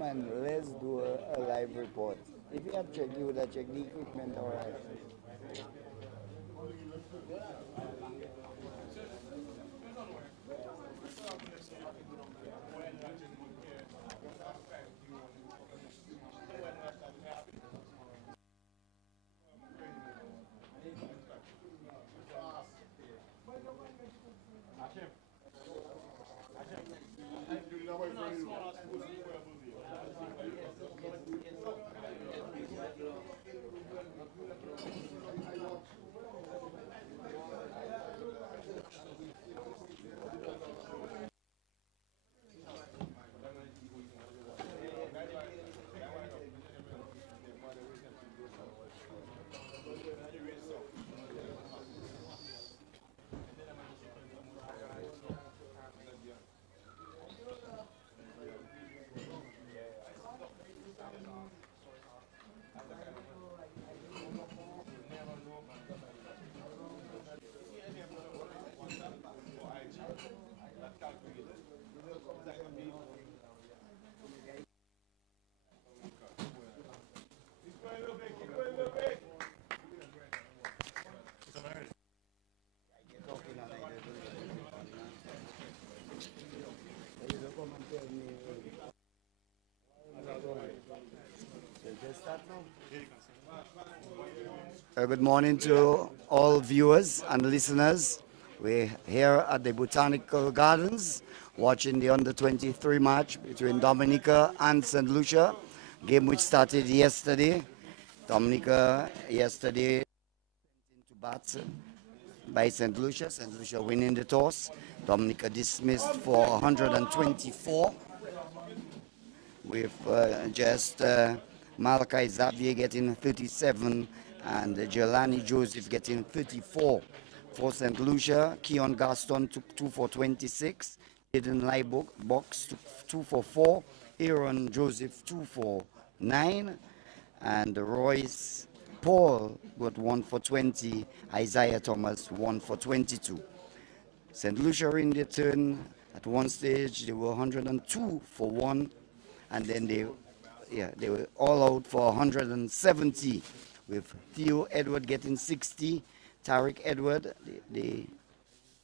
home and let's do a live report. If you have checked, you would have checked the equipment, all right. Good morning to all viewers and listeners. We're here at the Botanical Gardens watching the under 23 match between Dominica and St. Lucia, game which started yesterday. Dominica yesterday into bat by St. Lucia. St. Lucia winning the toss. Dominica dismissed for 124 with just Malachi Xavier getting 37 and Jelani Joseph getting 34 for St. Lucia. Keon Gaston took 2 for 26. Eden Box took 2 for 4. Aaron Joseph 2 for 9. And Royce Paul got 1 for 20. Isaiah Thomas 1 for 22. St. Lucia in the turn at one stage they were 102 for 1, and then they were all out for 170 with Theo Edward getting 60, Tariq Edward, the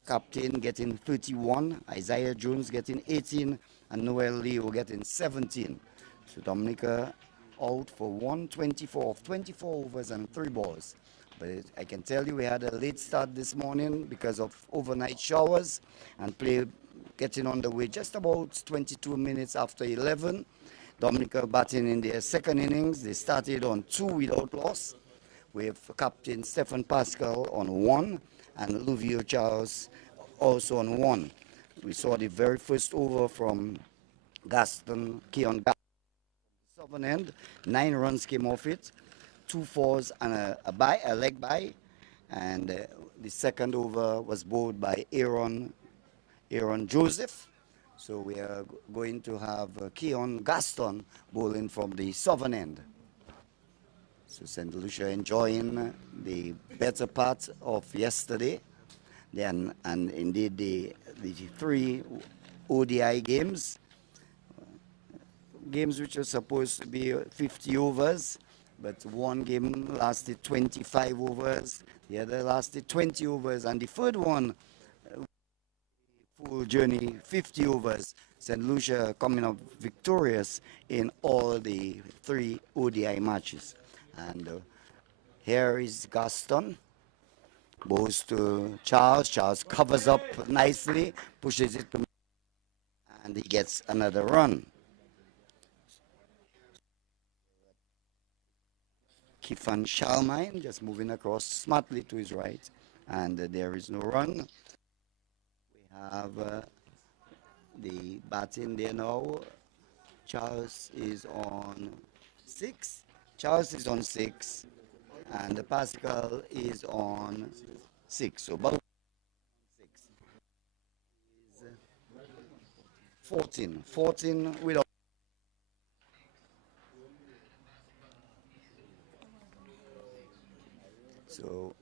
captain, getting 31, Isaiah Jones getting 18, and Noel Leo getting 17. So Dominica out for 124 of 24 overs and 3 balls. But I can tell you we had a late start this morning because of overnight showers, and play getting on the way just about 22 minutes after 11. Dominica batting in their second innings. They started on 2 without loss, with Captain Stephen Pascal on 1 and Luvio Charles also on 1. We saw the very first over from Keon Gaston, southern end. 9 runs came off it, 2 fours and a leg by. And the second over was bowled by Aaron Joseph. So we are going to have Keon Gaston bowling from the southern end. So St. Lucia enjoying the better part of yesterday. And indeed the 3 ODI games which were supposed to be 50 overs, but one game lasted 25 overs, the other lasted 20 overs, and the third one full journey, 50 overs. St. Lucia coming up victorious in all the 3 ODI matches. And here is Gaston. Goes to Charles. Charles covers up nicely, pushes it to, and he gets another run. Kifan Shalmine just moving across smartly to his right, and there is no run. We have the batting there now. Charles is on 6. Charles is on 6, and Pascal is on 6. So both 6 is 14. 14 without. So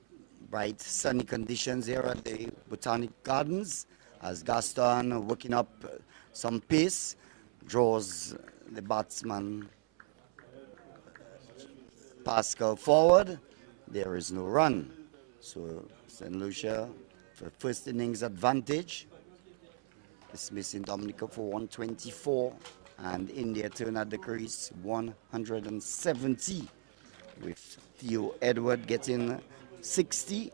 bright sunny conditions here at the Botanic Gardens as Gaston working up some pace, draws the batsman Pascal forward, there is no run. So St. Lucia for first innings advantage. Dismissing Dominica for 124 and India turn at the crease 170 with Theo Edward getting 60.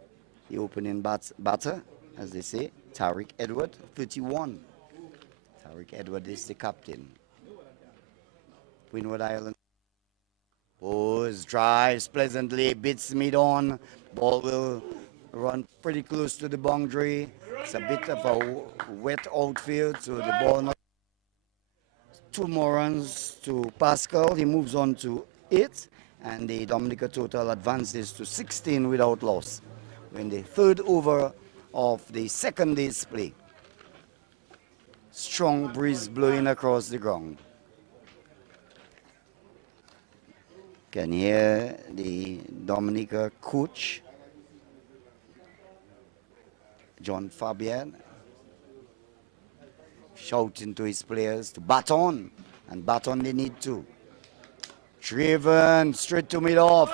The opening batter, as they say, Tariq Edward 31. Tariq Edward is the captain. Windward Island pose, drives pleasantly, beats mid on. Ball will run pretty close to the boundary. It's a bit of a wet outfield, so the ball not. Two more runs to Pascal. He moves on to 8, and the Dominica total advances to 16 without loss. When the third over of the second day's play. Strong breeze blowing across the ground. Can hear the Dominica coach, John Fabian, shouting to his players to bat on, and bat on they need to. Driven straight to mid off.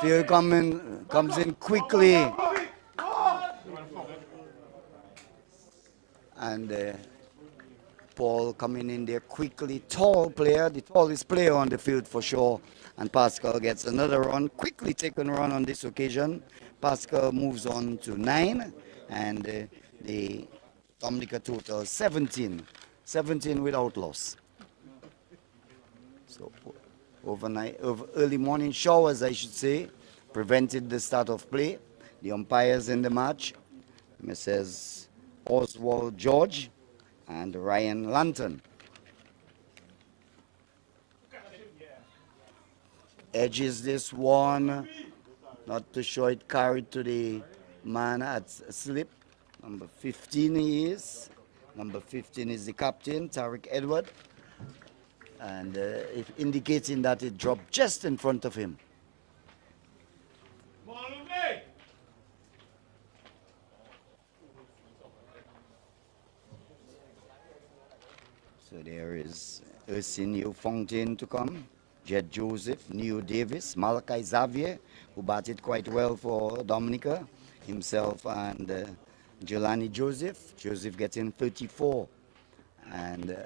Field comes in quickly. And Paul coming in there quickly. Tall player, the tallest player on the field for sure. And Pascal gets another run, quickly taken run on this occasion. Pascal moves on to 9, and the Dominica total 17. 17 without loss. So early morning showers, I should say, prevented the start of play. The umpires in the match, Mrs. Oswald George and Ryan Lantern. Edges this one, not too sure it carried to the man at slip. Number 15 he is. Number 15 is the captain, Tariq Edward. And indicating that it dropped just in front of him. So there is Ursinio Fontaine to come. Jed Joseph, Neo Davis, Malachi Xavier, who batted quite well for Dominica, himself and Jelani Joseph. Joseph getting 34. And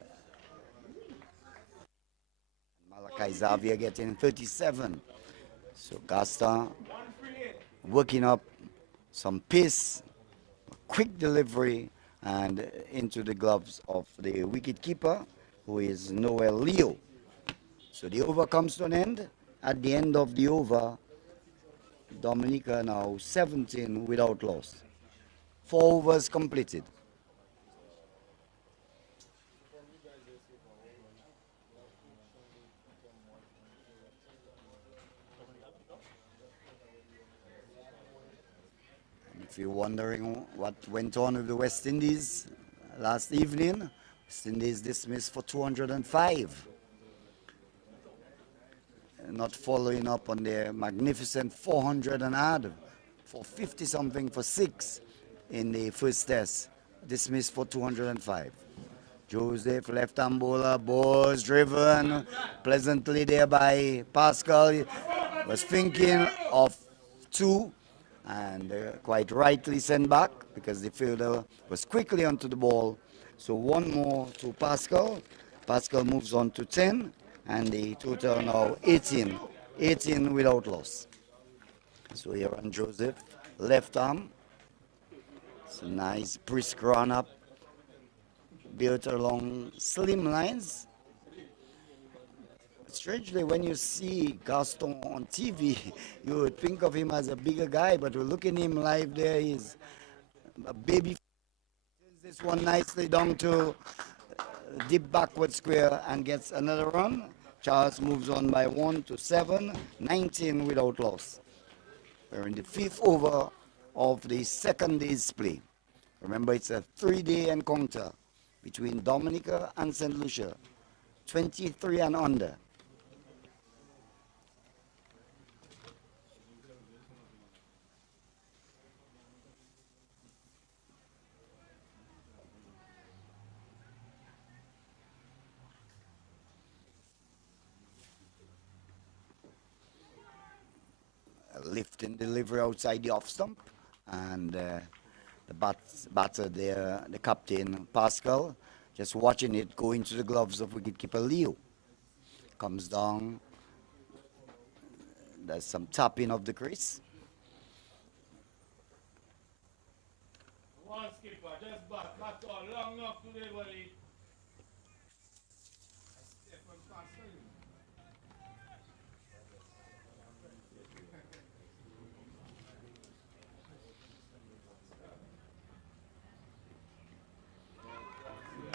Malachi Xavier getting 37. So Gaston working up some pace, quick delivery, and into the gloves of the wicketkeeper, who is Noel Leo. So the over comes to an end. At the end of the over, Dominica now 17 without loss. 4 overs completed. If you're wondering what went on with the West Indies last evening, West Indies dismissed for 205. Not following up on their magnificent 400 and odd, for 50 something for 6 in the first test. Dismissed for 205. Joseph, left-hand bowler, balls driven pleasantly there by Pascal. He was thinking of 2 and quite rightly sent back because the fielder was quickly onto the ball. So 1 more to Pascal. Pascal moves on to 10, and the total now 18. 18 without loss. So here on Joseph, left arm. It's a nice brisk run up, built along slim lines. Strangely, when you see Gaston on TV, you would think of him as a bigger guy, but we're looking at him live there. He's a baby. This one nicely down to deep backward square and gets another run. Charles moves on by 1 to 7, 19 without loss. We're in the 5th over of the second day's play. Remember, it's a 3-day encounter between Dominica and St. Lucia, 23 and under. delivery outside the off stump, and the batter there, the captain Pascal, just watching it go into the gloves of wicketkeeper Leo. Comes down, there's some tapping of the crease. One skipper, just back all long enough today, buddy.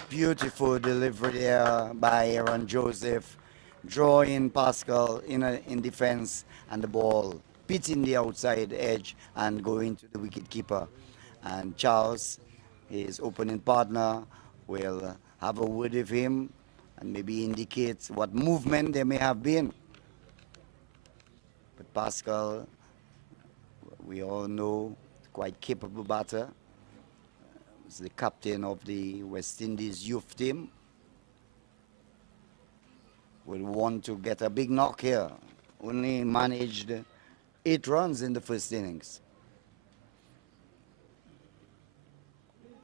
Beautiful delivery there by Aaron Joseph, drawing Pascal in defense, and the ball pitching the outside edge and going to the wicketkeeper. And Charles, his opening partner, will have a word with him and maybe indicate what movement there may have been. But Pascal, we all know, quite capable batter. He's the captain of the West Indies youth team. Will want to get a big knock here. Only managed 8 runs in the first innings.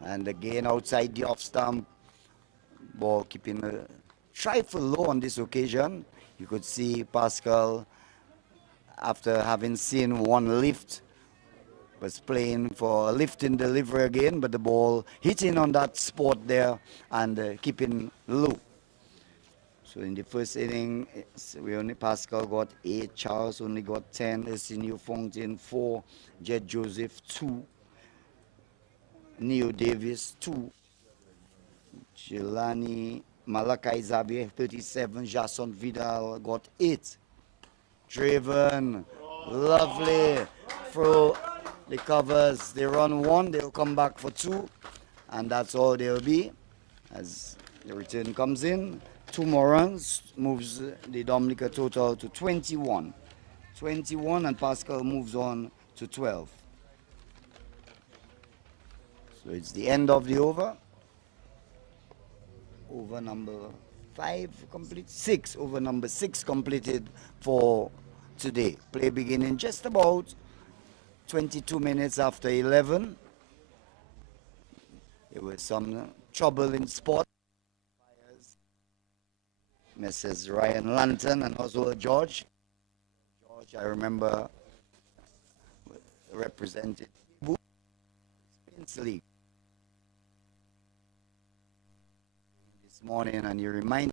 And again outside the off stump, ball keeping a trifle low on this occasion. You could see Pascal, after having seen one lift, was playing for a lifting delivery again, but the ball hitting on that spot there and keeping low. So in the first inning, Pascal got 8, Charles only got 10, Arsenio Fountain 4, Jet Joseph 2, Neo Davis 2, Jelani Malakai Xavier 37, Jason Vidal got 8. Driven, lovely throw the covers. They run 1, they'll come back for 2, and that's all they'll be as the return comes in. 2 more runs moves the Dominica total to 21. 21, and Pascal moves on to 12. So it's the end of the over. Over number 5 complete, 6, over number 6 completed for today. Play beginning just about 22 minutes after 11. There was some trouble in spot. Mrs. Ryan Lantern and also George. George, I remember, represented Spins League this morning, and he reminded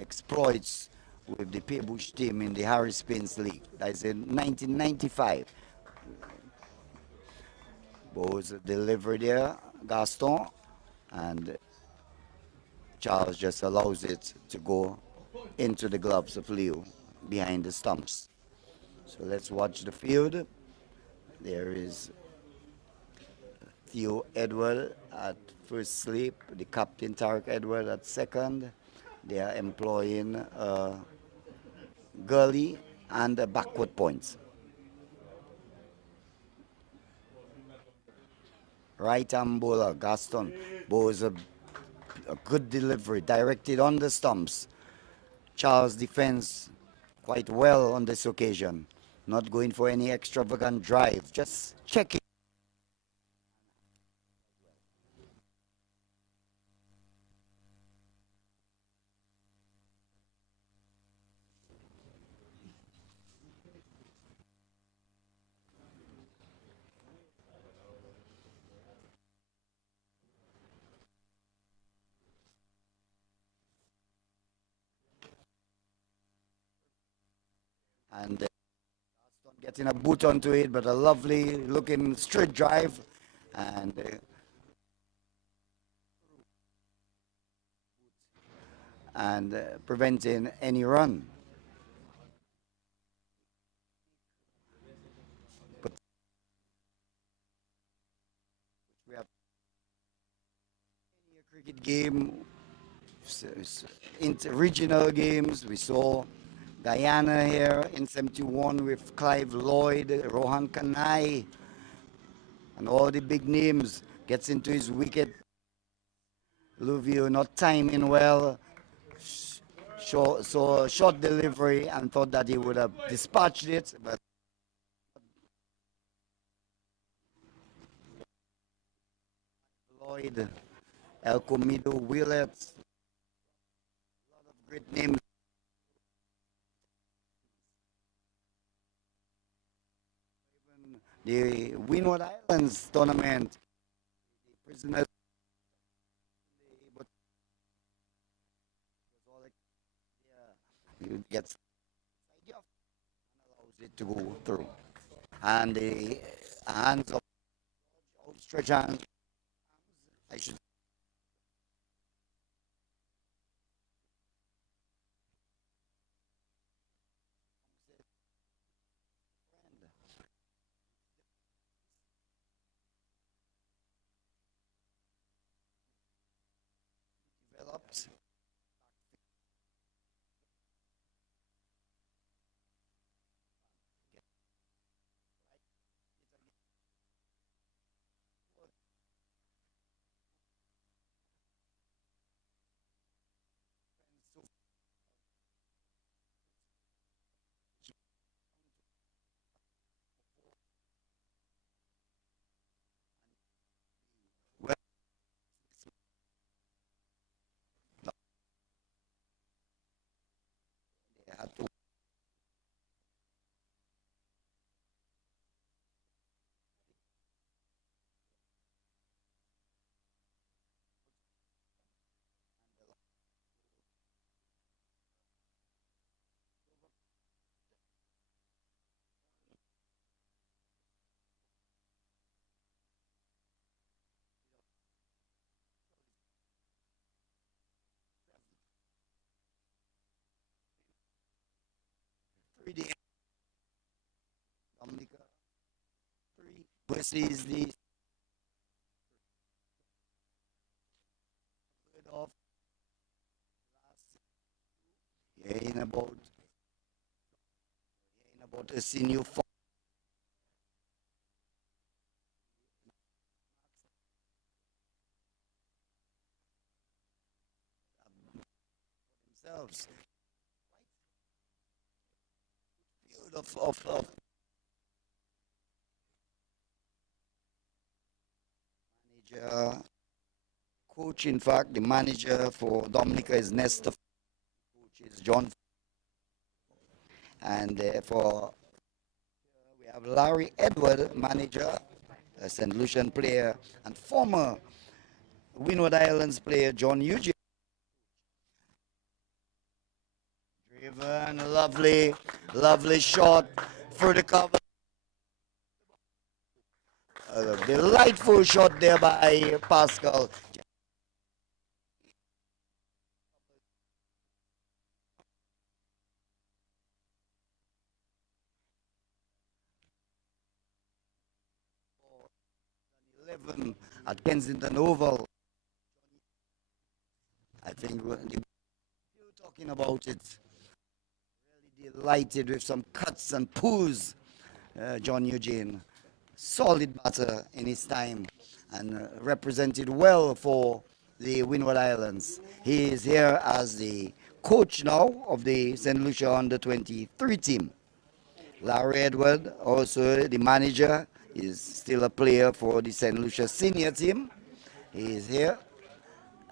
exploits with the Peebush team in the Harry Spins League. That's in 1995. Was delivered there, Gaston, and Charles just allows it to go into the gloves of Leo behind the stumps. So let's watch the field. There is Theo Edward at first slip, the captain Tarek Edward at second. They are employing Gully and backward points. Right arm bowler Gaston bowls a good delivery directed on the stumps. Charles defends quite well on this occasion, not going for any extravagant drive, just checking. And getting a boot onto it, but a lovely looking straight drive, and preventing any run. But we have a cricket game, regional games. We saw Guyana here in 71 with Clive Lloyd, Rohan Kanai, and all the big names. Gets into his wicket. Luvio not timing well. saw a short delivery and thought that he would have dispatched it, but Lloyd, El Comido, Willett, great names. The Windward Islands tournament, the prisoners, but you get allows it to go through. And the hands of outstretched hands, I should developed. Well, they had to 3D Dominica 3 versus the third of in about a senior themselves. Field of manager, coach. In fact, the manager for Dominica is Nestor. Coach is John, and for we have Larry Edward, manager, a St. Lucian player, and former Windward Islands player John Eugene. Driven, lovely shot through the cover. A delightful shot there by Pascal. 11 at Kensington Oval. I think we're talking about it. Really delighted with some cuts and pulls. John Eugene, solid batter in his time and represented well for the Windward Islands. He is here as the coach now of the St. Lucia under 23 team. Larry Edward, also the manager, is still a player for the St. Lucia senior team. He is here,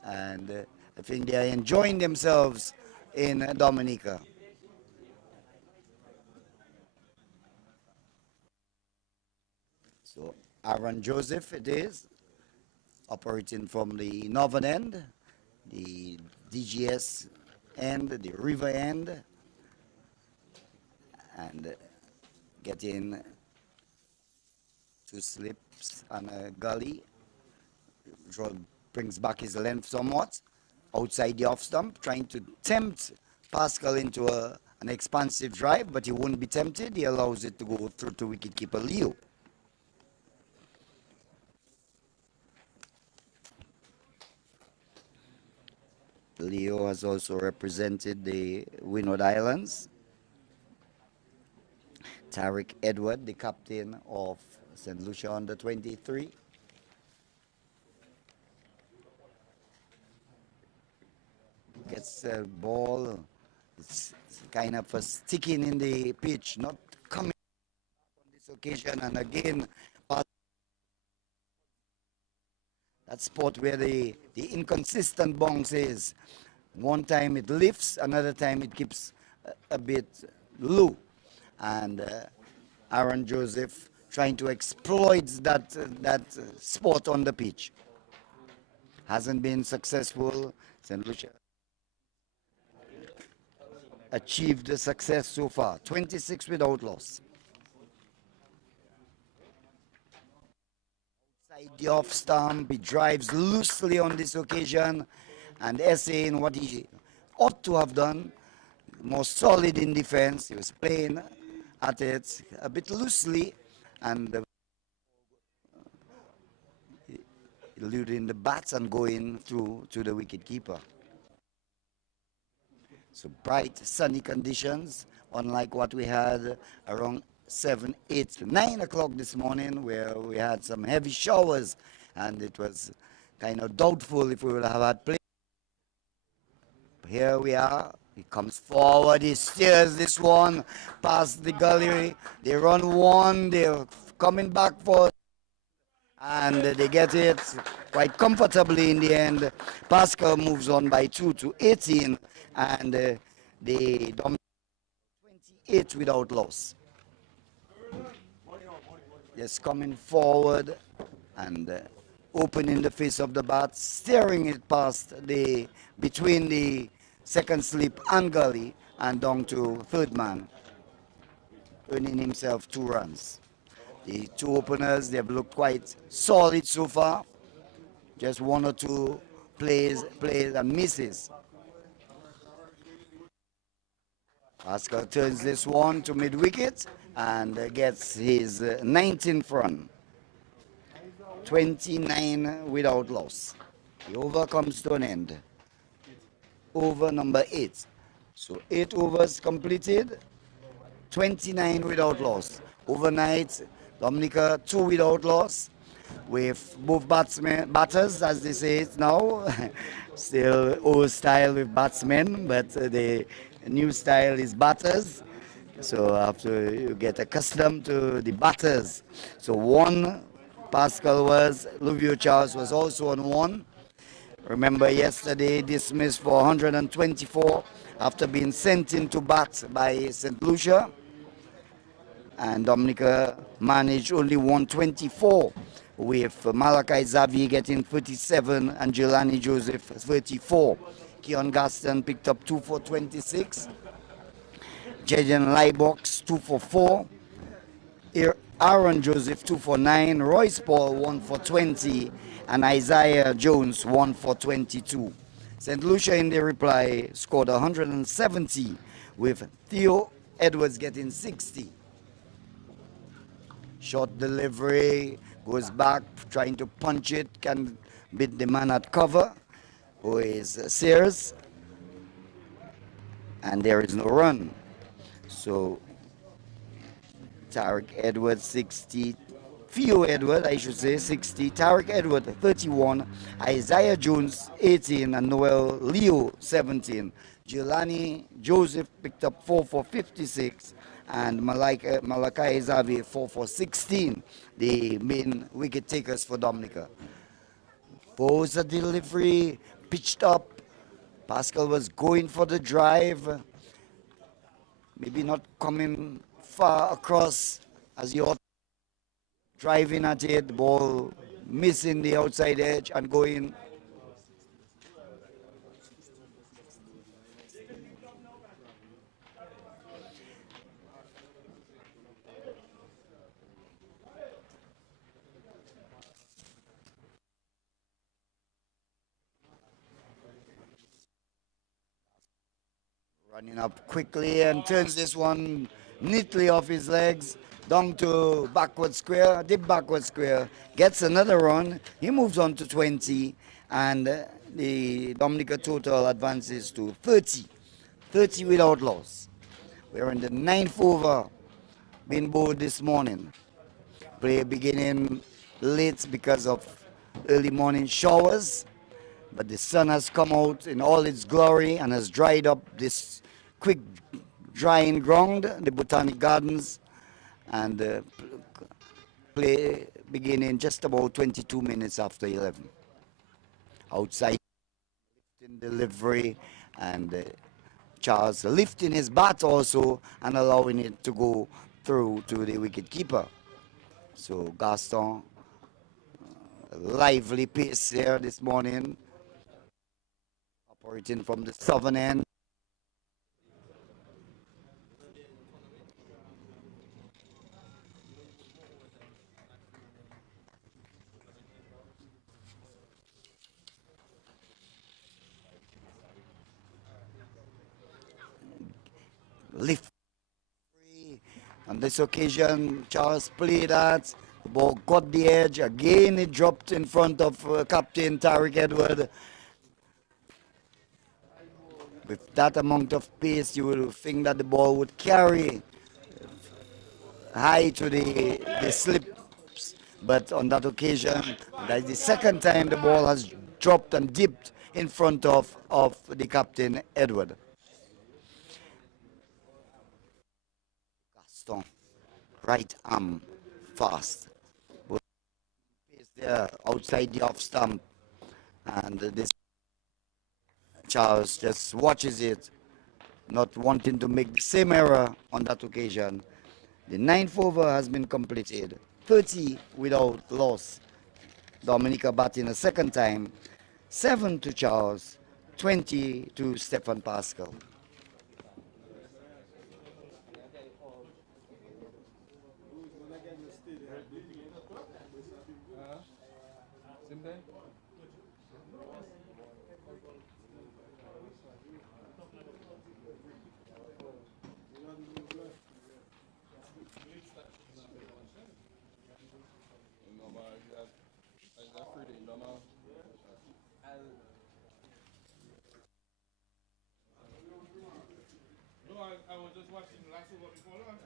and I think they are enjoying themselves in Dominica. So Aaron Joseph it is, operating from the northern end, the DGS end, the river end, and getting two slips and a gully. Brings back his length somewhat outside the off stump, trying to tempt Pascal into an expansive drive, but he won't be tempted. He allows it to go through to wicketkeeper Leo. Leo has also represented the Windward Islands. Tariq Edward, the captain of St. Lucia under 23. Gets a ball It's kind of a sticking in the pitch, not coming on this occasion. And again, that spot where the inconsistent bounce is. One time it lifts, another time it keeps a bit low. And Aaron Joseph trying to exploit that spot on the pitch. Hasn't been successful. St. Lucia achieved the success so far. 26 without loss. Side the off stump, he drives loosely on this occasion, and essaying what he ought to have done, more solid in defense. He was playing at it a bit loosely and eluding the bats and going through to the wicket keeper. So bright, sunny conditions, unlike what we had around 7, 8, 9 o'clock this morning, where we had some heavy showers, and it was kind of doubtful if we would have had play. Here we are. He comes forward, he steers this one past the gully. They run one, they're coming back for, and they get it quite comfortably in the end. Pascal moves on by 2 to 18, and they dominate 28 without loss. Just coming forward and opening the face of the bat, steering it past between the second slip and gully and down to third man, earning himself 2 runs. The 2 openers, they've looked quite solid so far. Just 1 or 2 plays and misses. Pascal turns this one to mid-wicket and gets his 19th run. 29 without loss. The over comes to an end. Over number 8. So 8 overs completed, 29 without loss. Overnight, Dominica 2 without loss, with both batters, as they say it now. Still old style with batsmen, but the new style is batters. So after you get accustomed to the batters. So 1, Pascal was, Lucia was also on 1. Remember yesterday dismissed for 124 after being sent into bat by St. Lucia. And Dominica managed only 124, with Malachi Xavier getting 37 and Jelani Joseph 34. Keon Gaston picked up 2 for 26. Jaden Lybox 2 for 4. Aaron Joseph 2 for 9. Royce Paul 1 for 20. And Isaiah Jones 1 for 22. St. Lucia in the reply scored 170, with Theo Edwards getting 60. Short delivery, goes back, trying to punch it, can beat the man at cover, who is Sears. And there is no run. So Tarek Edwards 60, Theo Edwards, I should say, 60, Tarek Edwards 31, Isaiah Jones 18, and Noel Leo 17. Jelani Joseph picked up 4 for 56, and Malachi Xavier 4 for 16, the main wicket takers for Dominica. Pose a delivery, pitched up. Pascal was going for the drive, maybe not coming far across as he ought. Driving at it, the ball missing the outside edge and going. Running up quickly and turns this one neatly off his legs, down to backward square, deep backward square, gets another run. He moves on to 20, and the Dominica total advances to 30. 30 without loss. We're in the 9th over, being bowled this morning. Play beginning late because of early morning showers, but the sun has come out in all its glory and has dried up this quick drying ground, the Botanic Gardens, and play beginning just about 22 minutes after 11. Outside in delivery and Charles lifting his bat also and allowing it to go through to the wicket keeper. So Gaston, lively pace here this morning, operating from the southern end. Lift free. On this occasion, Charles played that. The ball got the edge. Again, it dropped in front of Captain Tariq Edward. With that amount of pace, you will think that the ball would carry high to the slips. But on that occasion, that is the second time the ball has dropped and dipped in front of the Captain Edward. Gaston, right arm fast. But is there outside the off stump. And this Charles just watches it, not wanting to make the same error on that occasion. The ninth over has been completed, 30 without loss. Dominica batting a second time, 7 to Charles, 20 to Stefan Pascal. No, I was just watching the last over before lunch.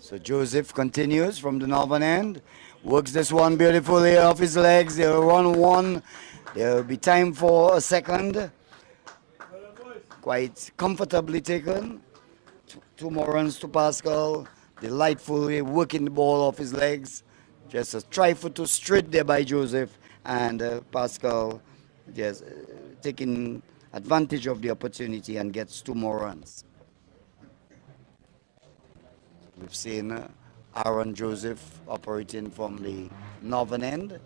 So Joseph continues from the northern end, works this one beautifully off his legs. They'll run one. There will be time for a second. Quite comfortably taken. Two more runs to Pascal. Delightfully working the ball off his legs. Just a trifle too straight there by Joseph. And Pascal just taking advantage of the opportunity and gets 2 more runs. We've seen Aaron Joseph operating from the northern end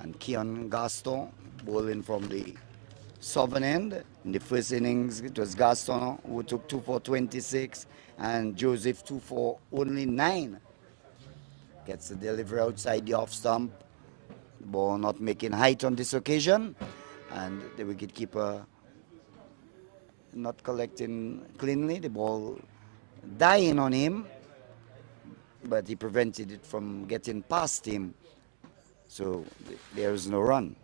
and Keon Gaston bowling from the southern end. In the first innings, it was Gaston who took 2 for 26 and Joseph 2 for only 9. Gets the delivery outside the off stump. The ball not making height on this occasion. And the wicketkeeper not collecting cleanly. The ball dying on him, but he prevented it from getting past him. So there is no run.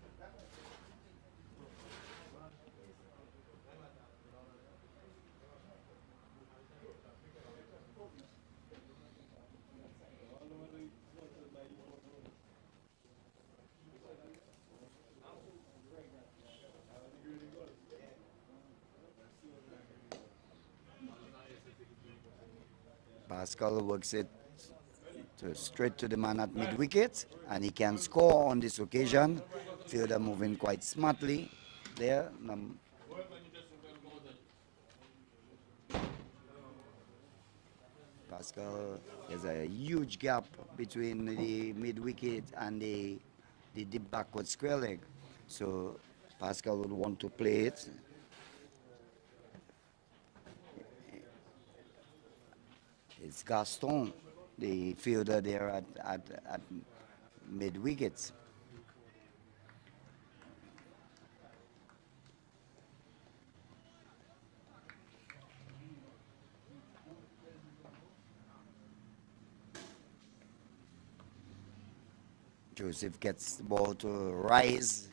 Pascal works it straight to the man at mid wicket, and he can score on this occasion. Fielder moving quite smartly there. Pascal, there's a huge gap between the mid wicket and the deep backward square leg. So Pascal would want to play it. It's Gaston, the fielder there at mid wickets. Joseph gets the ball to rise.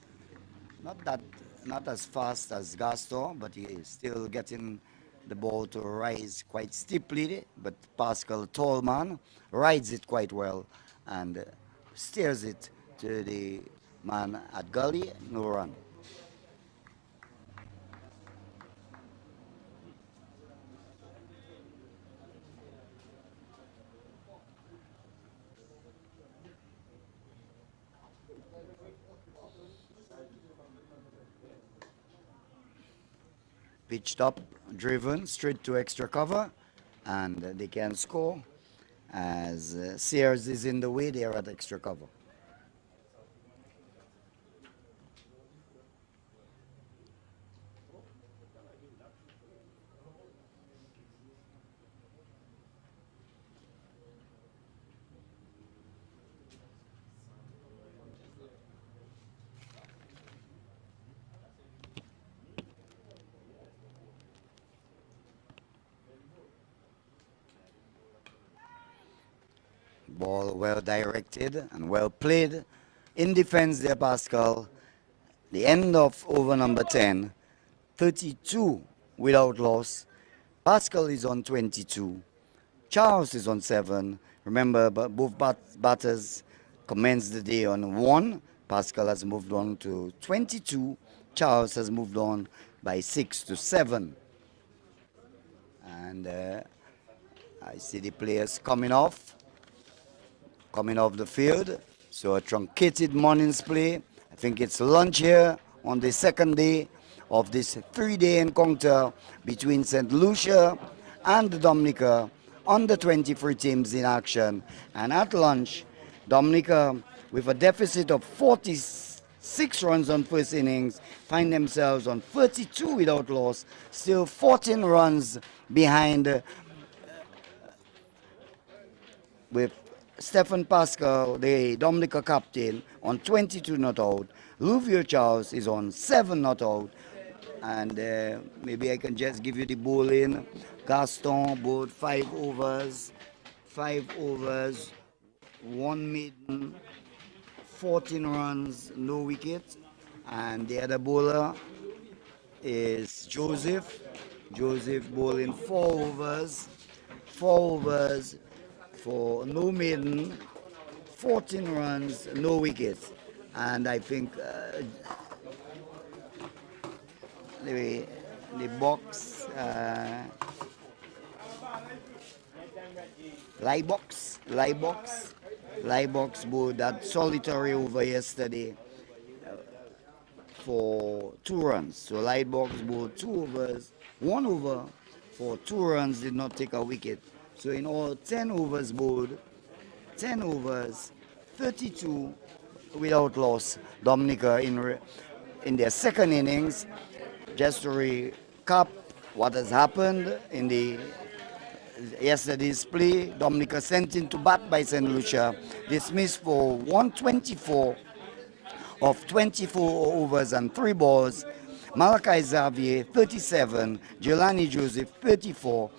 Not as fast as Gaston, but he is still getting the ball to rise quite steeply. But Pascal, tall man, rides it quite well and steers it to the man at gully, no run. Pitched up, driven straight to extra cover, and they can score as Sears is in the way. They are at extra cover. Ball well directed and well played. In defense there, Pascal. The end of over number 10, 32 without loss. Pascal is on 22. Charles is on 7. Remember, both batters commenced the day on 1. Pascal has moved on to 22. Charles has moved on by 6 to 7. And I see the players coming off the field. So a truncated morning's play. I think it's lunch here on the second day of this 3-day encounter between St. Lucia and Dominica. Under 23 teams in action. And at lunch, Dominica, with a deficit of 46 runs on first innings, find themselves on 32 without loss, still 14 runs behind with Stephen Pascal, the Dominica captain, on 22 not out. Lucia Charles is on 7 not out. And maybe I can just give you the bowling. Gaston bowled 5 overs, 1 maiden, 14 runs, no wicket. And the other bowler is Joseph. Joseph bowling 4 overs for no maiden, 14 runs, no wickets. And I think the box, Liebox bowled that solitary over yesterday for 2 runs. So Liebox bowled 2 overs, 1 over for 2 runs, did not take a wicket. So in all, 10 overs bowled, 10 overs, 32 without loss. Dominica in their second innings. Just to recap what has happened in the yesterday's play, Dominica sent into bat by St. Lucia, dismissed for 124 of 24 overs and 3 balls. Malachi Xavier 37, Jelani Joseph 34,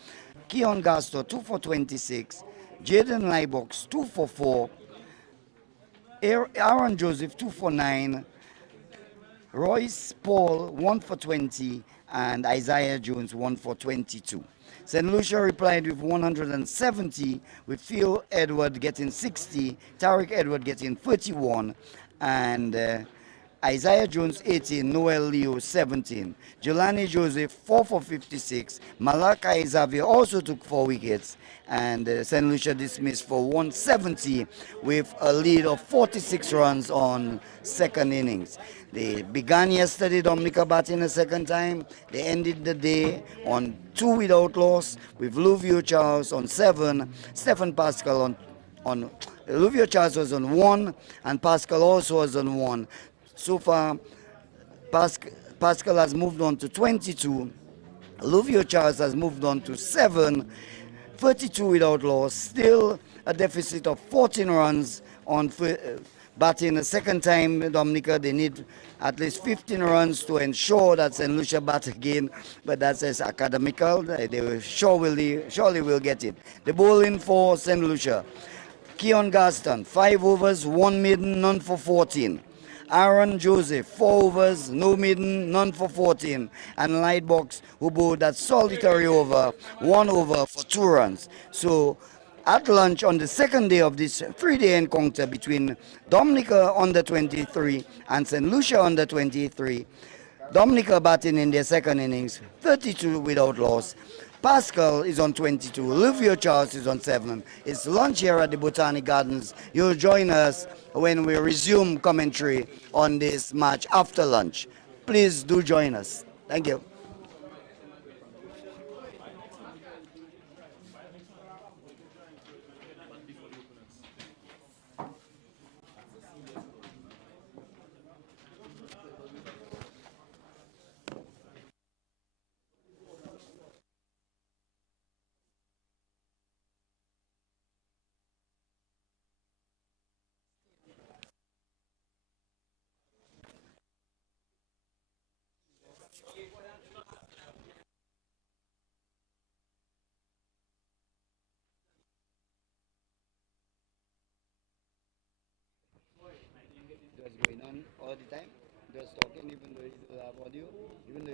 Keon Gaston 2 for 26, Jaden Liebox 2 for 4, Aaron Joseph 2 for 9, Royce Paul 1 for 20, and Isaiah Jones 1 for 22. St. Lucia replied with 170, with Phil Edward getting 60, Tariq Edward getting 31, and Isaiah Jones 18, Noel Leo 17. Jelani Joseph 4 for 56. Malachi Xavier also took 4 wickets, and St. Lucia dismissed for 170 with a lead of 46 runs on second innings. They began yesterday, Dominica batting a second time. They ended the day on 2 without loss with Lucia Charles on 7, Stephen Pascal on Lucia Charles was on 1, and Pascal also was on 1. So far, Pascal has moved on to 22. Lucia Charles has moved on to 7, 32 without loss. Still a deficit of 14 runs on batting a second time. Dominica, they need at least 15 runs to ensure that St. Lucia bat again, but that's as academical. They surely will get it. The bowling for St. Lucia. Keon Gaston, 5 overs, 1 maiden, none for 14. Aaron Joseph, 4 overs, no maiden, none for 14. And Lightbox, who bowled that solitary over, 1 over for 2 runs. So At lunch on the second day of this three-day encounter between Dominica on the 23 and St. Lucia on the 23, Dominica batting in their second innings, 32 without loss. Pascal is on 22. Olivia Charles is on 7. It's lunch here at the Botanic Gardens. You'll join us when we resume commentary on this match after lunch. Please do join us. Thank you. Just going on all the time, just talking, even though it's audio, even though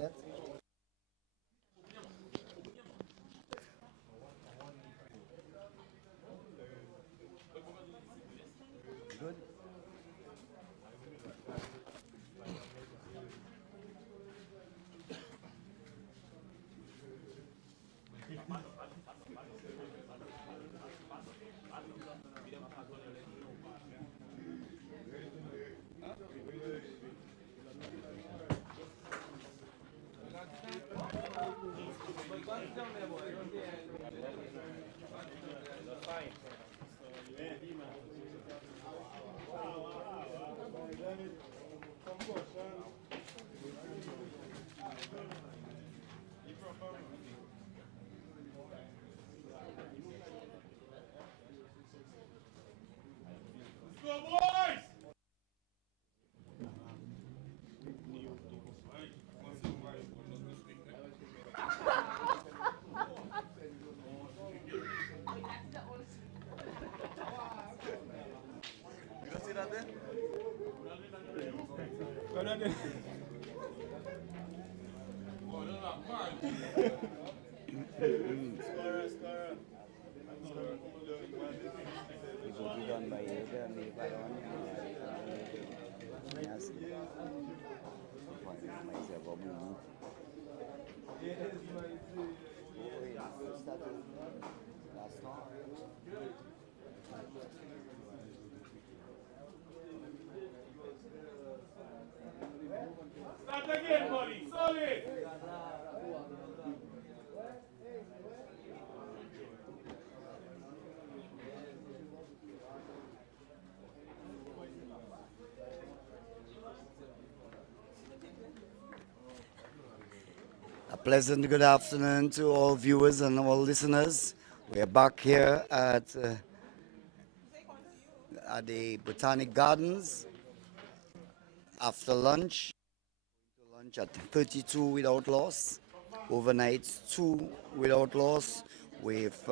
set. Good. Go, boys! Start again, buddy. Solid. A pleasant good afternoon to all viewers and all listeners. We are back here at the Botanic Gardens after lunch. Lunch at 32 without loss. Overnight 2 without loss with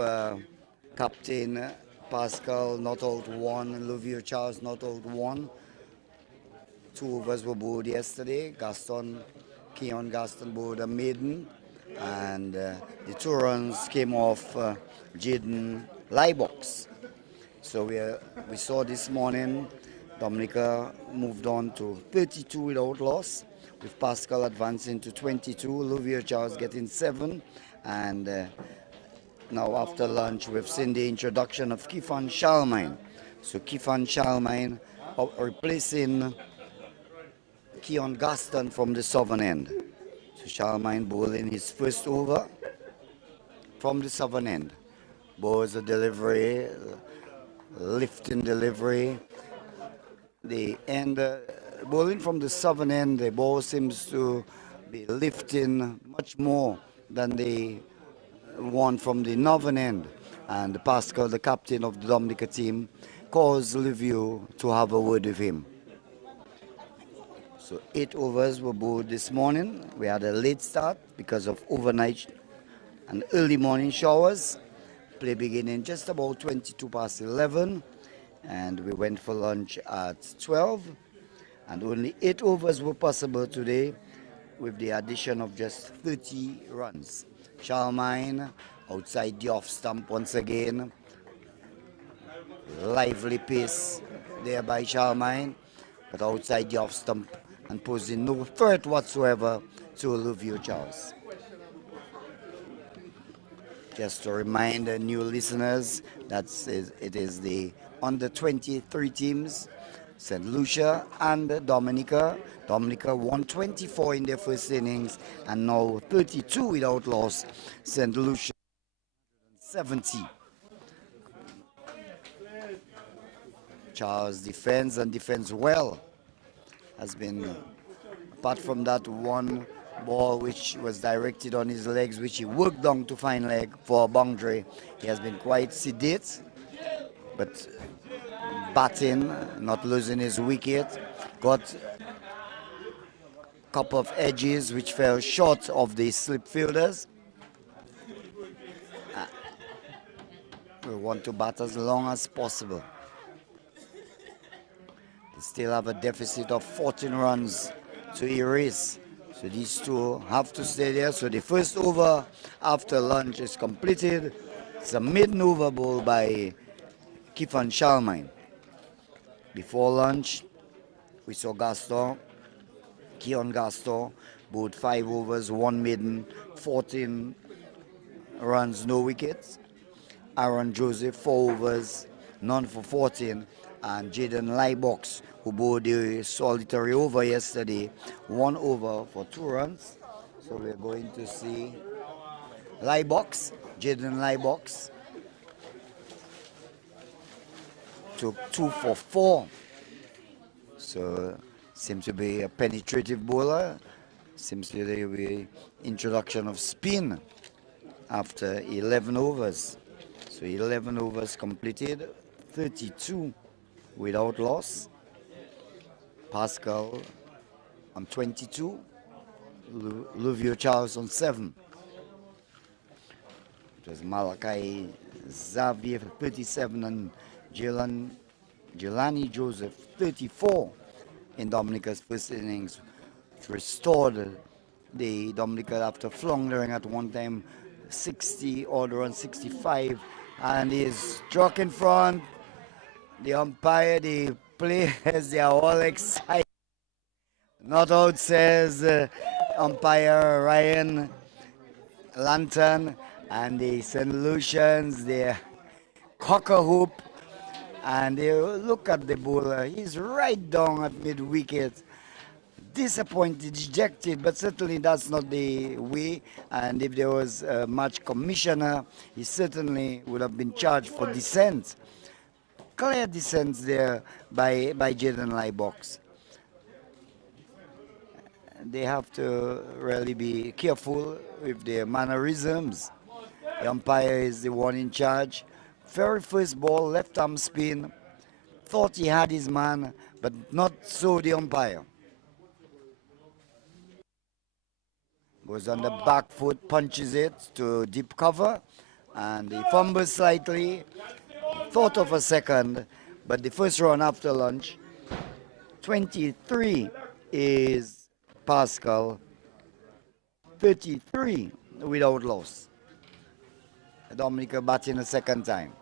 Captain Pascal not out 1 and Lucia Charles not out 1. 2 of us were board yesterday. Keon Gaston board a maiden, and the 2 runs came off Jaden Liebox. So we saw this morning Dominica moved on to 32 without loss, with Pascal advancing to 22, Lucia Charles getting 7, and now after lunch we've seen the introduction of Kifan Charlemagne. So Kifan Charlemagne replacing Keon Gaston from the southern end. So Charlemagne bowling his first over from the southern end. Bowls a delivery, lifting delivery. The end bowling from the southern end, the ball seems to be lifting much more than the one from the northern end. And Pascal, the captain of the Dominica team, calls Livio to have a word with him. So 8 overs were bowled this morning. We had a late start because of overnight and early morning showers. Play beginning just about 22 past 11, and we went for lunch at 12. And only 8 overs were possible today with the addition of just 30 runs. Charlemagne outside the off stump once again. Lively pace there by Charlemagne, but outside the off stump and posing no threat whatsoever to Lucia Charles. Just to remind the new listeners that it is the under 23 teams, St. Lucia and Dominica. Dominica won 24 in their first innings and now 32 without loss. St. Lucia 70. Charles defends well. Has been, apart from that one ball which was directed on his legs, which he worked down to fine leg for a boundary, he has been quite sedate, but batting, not losing his wicket. Got a couple of edges which fell short of the slip fielders. We want to bat as long as possible. They still have a deficit of 14 runs to erase. So these two have to stay there. So the first over after lunch is completed. It's a mid-over ball by Kifan Shalmine. Before lunch, we saw Keon Gaston, bowled 5 overs, 1 maiden, 14 runs, no wickets. Aaron Joseph, 4 overs, none for 14. And Jaden Lybox, who bowled the solitary over yesterday, 1 over for 2 runs. So we're going to see Jaden Lybox, took 2 for 4. So seems to be a penetrative bowler. Seems to be introduction of spin after 11 overs. So 11 overs completed, 32 without loss. Pascal on 22, Luvio Charles on 7. It was Malachi Xavier 37 and Jelani Joseph 34 in Dominica's first innings. It restored the Dominica after floundering at one time 60 odd runs, 65, and he's struck in front. The umpire, the players, they are all excited. Not out, says umpire Ryan Lantern, and the St. Lucians, they cock a hoop, and they look at the bowler. He's right down at mid-wicket. Disappointed, dejected, but certainly that's not the way. And if there was a match commissioner, he certainly would have been charged for dissent. Clear dissent there by Jaden Lybox. They have to really be careful with their mannerisms. The umpire is the one in charge. Very first ball, left arm spin. Thought he had his man, but not so the umpire. Goes on the back foot, punches it to deep cover, and he fumbles slightly. Thought of a second, but the first run after lunch, 23 is Pascal, 33 without loss. Dominica batting a second time.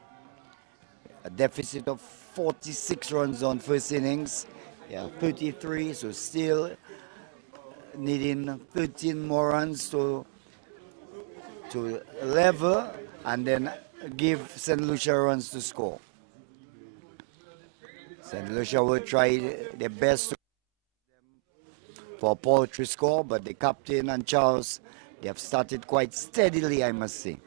A deficit of 46 runs on first innings. Yeah, 33, so still needing 13 more runs to level and then give St. Lucia runs to score. St. Lucia will try their best for a poultry score, but the captain and Charles, they have started quite steadily, I must say.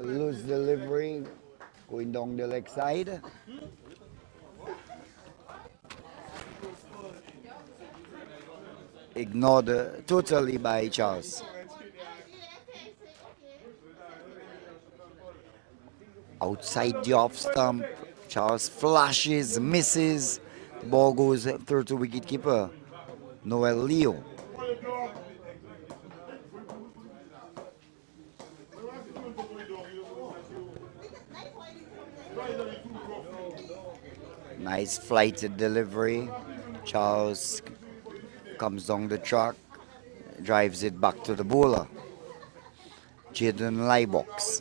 Loose delivery, going down the leg side. Ignored totally by Charles. Outside the off stump, Charles flashes, misses. The ball goes through to wicketkeeper Noel Leo. Nice flighted delivery. Charles comes down the track, drives it back to the bowler. Jaden Lybox,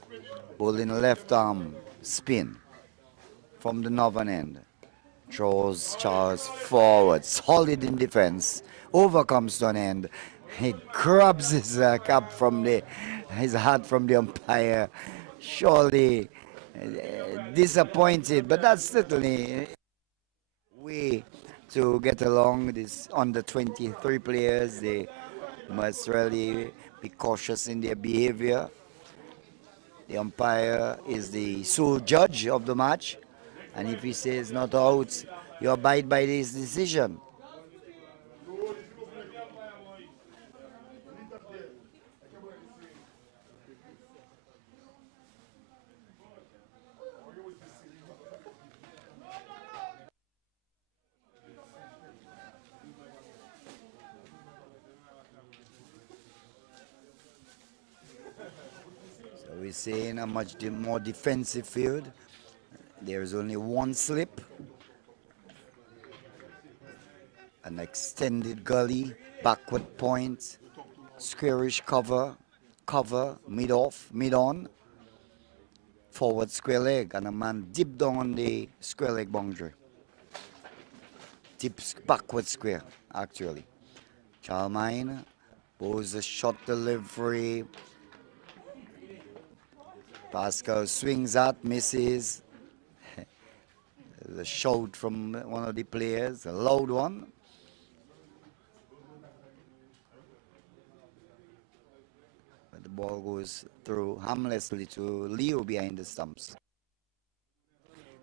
bowling left arm spin from the northern end. Throws Charles forward, solid in defense. Overcomes to an end. He grabs his cap from his hat from the umpire. Surely disappointed, but that's certainly way to get along. This under 23 players, they must really be cautious in their behavior. The umpire is the sole judge of the match, and if he says not out, you abide by his decision. We say, in a much more defensive field. There's only one slip, an extended gully, backward point, squarish cover, mid off, mid on, forward square leg, and a man deep down on the square leg boundary. Deep backward square, actually. Charlemagne pose a shot delivery. Pascal swings at, misses. There's a shout from one of the players, a loud one. But the ball goes through harmlessly to Leo behind the stumps.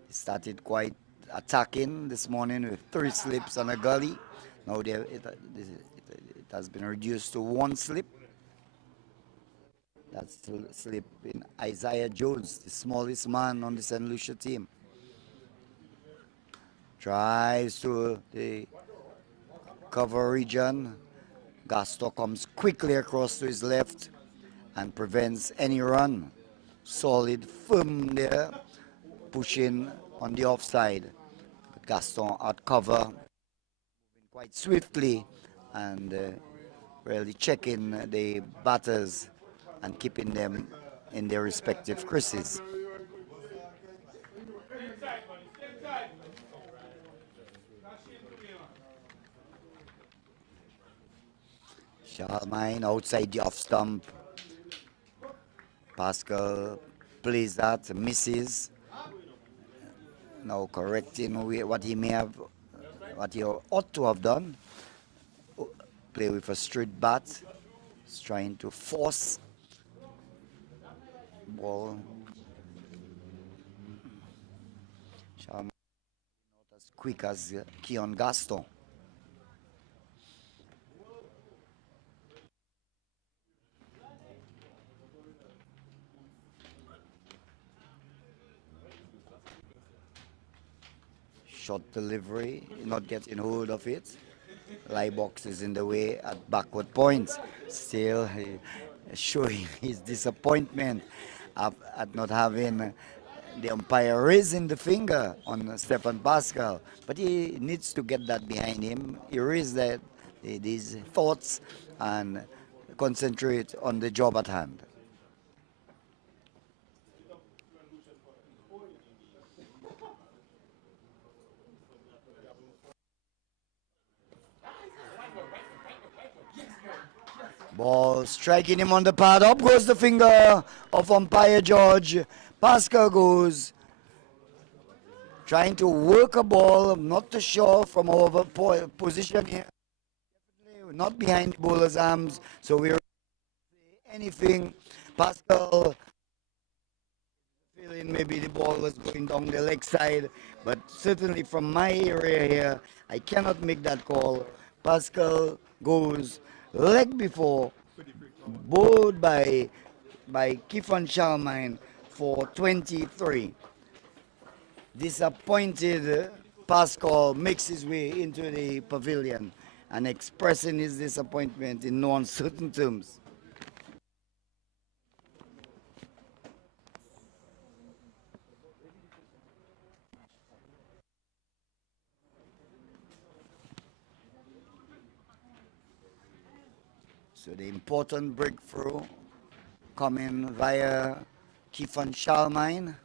He started quite attacking this morning with 3 slips on a gully. Now it has been reduced to 1 slip. That's the slip in Isaiah Jones, the smallest man on the St. Lucia team. Drives to the cover region. Gaston comes quickly across to his left and prevents any run. Solid, firm there, pushing on the offside. But Gaston out cover, moving quite swiftly and really checking the batters and keeping them in their respective creases. Charlemagne outside the off stump. Pascal plays that, misses. Now correcting what he may have, what he ought to have done. Play with a straight bat. He's trying to force ball. Charlemagne not as quick as Keon Gaston. Short delivery, not getting hold of it. Liebox is in the way at backward points. Still showing his disappointment at not having the umpire raising the finger on Stefan Pascal. But he needs to get that behind him. Erase these thoughts and concentrate on the job at hand. Ball striking him on the pad. Up goes the finger of umpire George. Pascal goes trying to work a ball, not too sure from our position here. Definitely not behind the bowler's arms, so we're anything. Pascal feeling maybe the ball was going down the leg side, but certainly from my area here, I cannot make that call. Pascal goes leg before, bowled by Kifan Charlemagne for 23. Disappointed, Pascal makes his way into the pavilion and expressing his disappointment in no uncertain terms. So the important breakthrough coming via Kifan Charlemagne.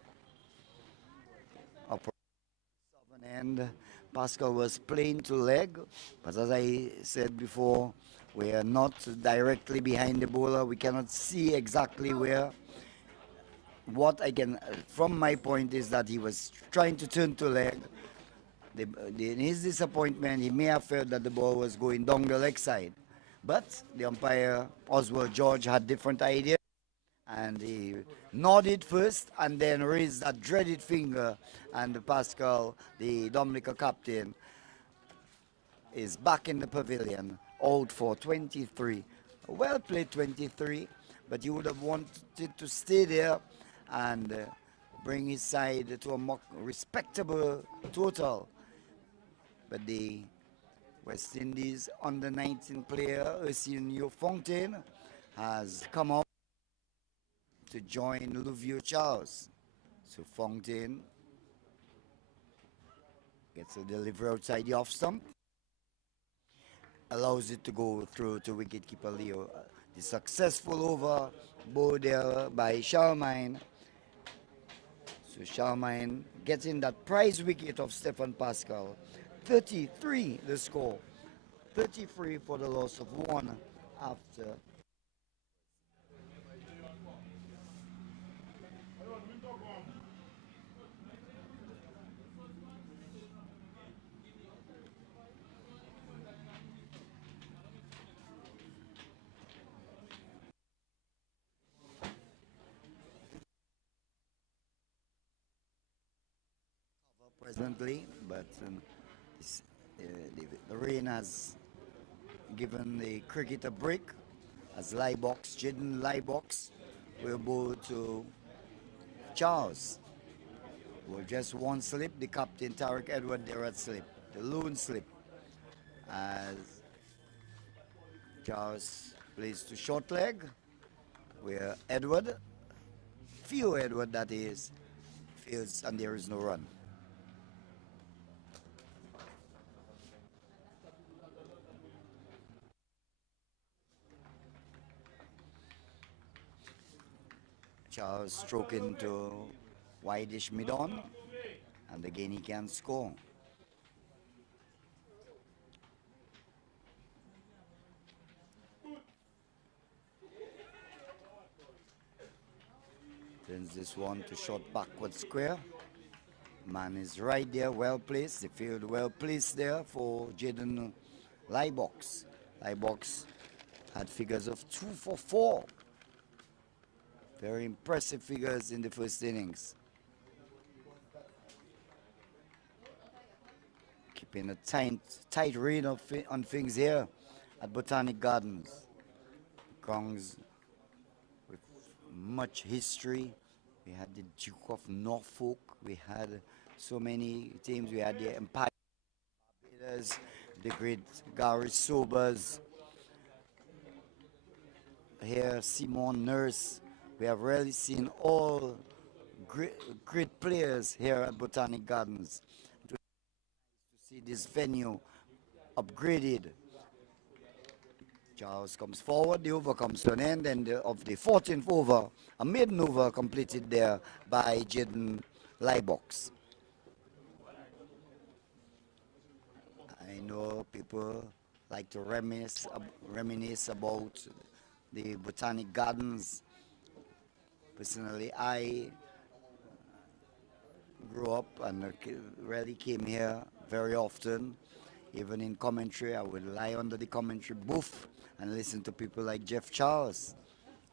Southern end, Pascal was playing to leg, but as I said before, we are not directly behind the bowler. We cannot see exactly where. What I can, from my point, is that he was trying to turn to leg. In his disappointment, he may have felt that the ball was going down the leg side. But the umpire, Oswald George, had different ideas. And he nodded first and then raised that dreaded finger. And Pascal, the Dominica captain, is back in the pavilion, out for 23. Well played 23, but he would have wanted to stay there and bring his side to a more respectable total. But the West Indies under 19 player, Ursino Fontaine, has come out to join Lucia Charles. So Fontaine gets a delivery outside the off stump, allows it to go through to wicketkeeper Leo. The successful over bowled there by Charmaine. So Charmaine gets in that prize wicket of Stefan Pascal. 33 the score. 33 for the loss of one after presently, but this, the rain has given the cricket a break as Lybox, Jaden Lybox will bowl to Charles. With just one slip, the captain Tarek Edward there at slip, the lone slip, as Charles plays to short leg, where Edward, few Edward that is, fields and there is no run. Charles stroking to wideish mid on, and again he can score. Turns this one to short backward square. Man is right there, well placed. The field well placed there for Jaden Lybox. Lybox had figures of 2 for 4. Very impressive figures in the first innings. Keeping a tight rein on things here at Botanic Gardens. Kongs with much history. We had the Duke of Norfolk. We had so many teams. We had the Empire Barbados, the great Gary Sobers. Here, Simon Nurse. We have really seen all great players here at Botanic Gardens. To see this venue upgraded. Charles comes forward, the over comes to an end, and of the 14th over, a maiden over completed there by Jaden Lybox. I know people like to reminisce about the Botanic Gardens. Personally, I grew up and really came here very often. Even in commentary, I would lie under the commentary booth and listen to people like Jeff Charles,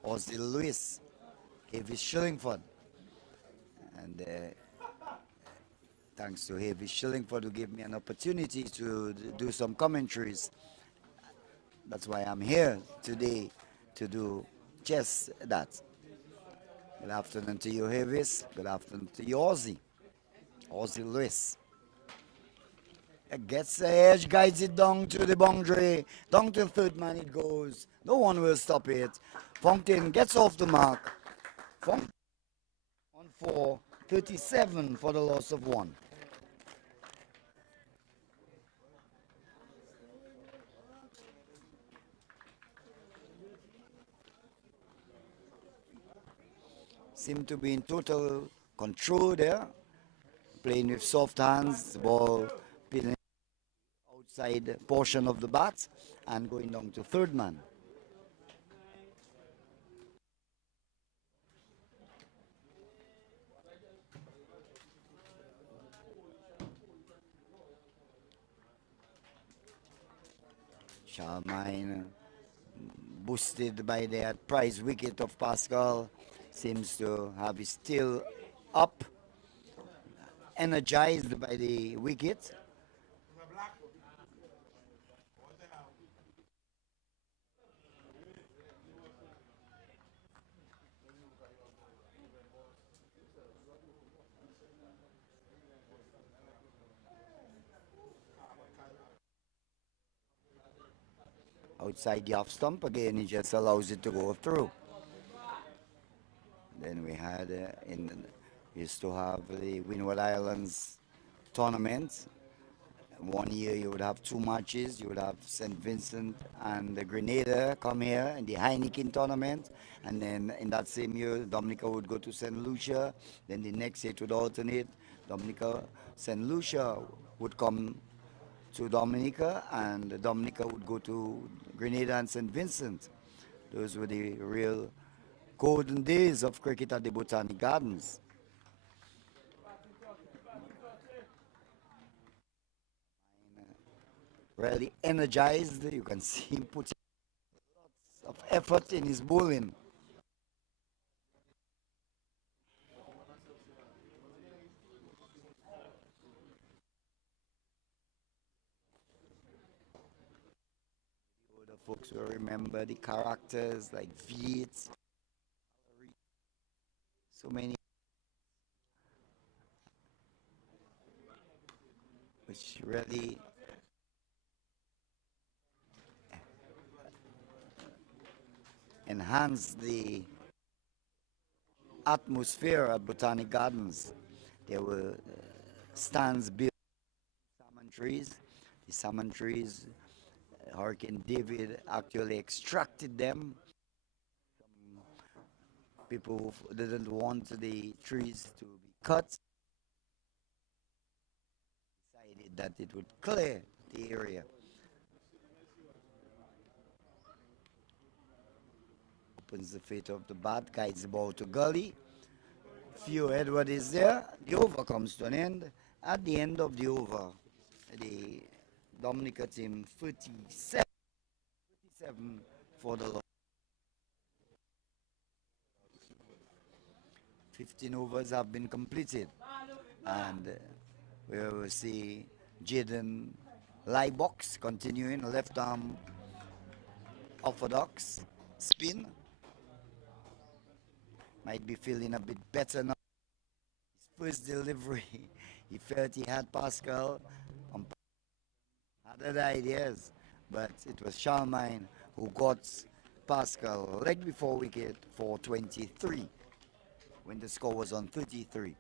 Ozzy Lewis, Heavy Shillingford. And thanks to Heavy Shillingford who gave me an opportunity to do some commentaries. That's why I'm here today to do just that. Good afternoon to you, Heavis. Good afternoon to you, Ozzy. Ozzy Lewis. Gets the edge, guides it down to the boundary. Down to the third man it goes. No one will stop it. Fontaine gets off the mark. Fontaine on 4, 37 for the loss of 1. Seem to be in total control there. Playing with soft hands, the ball pinning outside portion of the bat and going down to third man. Charmaine, boosted by that prize wicket of Pascal, seems to have his still up, energized by the wicket. Outside the off stump again, he just allows it to go through. had in used to have the Windward Islands tournament. One year you would have two matches. You would have St. Vincent and the Grenada come here in the Heineken tournament. And then in that same year, Dominica would go to St. Lucia. Then the next year it would alternate. Dominica, St. Lucia would come to Dominica, and Dominica would go to Grenada and St. Vincent. Those were the real golden days of cricket at the Botanic Gardens. Really energized. You can see him putting of effort in his bowling. The folks will remember the characters like Viet, so many, which really enhanced the atmosphere at Botanic Gardens. There were stands built salmon trees. The salmon trees, Hurricane David actually extracted them. People didn't want the trees to be cut, decided that it would clear the area. Opens the fate of the bat, guides the ball to gully. Few Edward is there. The over comes to an end. At the end of the over, the Dominica team 37 for the loss. 15 overs have been completed, and we will see Jaden Lybox continuing left arm orthodox spin. Might be feeling a bit better now. His first delivery, he felt he had Pascal on other ideas, but it was Charlemagne who got Pascal leg before wicket for 23 when the score was on 33.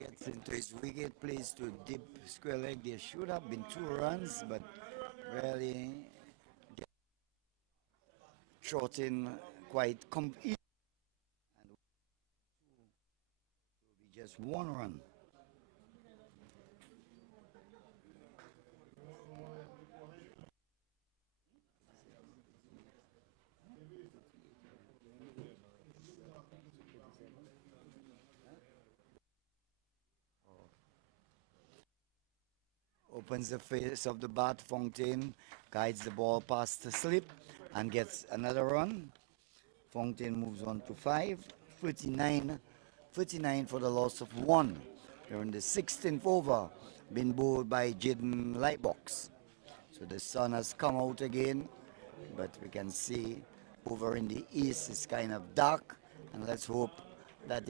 Gets into his wicket, plays to deep square leg. There should have been 2 runs, but really trotting quite easy, and will be just 1 run. Opens the face of the bat. Fontaine guides the ball past the slip and gets another run. Fontaine moves on to 5. 39 for the loss of 1. They're in the 16th over, been bowled by Jaden Lightbox. So the sun has come out again, but we can see over in the east it's kind of dark, and let's hope that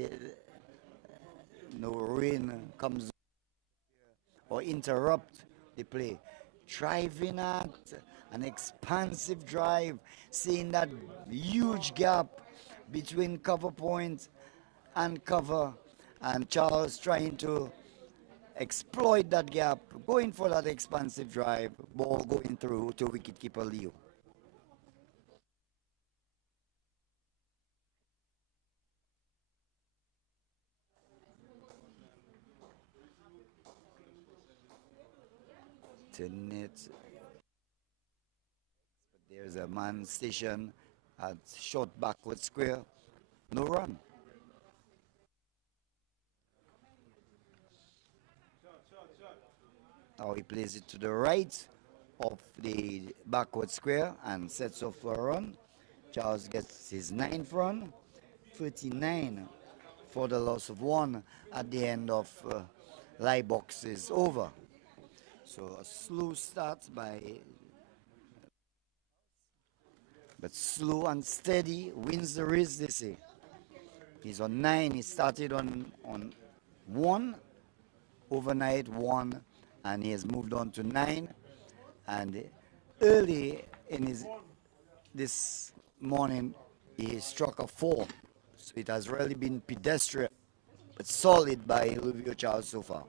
no rain comes or interrupt the play. Driving at an expansive drive, seeing that huge gap between cover point and cover, and Charles trying to exploit that gap, going for that expansive drive, ball going through to wicketkeeper Leo. To net, there's a man station at short backward square, no run. Now he plays it to the right of the backward square and sets off for a run. Charles gets his 9th run. 39 for the loss of 1 at the end of live box is over. So a slow start by, but slow and steady wins the race, they say. He's on 9, he started on 1, overnight 1, and he has moved on to 9. And early in his this morning, he struck a 4. So it has really been pedestrian, but solid by Lucia Charles so far.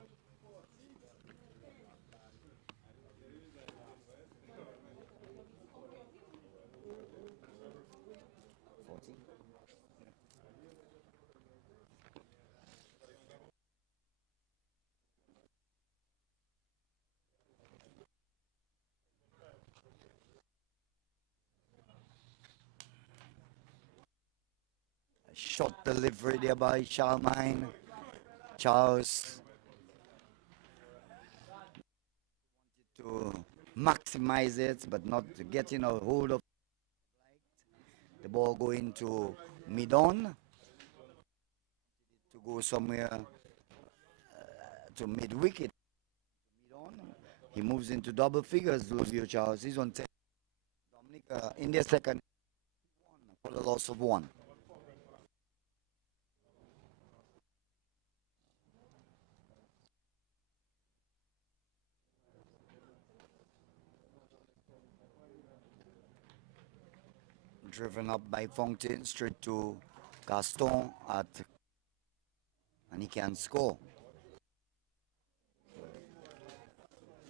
Shot delivery there by Charlemagne. Charles to maximize it, but not getting a hold of the ball going to mid-on to go somewhere to mid-wicket. Mid-on. He moves into double figures, Lucio Charles. He's on 10. Dominica in their second for the loss of 1. Driven up by Fontaine straight to Gaston and he can score.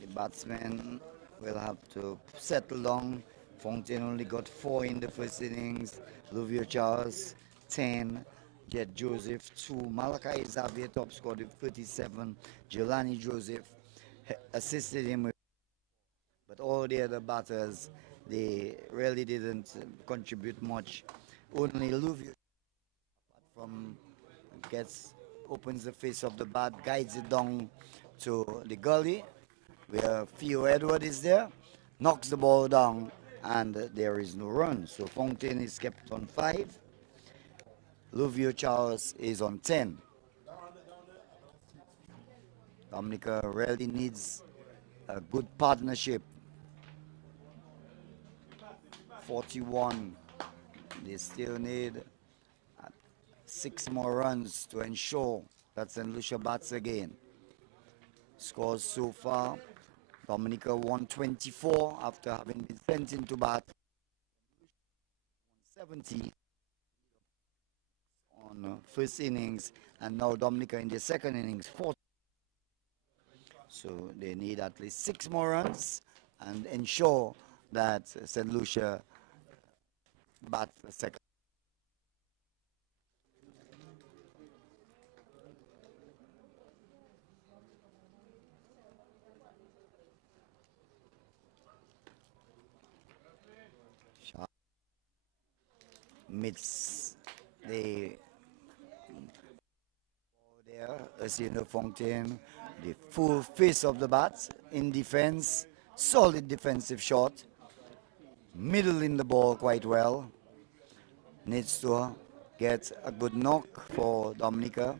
The batsman will have to settle down. Fontaine only got 4 in the first innings. Lucio Charles 10. Jet Joseph 2. Malachi Xavier top scored with 37. Jelani Joseph assisted him with, but all the other batters, they really didn't contribute much. Only Lucio from opens the face of the bat, guides it down to the gully where Theo Edward is there, knocks the ball down, and there is no run. So Fontaine is kept on 5. Lucio Charles is on 10. Dominica really needs a good partnership. 41. They still need 6 more runs to ensure that St. Lucia bats again. Scores so far, Dominica 124 after having been sent into bat. 170 on first innings, and now Dominica in the second innings 40. So they need at least 6 more runs and ensure that St. Lucia bats the second. Meets the there, as you know, Fontaine, the full face of the bat in defense, solid defensive shot, middle in the ball quite well. Needs to get a good knock for Dominica.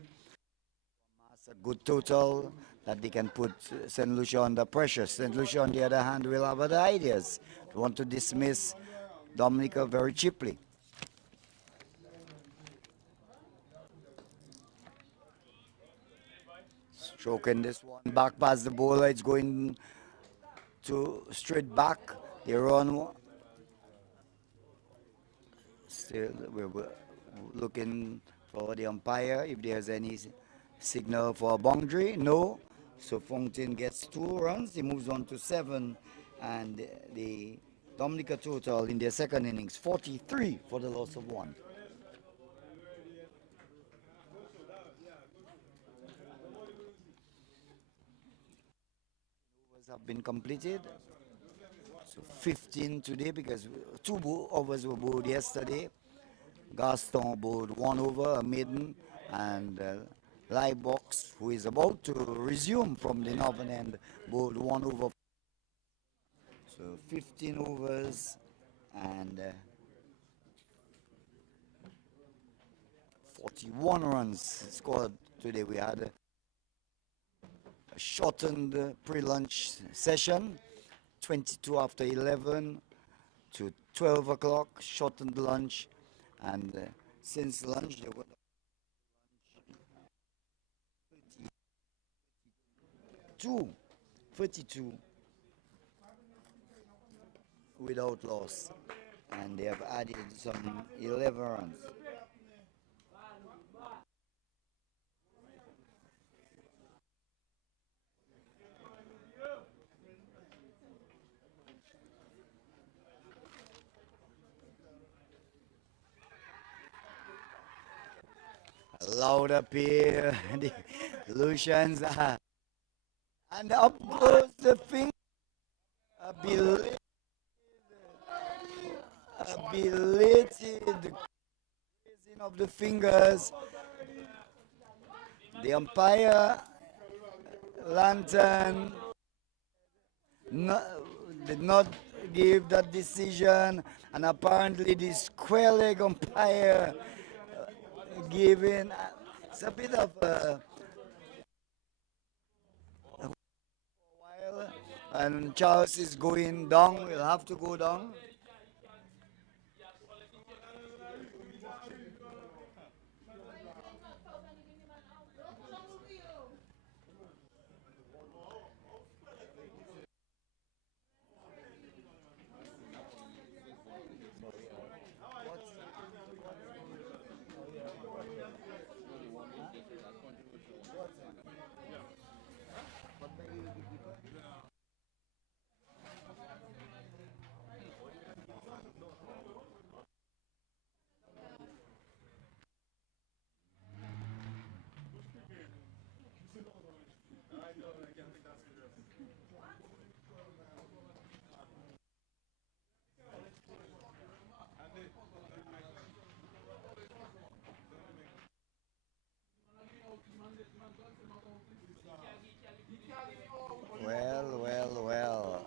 A good total that they can put St. Lucia under pressure. St. Lucia, on the other hand, will have other ideas. They want to dismiss Dominica very cheaply. Stroking this one back past the bowler. It's going to straight back. They run. Still, we're looking for the umpire if there's any signal for a boundary. No. So Fontaine gets 2 runs. He moves on to 7. And the Dominica total in their second innings, 43 for the loss of 1. Have been completed. So 15 today because 2 overs were bowled yesterday. Gaston bowled 1 over, a maiden, and Live Box, who is about to resume from the northern end, bowled 1 over. So 15 overs and 41 runs scored today. We had a shortened pre-lunch session, 22 after 11 to 12 o'clock, shortened lunch, and since lunch there were 32, 32 without loss, and they have added some 11 runs. Loud appeal, the Lucians, and up goes the finger, a belated raising of the fingers. The umpire, Lantern, no, did not give that decision, and apparently the square leg umpire giving. It's a bit of a while, and Charles is going down. Will have to go down. Well, well, well.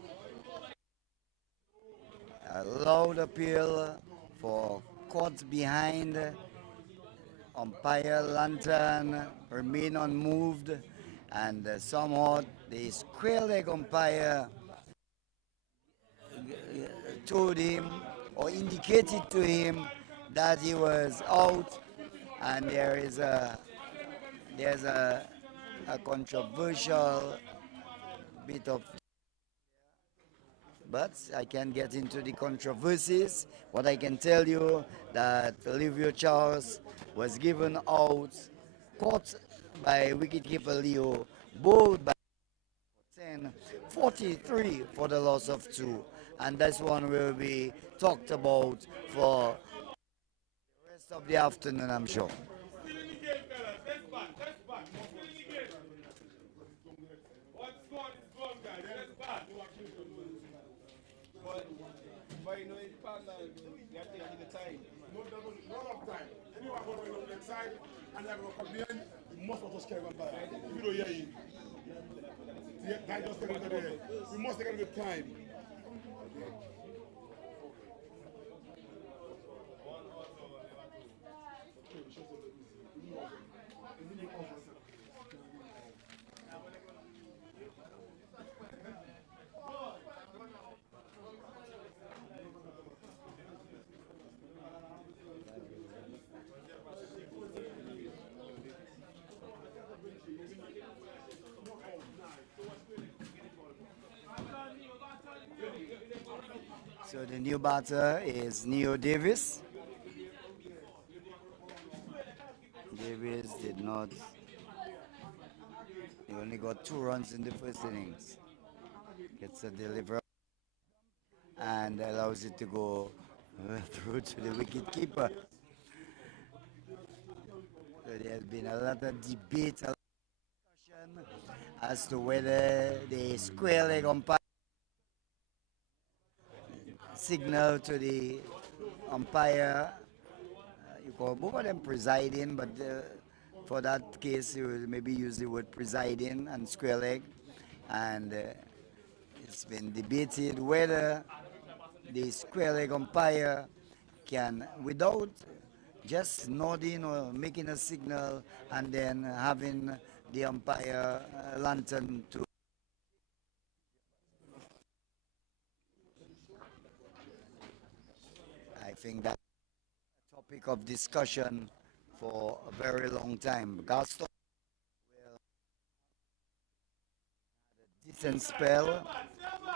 A loud appeal for caught behind. Umpire Lantern remain unmoved, and somewhat the square leg umpire told him or indicated to him that he was out, and there's a controversial bit of, but I can't get into the controversies. What I can tell you that Olivia Charles was given out, caught by wicketkeeper Leo, bowled by 10, 43 for the loss of 2, and this one will be talked about for the rest of the afternoon, I'm sure. Still in the game, fellas. Let's bat. Let's bat. Still in the game. What's going is gone, guys. Let's bat. But you know, it's part of you have to take the time. No, not of time. Anyone going on the side and have a complaint, you must also scare them by. If you don't hear him, that just get into there. We must take the time. So the new batter is Neo Davis. Davis did not, he only got 2 runs in the first innings. Gets a delivery and allows it to go through to the wicket keeper. So there has been a lot of debate, a lot of discussion as to whether the square leg umpire signal to the umpire. You call both of them presiding, but for that case, you will maybe use the word presiding and square leg. And it's been debated whether the square leg umpire can, without just nodding or making a signal and then having the umpire lantern to. I think that's a topic of discussion for a very long time. Gaston, decent spell,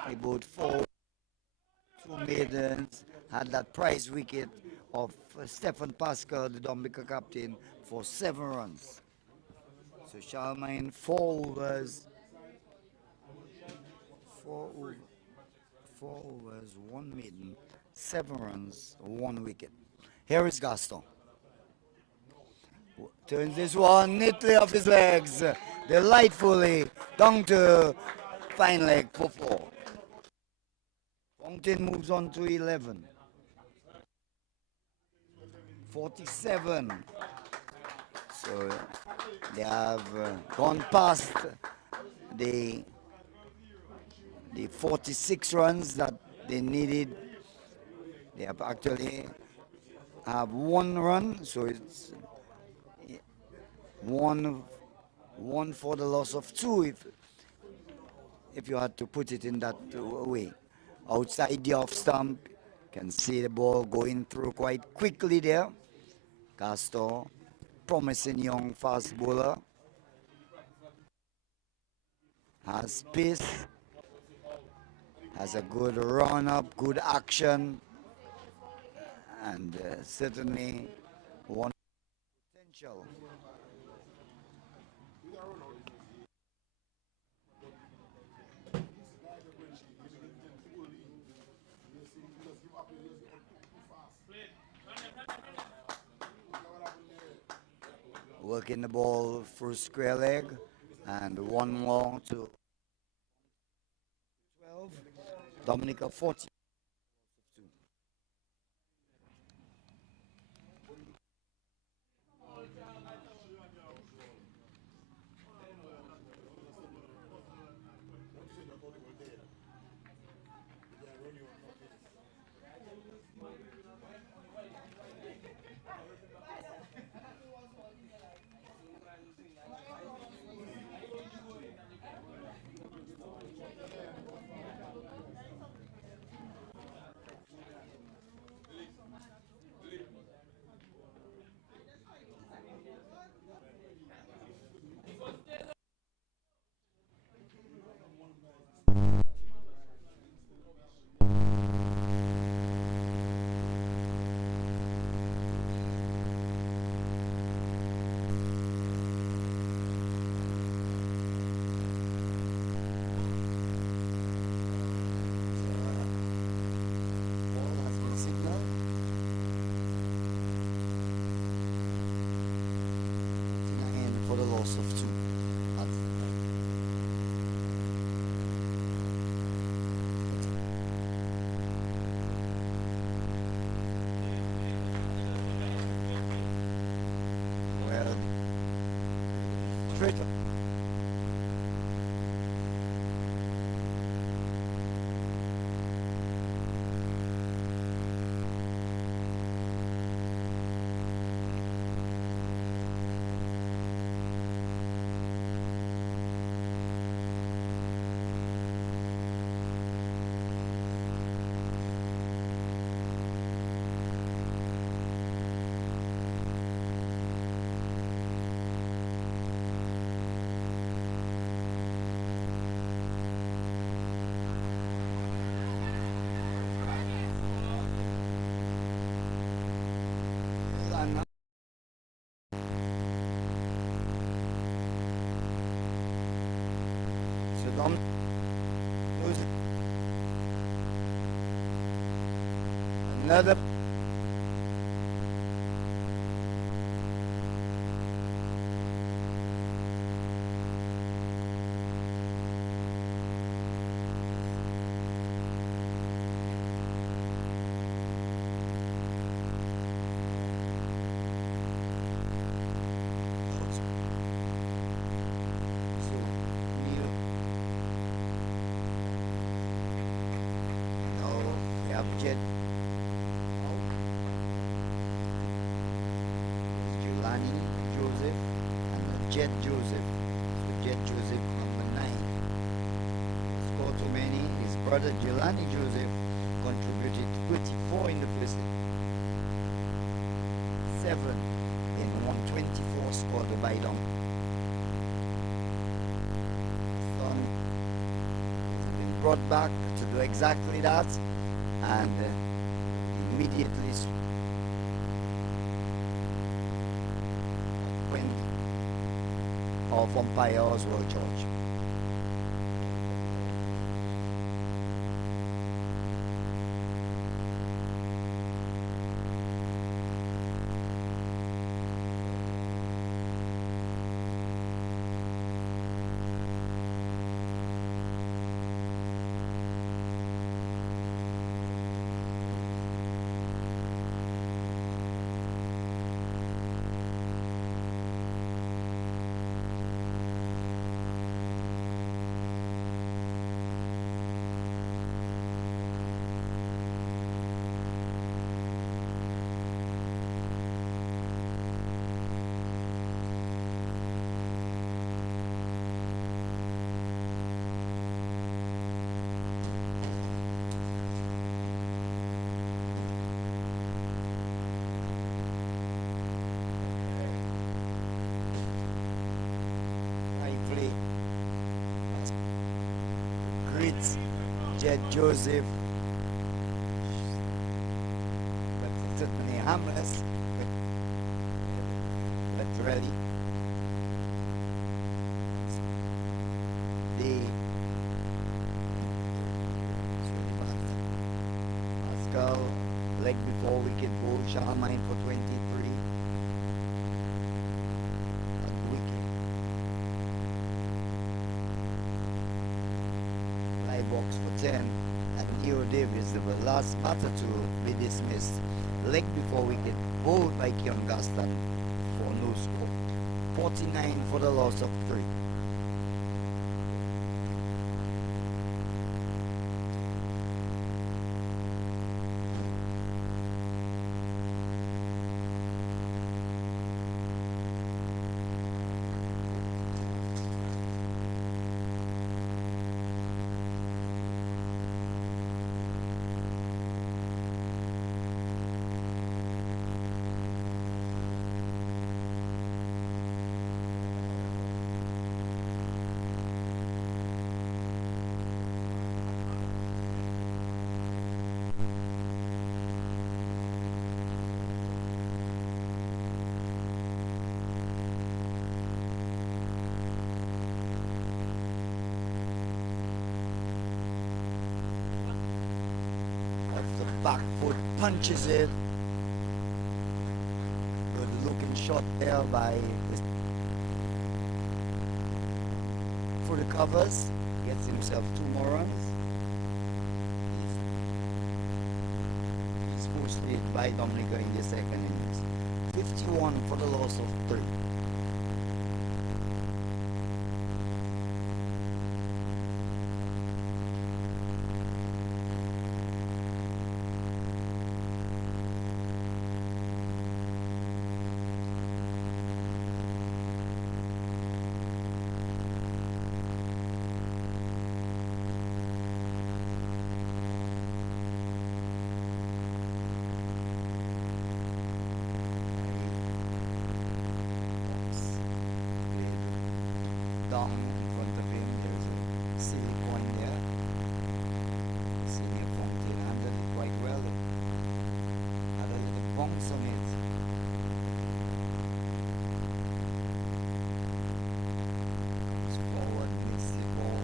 about four, two maidens, had that prize wicket of Stephen Pascal, the Dominica captain, for 7 runs. So Charlemagne, 4 overs, 4 overs, 4 overs, 1 maiden, 7 runs, 1 wicket. Here is Gaston. Turns this one neatly off his legs, delightfully down to fine leg for 4. Fountain moves on to 11. 47. So they have gone past the 46 runs that they needed. They have actually have 1 run, so it's one for the loss of 2 if you had to put it in that way. Outside the off stump, can see the ball going through quite quickly there. Castor, promising young fast bowler, has pace, has a good run up, good action, and certainly one potential. Working the ball through square leg, and 1 more to 12. Dominica 40. Ball has been signaled. And for the loss of 2. Well, straight up. And so Dom loses another. So Neil, now we have Jet Jet Joseph. So Jet Joseph, number 9. Scored too many. His brother Jelani Joseph contributed 24 in the first 7 in 124 scored by Dom. Son has been brought back to do exactly that, and immediately went off umpire Oswald George. Great Jet Joseph, but certainly harmless, but really the Pascal leg before wicket ball, Charlemagne for 23. Box for 10, and Neo Davis, the last batter to be dismissed. Leg before wicket, bowled by Keon Gaston for no score. 49 for the loss of 3. Back foot punches it. Good looking shot there by for the covers. Gets himself 2 more runs. He's pushed it by Dominica in the second innings. 51 for the loss of 3. Down in front of him, there's a silly coin there. Senior fountain handled it quite well. Had a little bounce on it. Comes forward, missed the ball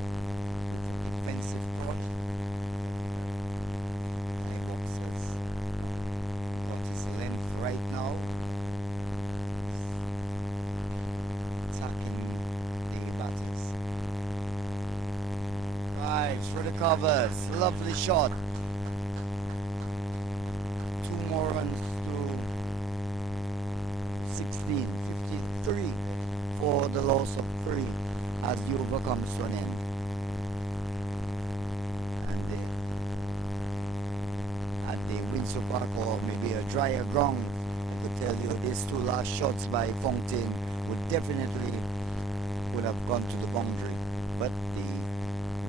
with a defensive cut. My boxers got his length right now. Attacking batters. Right, for the covers. Lovely shot. 2 more runs to 16. 53 for the loss of 3 as the over comes to an end. And at the Windsor Park or maybe a drier ground, I could tell you these 2 last shots by Fountain would definitely would have gone to the boundary, but the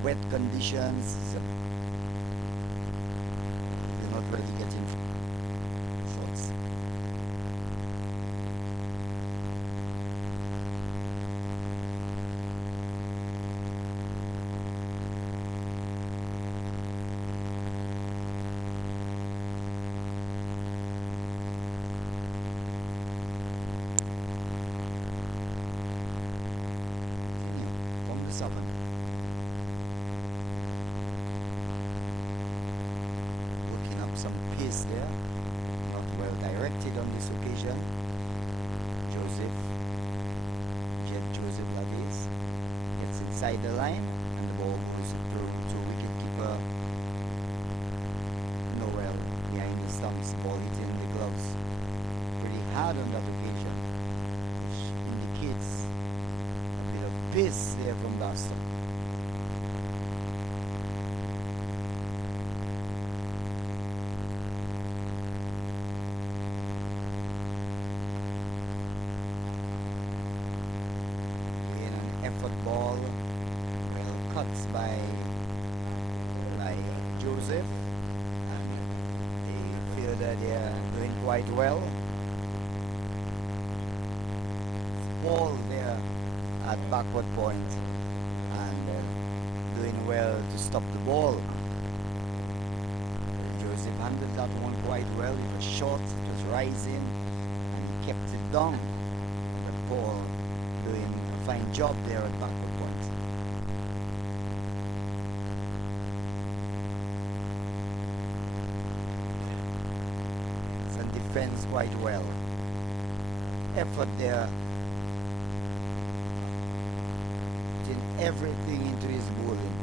wet conditions, you're not really getting shots. From the 7. Working up some pace there. Not well directed on this occasion. Joseph, Jeff Joseph that is, gets inside the line and the ball goes through to wicketkeeper Noel behind the stumps. Ball hitting the gloves pretty hard on that occasion, which indicates a bit of pace there from Gaston. In an effort ball, well cut by Joseph, and they feel that they are doing quite well. Ball there at backward point and doing well to stop the ball. Joseph handled that one quite well. It was short, it was rising, and he kept it down. But Paul doing a fine job there at backward point. And defends quite well. Effort there. Putting everything into his bowling.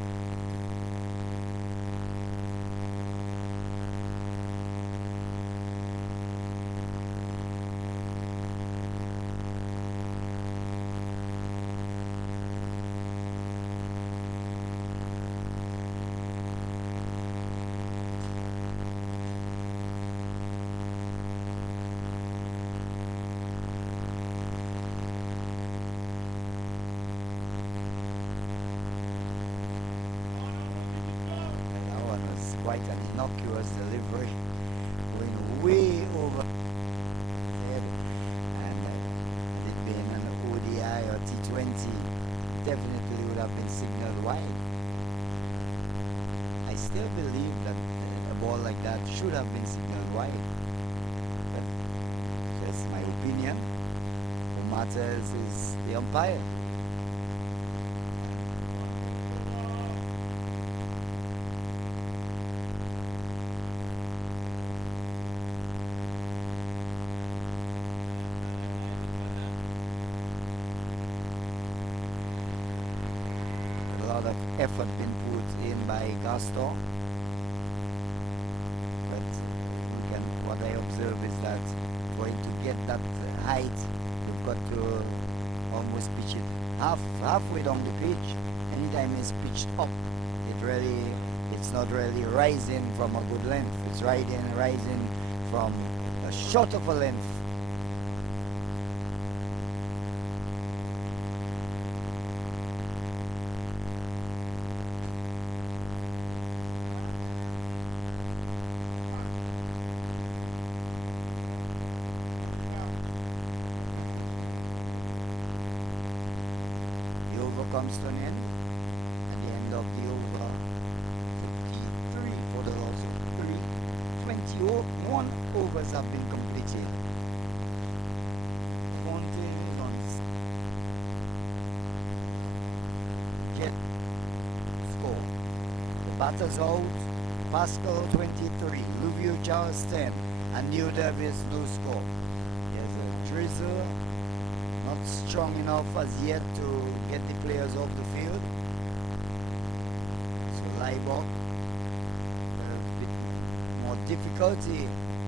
Quite an innocuous delivery, going way over head, and had it been an ODI or T20, definitely would have been signaled wide. I still believe that a ball like that should have been signaled wide, but that's my opinion. What matters is the umpire. A lot of effort been put in by Gaston, but what I observe is that for him to get that height, you've got to almost pitch it halfway down the pitch. Anytime it's pitched up, it's not really rising from a good length. It's rising from a short of a length. Comes to an end. At the end of the over, 53 for the loss of 3. 21 overs have been completed. Fontaine is on jet score. The batters out. Pascal 23, Luvio Charles 10, and New Davis no score. There's a drizzle. Not strong enough as yet to get the players off the field. So Leibach, a bit more difficulty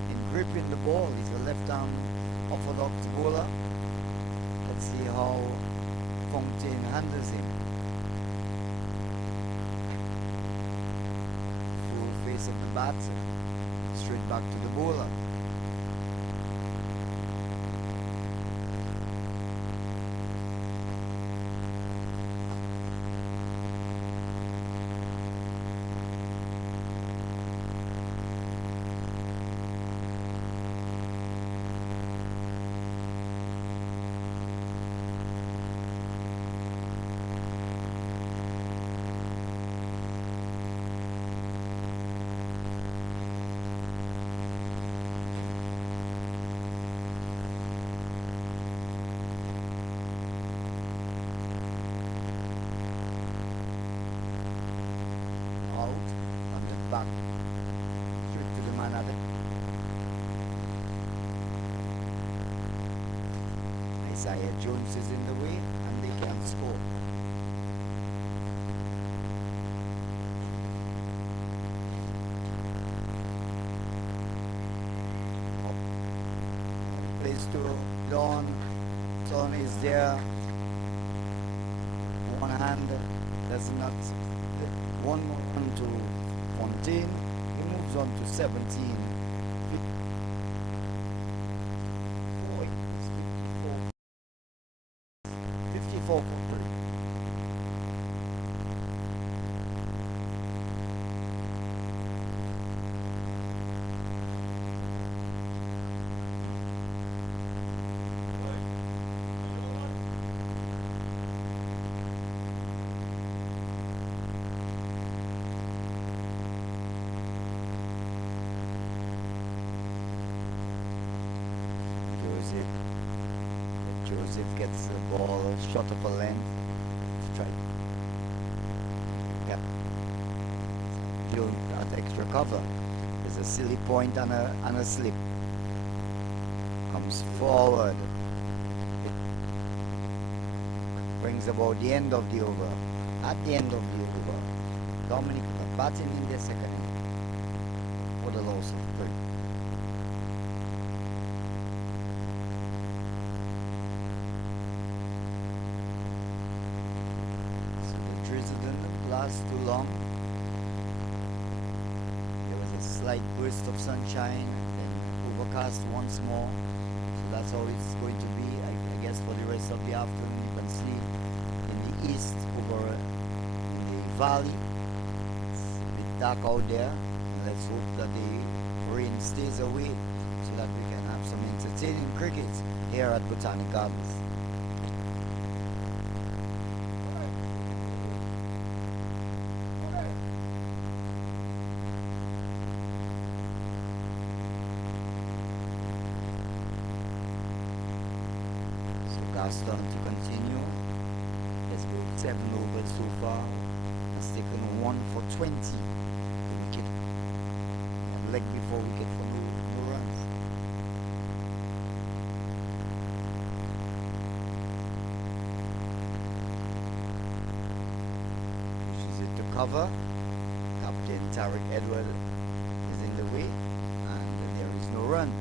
in gripping the ball. He's a left-arm orthodox bowler. Let's see how Fontaine handles him. Full face of the bat, straight back to the bowler. Isaiah Jones is in the way and they can score. Plays to Dawn. Dawn is there. One hand does not. One more on to Fontaine. He moves on to 17. 54 for 3. Joseph gets the ball shot up a length. Try. Yep. You'll add extra cover. There's a silly point and a slip. Comes forward. It brings about the end of the over. At the end of the over, Dominica batting in their second inning for the loss of 3. Didn't last too long. There was a slight burst of sunshine, then overcast once more. So that's how it's going to be, I guess, for the rest of the afternoon. You can see in the east over in the valley. It's a bit dark out there. And let's hope that the rain stays away so that we can have some entertaining cricket here at Botanic Gardens. Gaston to continue. Let's go 7 overs so far. Has taken 1 for 20. Wicket. One leg before wicket for no runs. Pushes it to cover. Captain Tariq Edward is in the way and there is no run.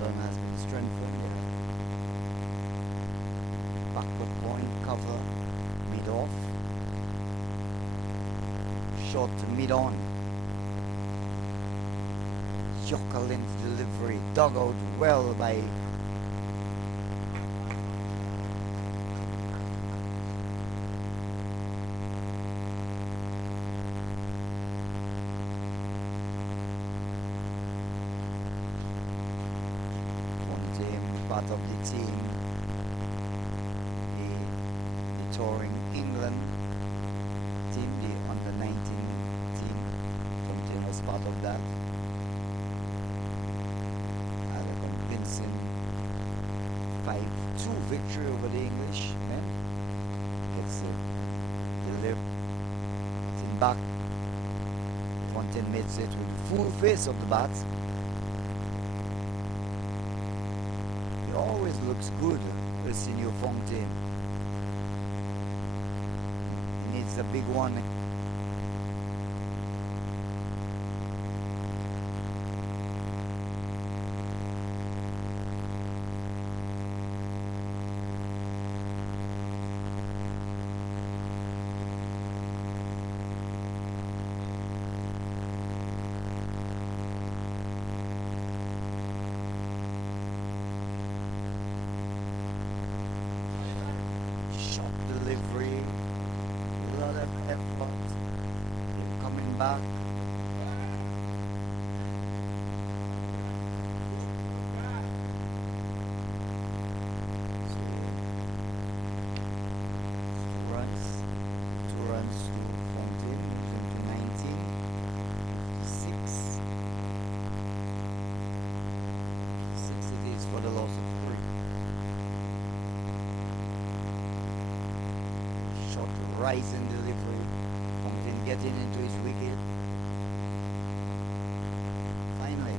Has been strengthened there. Backward point cover, mid off, short to mid on. Yorker length delivery, dug out well by part of the team, the touring England team, the under 19 team. Fontaine was part of that. Had a convincing 5-2 victory over the English men. Gets it delivered back. Fontaine makes it with full face of the bat. Always looks good, Senior Fontaine. He needs a big one. Delivery, a lot of effort. They're coming back. Two runs to Fontaine, moves into 19, 6. 6 it is for the loss of 3. rising delivery. Pumpkin getting into his wicket. Finally.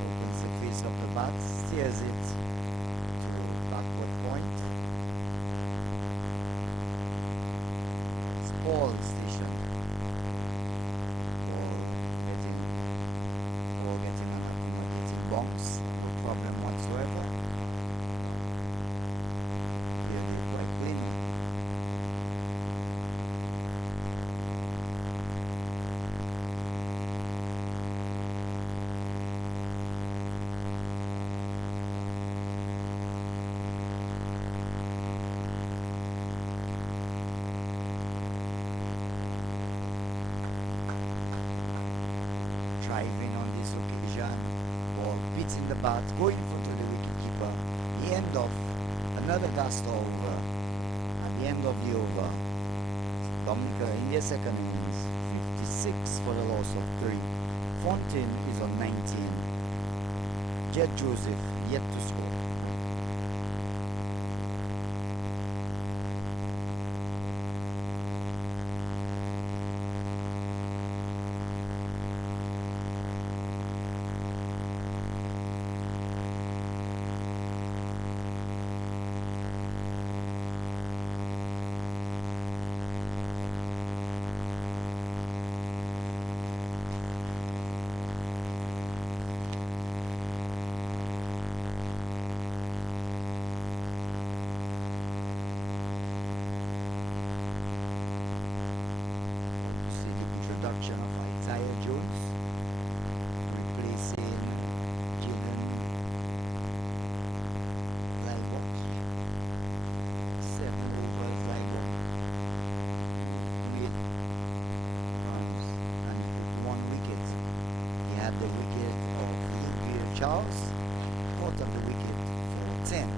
Opens the face of the bat, steers it to backward point. Ball station. Ball getting an accommodating bounce. No problem whatsoever. Really quite clean. Driving on this occasion, ball beating the bat, going in front of the wicketkeeper. The end of another dust over. At the end of the over, Dominica in their second innings, 56 for the loss of 3. Fontaine is on 19. Jed Joseph yet to score. Introduction of Isaiah Jones replacing Jalen Livok. 7 overs Livok, 8 runs, and he took 1 wicket. He had the wicket of Lucia Charles, caught up the wicket for 10.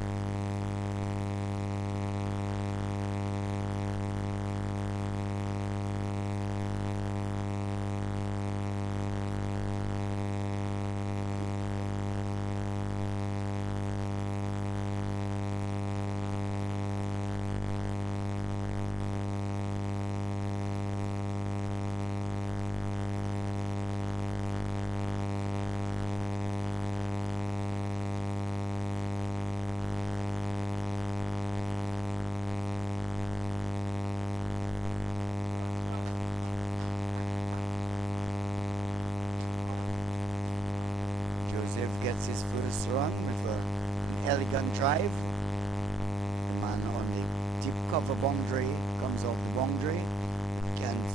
Joseph gets his first run with an elegant drive. The man on the deep cover boundary comes off the boundary. Can't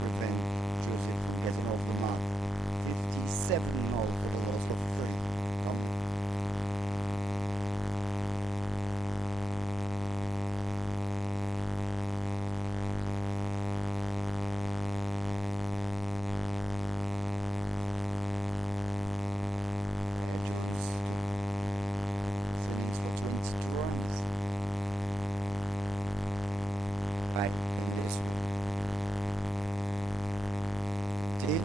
prevent Joseph from getting off the mark. 57 now for the loss of 3. Right in this one. 10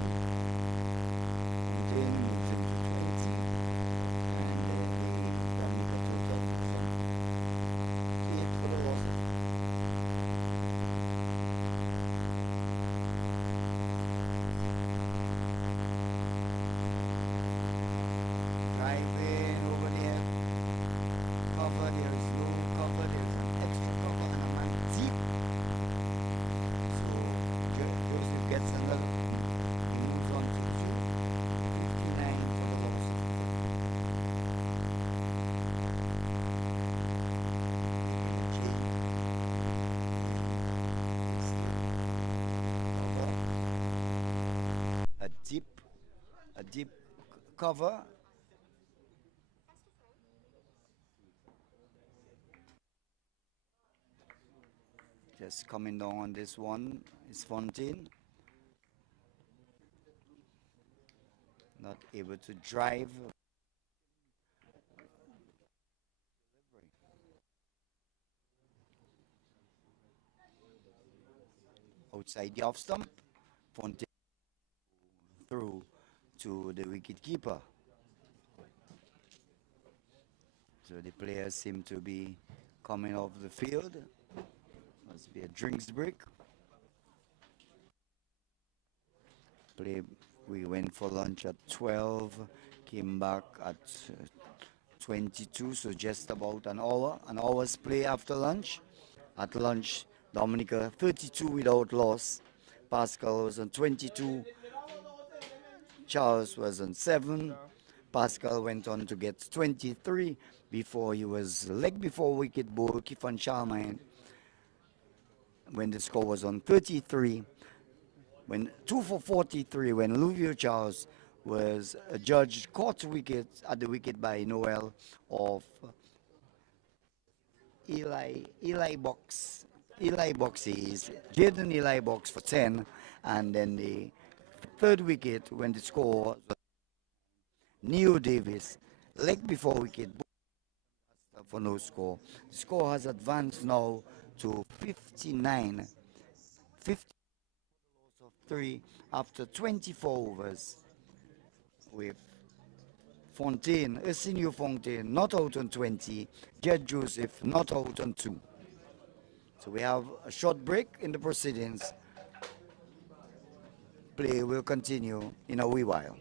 moves into 20, and the Dominica total from 8 for the loss. Driving over there, cover, there is no cover, there is an extra cover and a man deep. Joseph gets another. He moves on to 59 for the loss of 3. A deep cover. Just coming down on this one is Fontaine. Not able to drive. outside the off stump. Fontaine through to the wicket keeper. So the players seem to be coming off the field. Must be a drinks break. Play. We went for lunch at 12, came back at 22, so just about an hour. An hour's play after lunch. At lunch, Dominica 32 without loss. Pascal was on 22. Charles was on 7. Pascal went on to get 23 before he was leg before wicket ball Kifan Charmaine when the score was on 33. When 2 for 43 when Lucia Charles was judged caught wicket at the wicket by Noel of Eli Box. Eli Box is Jaden Eli Box for 10, and then the third wicket when the score was Neo Davis leg before wicket for no score. The score has advanced now to 59. 50 loss of 3 after 24 overs with Fontaine, Arsenio Fontaine not out on 20, Jed Joseph not out on 2. So we have a short break in the proceedings. Play will continue in a wee while.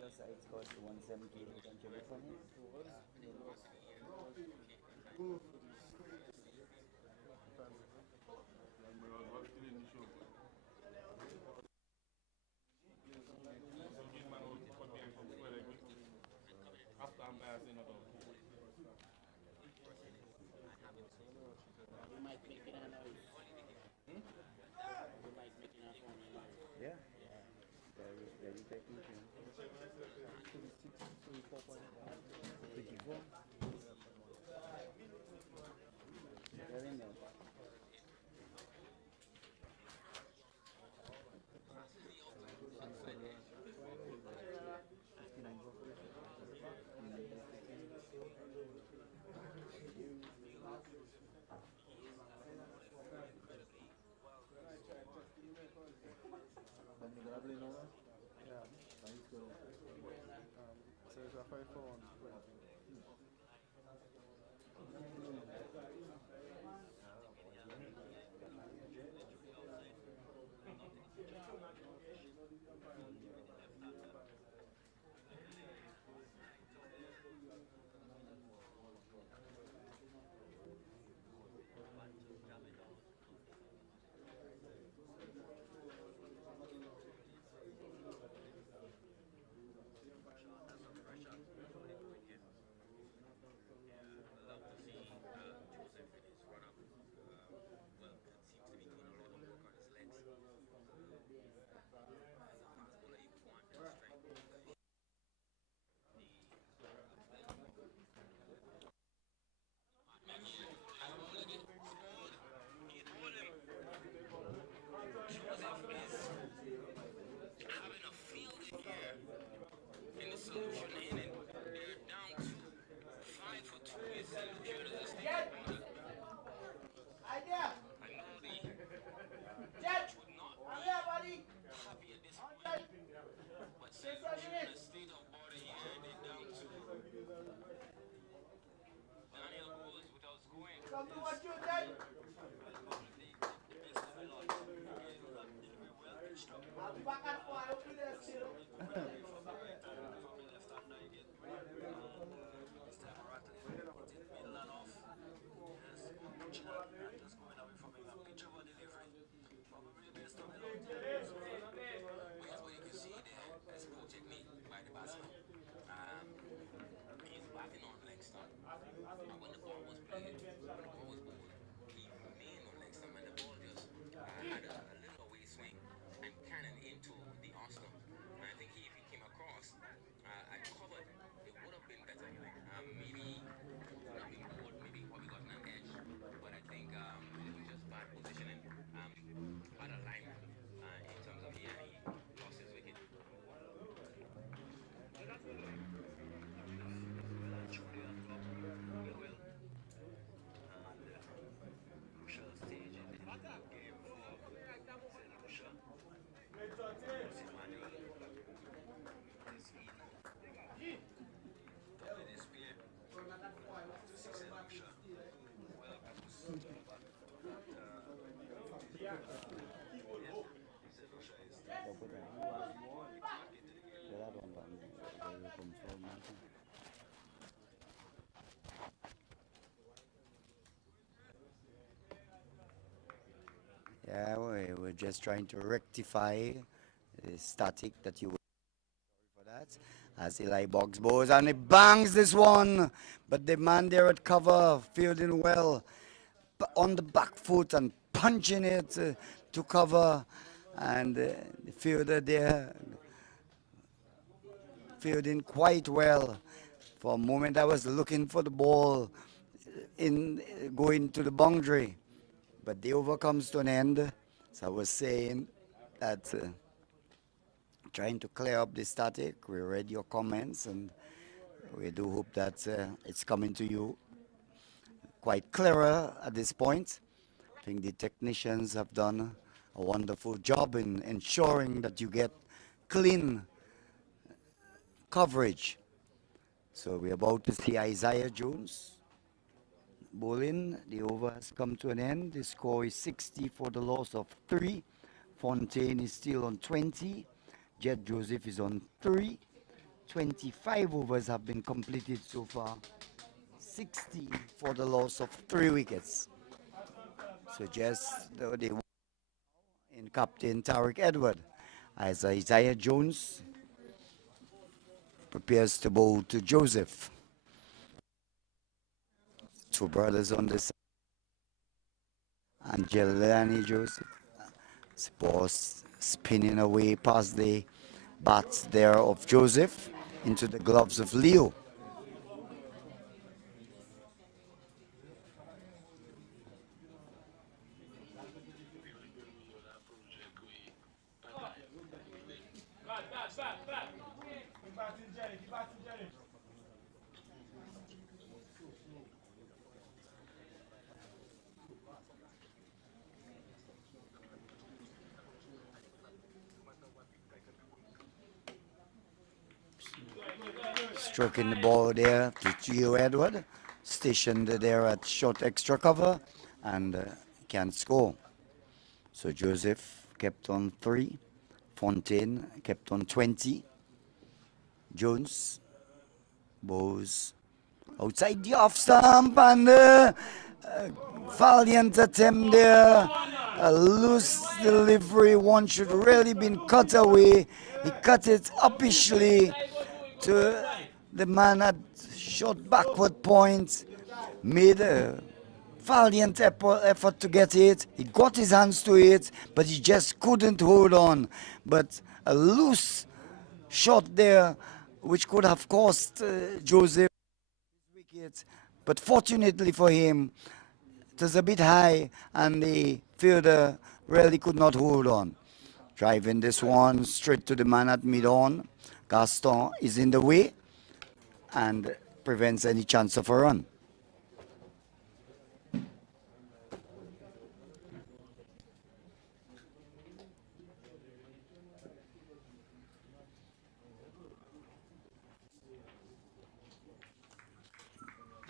Your side's got 178 on telephone. After I'm passing about. Yeah. Very technical. 54. Very nice. So it's a 5-4-1. Yeah, we're just trying to rectify the static that you were for that. As Eli box bows and he bangs this one, but the man there at cover fielding well on the back foot and punching it to cover, and the fielder there fielding quite well. For a moment, I was looking for the ball in going to the boundary, but the over comes to an end. So I was saying that trying to clear up the static. We read your comments, and we do hope that it's coming to you quite clearer at this point. I think the technicians have done a wonderful job in ensuring that you get clean coverage. So we're about to see Isaiah Jones bowling. The over has come to an end. The score is 60 for the loss of 3. Fontaine is still on 20. Jet Joseph is on 3. 25 overs have been completed so far. 60 for the loss of 3 wickets. So just the in Captain Tariq Edward as Isaiah Jones prepares to bowl to Joseph. Two brothers on this side. And Jelani Joseph. Sports spinning away past the bats there of Joseph into the gloves of Leo. Stroking the ball there to Gio Edward, stationed there at short extra cover, and can't score. So Joseph kept on 3, Fontaine kept on 20, Jones, Bowes outside the off stump, and valiant attempt there. A loose delivery, one should really been cut away. He cut it uppishly to the man at short backward point, made a valiant effort to get it. He got his hands to it, but he just couldn't hold on. But a loose shot there, which could have cost Joseph his wicket. But fortunately for him, it was a bit high, and the fielder really could not hold on. Driving this one straight to the man at mid-on. Gaston is in the way and prevents any chance of a run.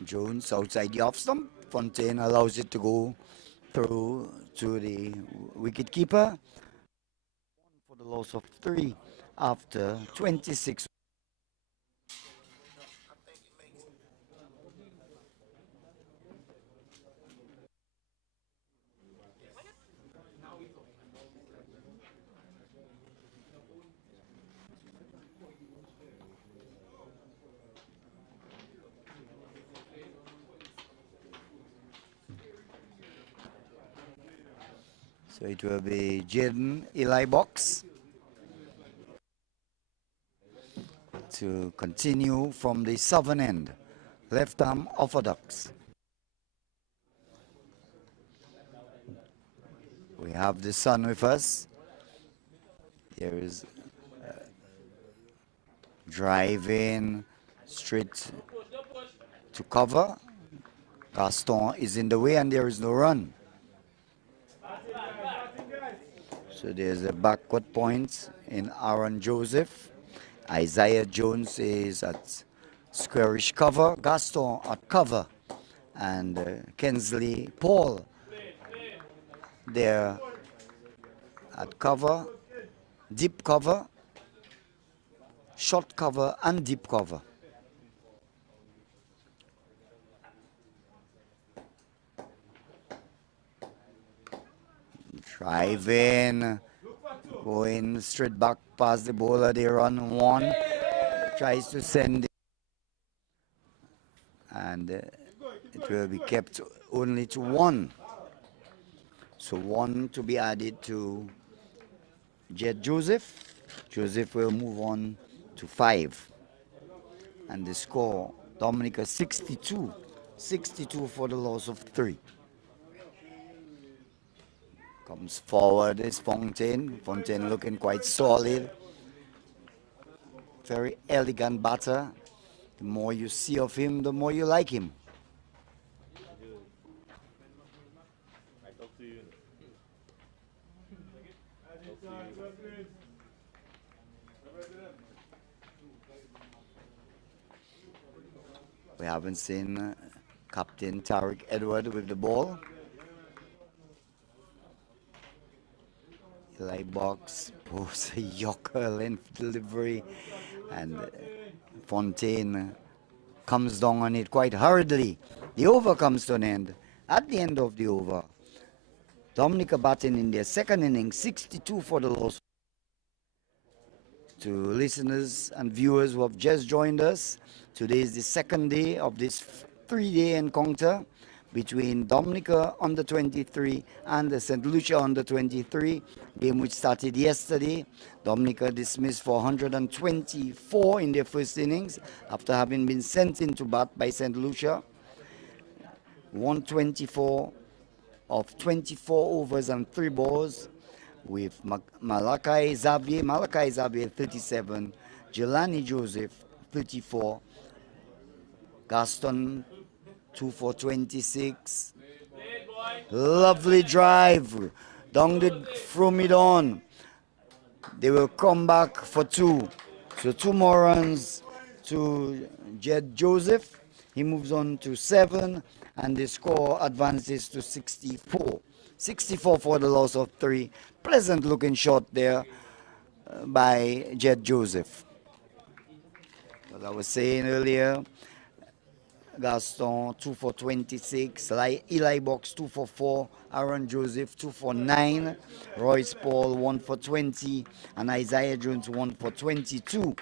Jones outside the off stump, Fontaine allows it to go through to the wicketkeeper for the loss of 3 after 26. So it will be Jaden Eli Box to continue from the southern end. Left arm orthodox. We have the sun with us. There is driving straight to cover. Gaston is in the way and there is no run. So there's a backward point in Aaron Joseph. Isaiah Jones is at squarish cover. Gaston at cover. And Kensley Paul there at cover. Deep cover. Short cover and deep cover. Driving, going straight back past the bowler, they run one, tries to send it, and it will be kept only to 1. So 1 to be added to Jed Joseph. Joseph will move on to 5. And the score, Dominica 62. 62 for the loss of 3. Comes forward is Fontaine. Fontaine looking quite solid. Very elegant batter. The more you see of him, the more you like him. We haven't seen Captain Tariq Edward with the ball. Eli Box posts a Yorker length delivery, and Fontaine comes down on it quite hurriedly. The over comes to an end. At the end of the over, Dominica batting in their second inning, 62 for the loss. To listeners and viewers who have just joined us, today is the second day of this 3-day encounter between Dominica under 23 and the St. Lucia under 23 game, which started yesterday. Dominica dismissed for 124 in their first innings after having been sent into bat by St. Lucia. 124 of 24 overs and 3 balls with Malachi Xavier 37, Jelani Joseph 34, Gaston 2 for 26. Lovely drive. Down the from it on. They will come back for 2. So 2 more runs to Jed Joseph. He moves on to 7 and the score advances to 64. 64 for the loss of 3. Pleasant looking shot there by Jed Joseph. As I was saying earlier, Gaston 2 for 26, Eli Box 2 for 4, Aaron Joseph 2 for 9, Royce Paul 1 for 20, and Isaiah Jones 1 for 22.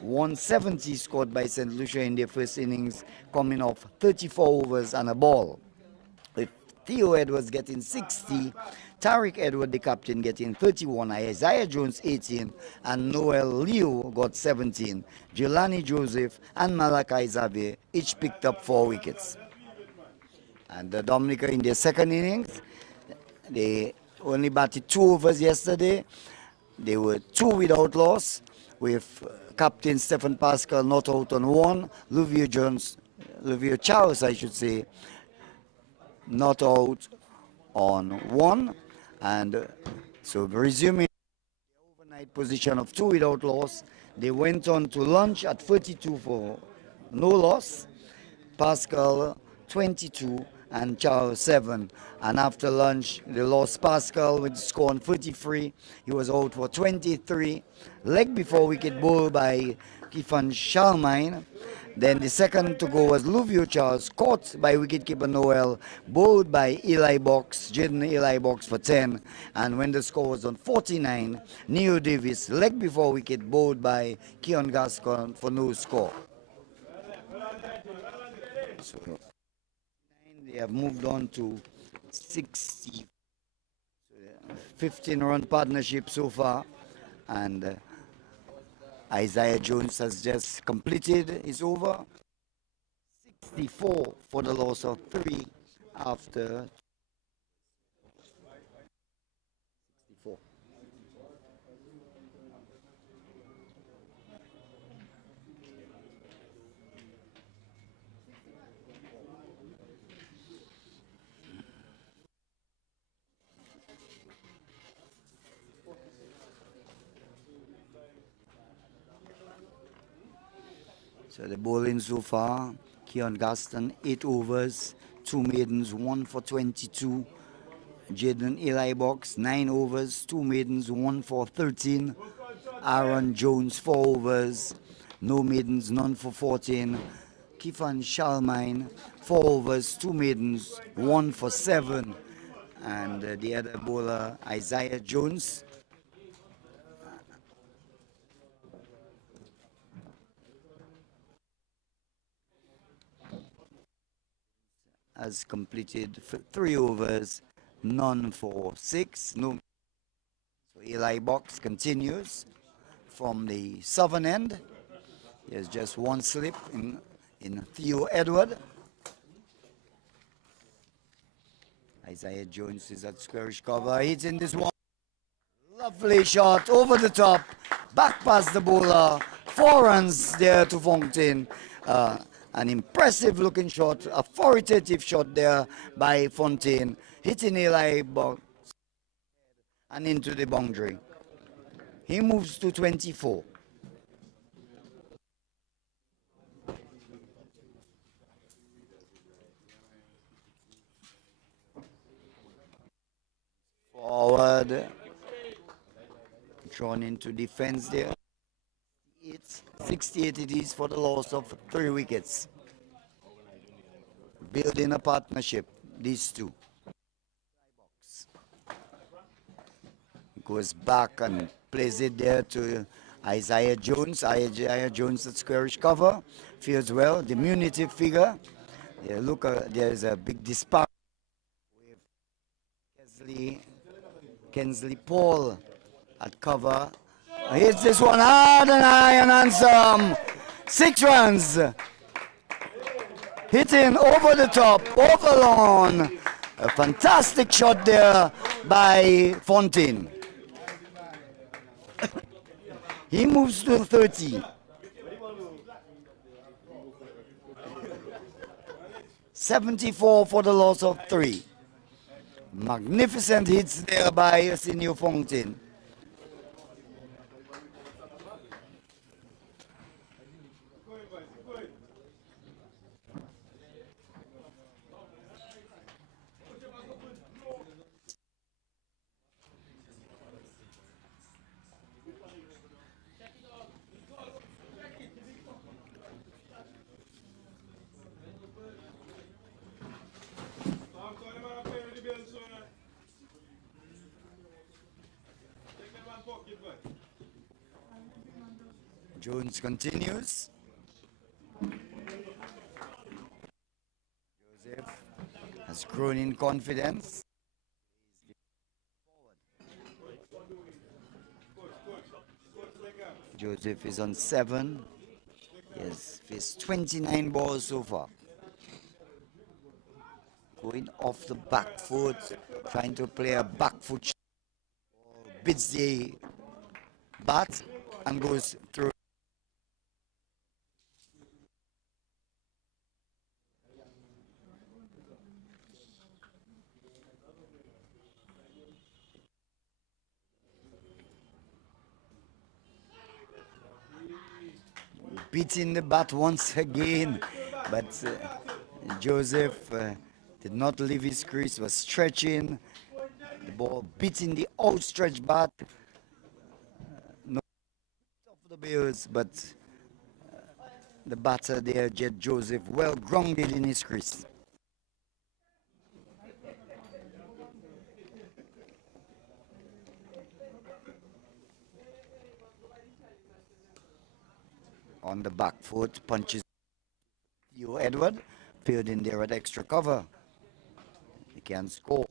170 scored by St. Lucia in their first innings, coming off 34 overs and a ball. With Theo Edwards getting 60, Tariq Edward, the captain, getting 31, Isaiah Jones 18, and Noel Leo got 17. Jelani Joseph and Malachi Xavier each picked up 4 wickets. And the Dominica in their second innings, they only batted 2 overs yesterday. They were 2 without loss, with Captain Stephen Pascal not out on 1, Luvio Charles, I should say, not out on 1. And so resuming the overnight position of 2 without loss, they went on to lunch at 32 for no loss. Pascal 22 and Charles 7. And after lunch, they lost Pascal with the score on 33. He was out for 23. Leg before wicket bowled by Kifan Charlemagne. Then the second to go was Luvio Charles, caught by wicketkeeper Noel, bowled by Eli Box, Jaden Eli Box for 10. And when the score was on 49, Neo Davis, leg before wicket, bowled by Keon Gascon for no score. So they have moved on to 60, 15-run partnership so far. And Isaiah Jones has just completed his over. 64 for the loss of 3 after 64. So the bowling so far, Keon Gaston, 8 overs, 2 maidens, 1 for 22. Jaden Eli Box, 9 overs, 2 maidens, 1 for 13. Aaron Jones, 4 overs, no maidens, none for 14. Kifan Charlemagne, 4 overs, 2 maidens, 1 for 7. And the other bowler, Isaiah Jones, has completed 3 overs, none for 6. No. So Eli Box continues from the southern end. There's just one slip in Theo Edward. Isaiah Jones is at squarish cover. He's in this one. Lovely shot over the top. Back past the bowler. 4 runs there to Fontaine. An impressive looking shot, authoritative shot there by Fontaine, hitting Eli Box and into the boundary. He moves to 24. Forward, drawn into defense there. It's 68 it is for the loss of 3 wickets. Building a partnership, these two. Goes back and plays it there to Isaiah Jones. Isaiah Jones at squarish cover. Feels well, diminutive figure. Yeah, look, there's a big disparity with Kensley Paul at cover. Hits this one hard and high and handsome. 6 runs. Hitting over the top, over lawn. A fantastic shot there by Fontaine. He moves to 30. 74 for the loss of 3. Magnificent hits there by Arsenio Fontaine. Jones continues. Joseph has grown in confidence. Joseph is on 7. He has faced 29 balls so far. Going off the back foot, trying to play a back foot shot. Bits the bat and goes through. Beating the bat once again, but Joseph did not leave his crease, was stretching. The ball beating the outstretched bat. No of the Bears, but the batter there, Jed Joseph, well grounded in his crease. On the back foot, punches you, Edward, peered in there at extra cover. He can score.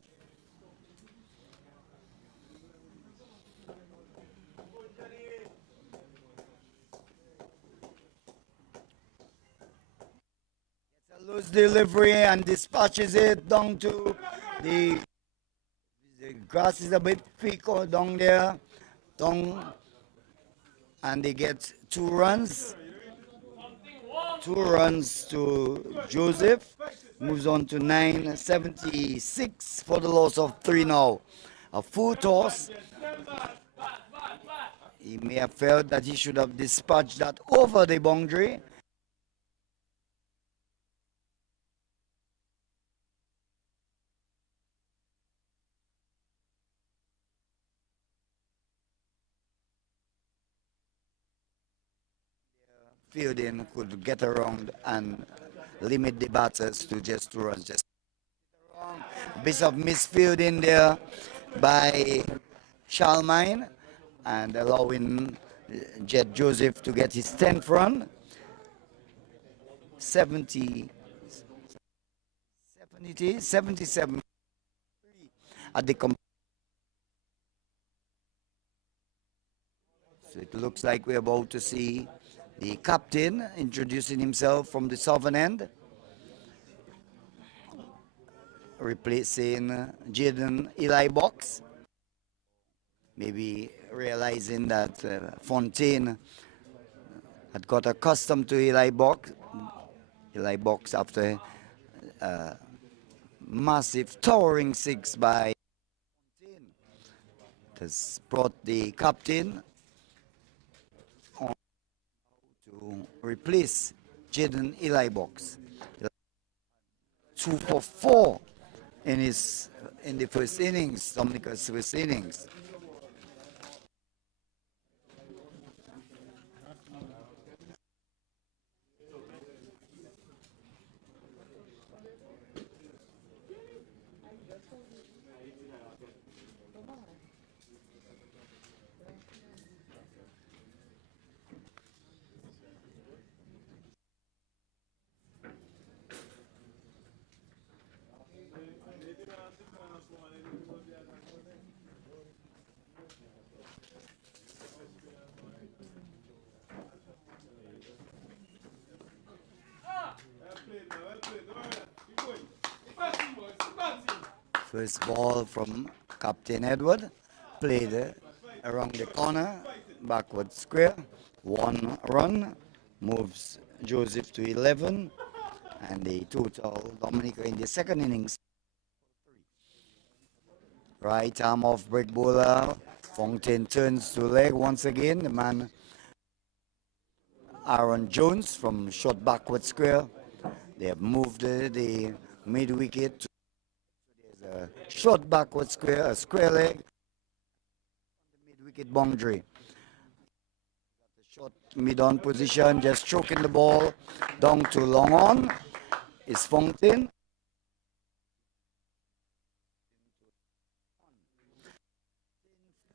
It's a loose delivery and dispatches it down to the grass is a bit thick down there. Down, and they get 2 runs. 2 runs to Joseph. Moves on to 976 for the loss of 3 now. A full toss. He may have felt that he should have dispatched that over the boundary. Fielding could get around and limit the batters to just 2 runs. Just a bit of misfielding there by Charlemagne and allowing Jed Joseph to get his 10th run. 77 at the so it looks like we're about to see the captain introducing himself from the southern end, replacing Jaden Eli Box. Maybe realizing that Fontaine had got accustomed to Eli Box. Eli Box after massive towering 6 by Fontaine has brought the captain on to replace Jaden Eli Box. 2 for 4 in the first innings, Dominica's first innings. First ball from Captain Edward, played around the corner, backward square, 1 run, moves Joseph to 11, and the total Dominica in the second innings. Right arm off break bowler, Fontaine turns to leg once again, the man Aaron Jones from short backward square. They have moved the mid wicket to a short backward square, a square leg, the mid-wicket boundary. The short mid-on position, just choking the ball down to long on is Fontaine.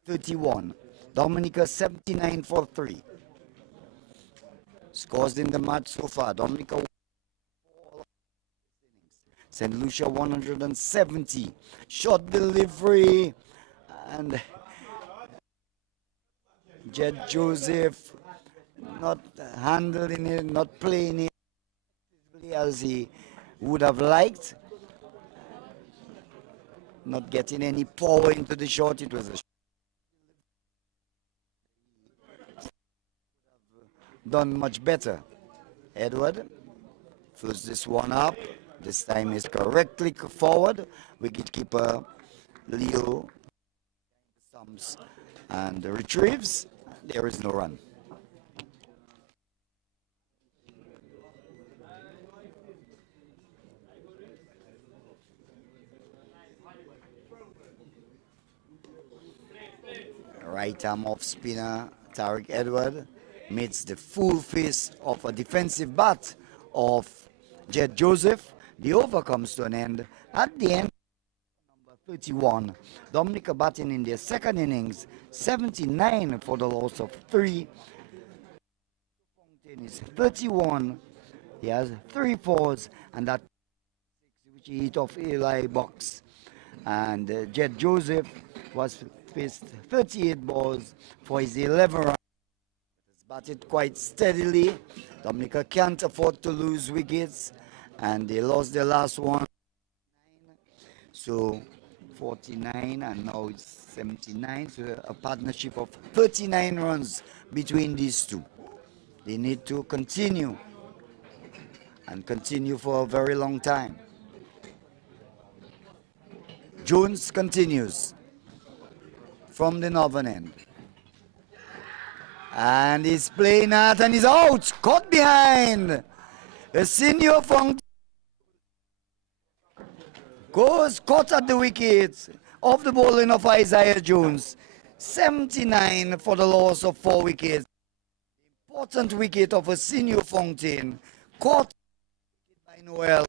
.31, Dominica 79 for 3. Scores in the match so far, Dominica St. Lucia 170. Short delivery and Jed Joseph not handling it, not playing it as he would have liked. Not getting any power into the shot. It was a done much better. Edward fills this one up. This time is correctly forward. Wicketkeeper Leo stumps and retrieves. There is no run. Right arm off spinner Tarek Edward meets the full fist of a defensive bat of Jed Joseph. The over comes to an end at the end. 31. Dominica batting in their second innings, 79 for the loss of 3. Fountain is 31. He has 3 fours, and that which he hit off Eli Box. And Jed Joseph was faced 38 balls for his 11 runs. Batted quite steadily. Dominica can't afford to lose wickets, and they lost their last one. So 49 and now it's 79. So a partnership of 39 runs between these two. They need to continue and continue for a very long time. Jones continues from the northern end. And he's playing out and he's out. Caught behind. A senior from goes caught at the wicket of the bowling of Isaiah Jones. 79 for the loss of 4 wickets. Important wicket of a senior fountain. Caught by Noel.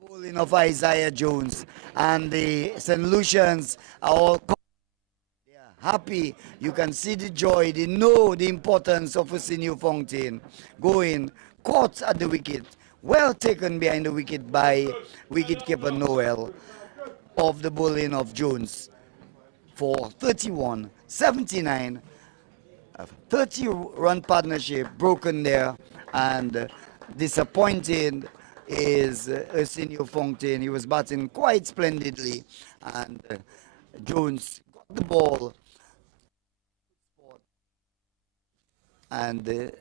The bowling of Isaiah Jones. And the St. Lucians are all happy. You can see the joy. They know the importance of a senior fountain. Going, caught at the wicket. Well taken behind the wicket by wicketkeeper Noel of the bowling of Jones for 31, 79. A 30-run partnership broken there, and disappointing is Arsenio Fountain. He was batting quite splendidly, and Jones got the ball, and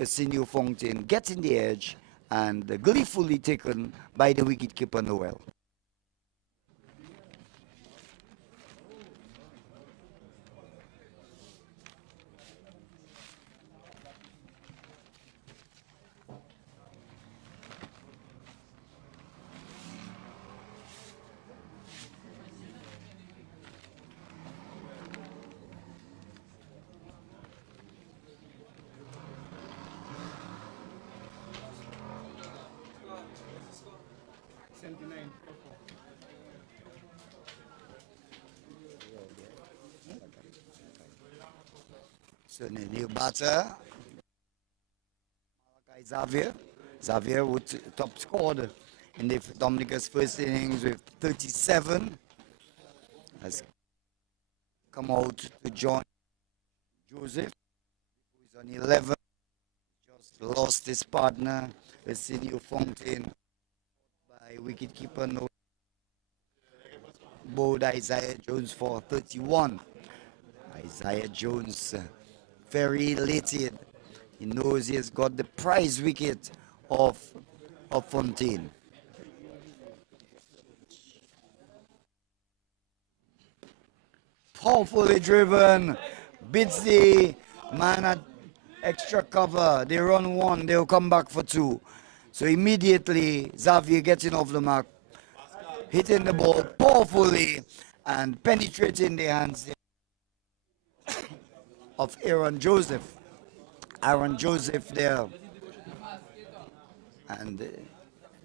Arsenio Fountain getting the edge and gleefully taken by the wicketkeeper Noel. So the new batter, Malachi Xavier. Xavier would top scored in the Dominica's first innings with 37. Has come out to join Joseph, who is on 11. Just lost his partner, Arsenio Fountain, by wicketkeeper No. Bowled Isaiah Jones for 31. Isaiah Jones very elated. He knows he has got the prize wicket of Fontaine. Powerfully driven, beats the man at extra cover. They run 1, they'll come back for 2. So immediately Xavier getting off the mark, hitting the ball powerfully and penetrating the hands of Aaron Joseph. Aaron Joseph there, and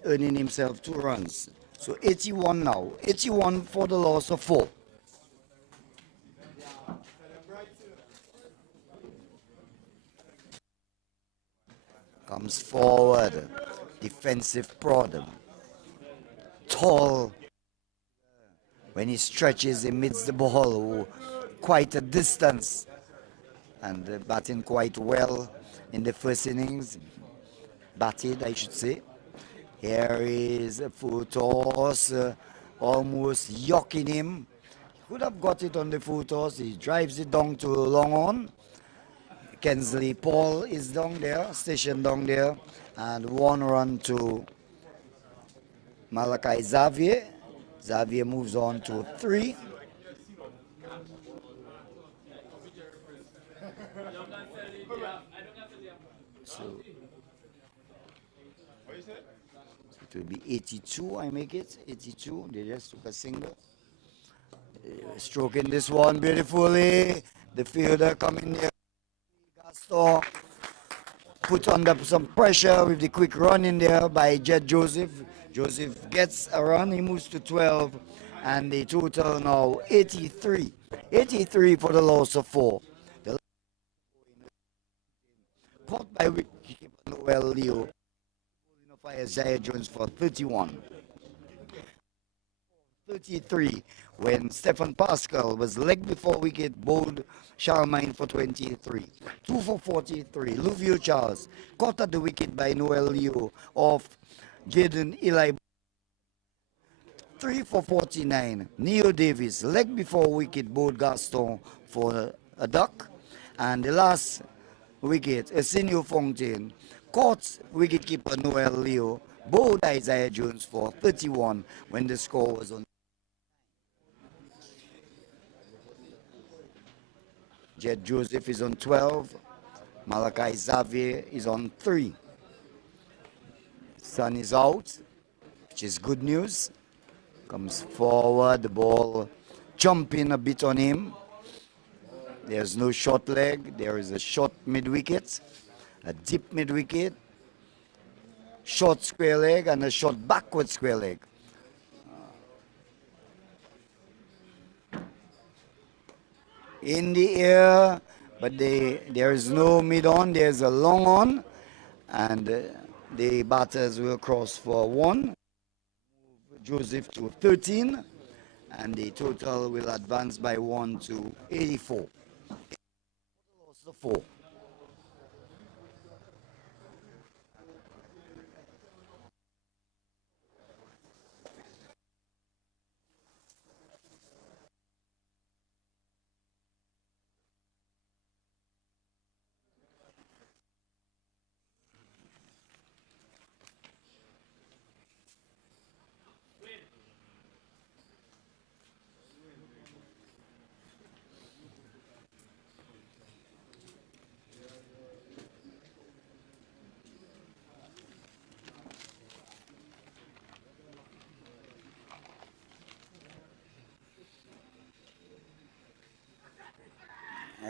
earning himself 2 runs. So 81 now. 81 for the loss of 4. Comes forward. Defensive problem. Tall. When he stretches, he meets the ball quite a distance. And batting quite well in the first innings. Batted, I should say. Here is a full toss, almost yocking him. Could have got it on the full toss. He drives it down to long on. Kensley Paul is down there, stationed down there. And 1 run to Malachi Xavier. Xavier moves on to 3. So it will be 82, I make it. 82, they just took a single. Stroking this one beautifully. The fielder coming here. Gaston put under some pressure with the quick run in there by Jet Joseph. Joseph gets a run, he moves to 12, and the total now 83. 83 for the loss of 4. The caught by wicketkeeper Noel Leo. Isaiah Jones for 31. 33 when Stephen Pascal was leg before wicket, bowled Charmaine for 23. 2 for 43. Luvio Charles caught at the wicket by Noel Leo off Jaden Eli. 3 for 49. Neo Davis leg before wicket, bowled Gaston for a duck. And the last wicket, Arsenio Fontaine caught wicketkeeper Noel Leo, bowled Isaiah Jones for 31 when the score was on. Jet Joseph is on 12. Malachi Xavier is on 3. Sun is out, which is good news. Comes forward, the ball jumping a bit on him. There's no short leg. There is a short mid-wicket, a deep mid-wicket, short square leg, and a short backward square leg. In the air, but there is no mid-on, there's a long on, and the batters will cross for 1. Joseph to 13, and the total will advance by 1 to 84. Loss of 4.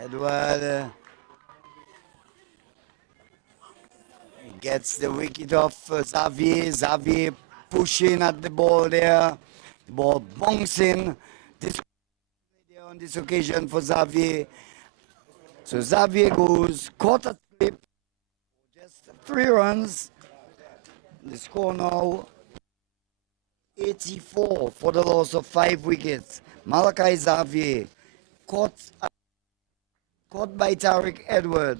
Edward gets the wicket off Xavier. Xavier pushing at the ball there. The ball bouncing. This on this occasion for Xavier. So Xavier goes caught at slip. Just 3 runs. The score now 84 for the loss of 5 wickets. Malachi Xavier caught by Tariq Edward.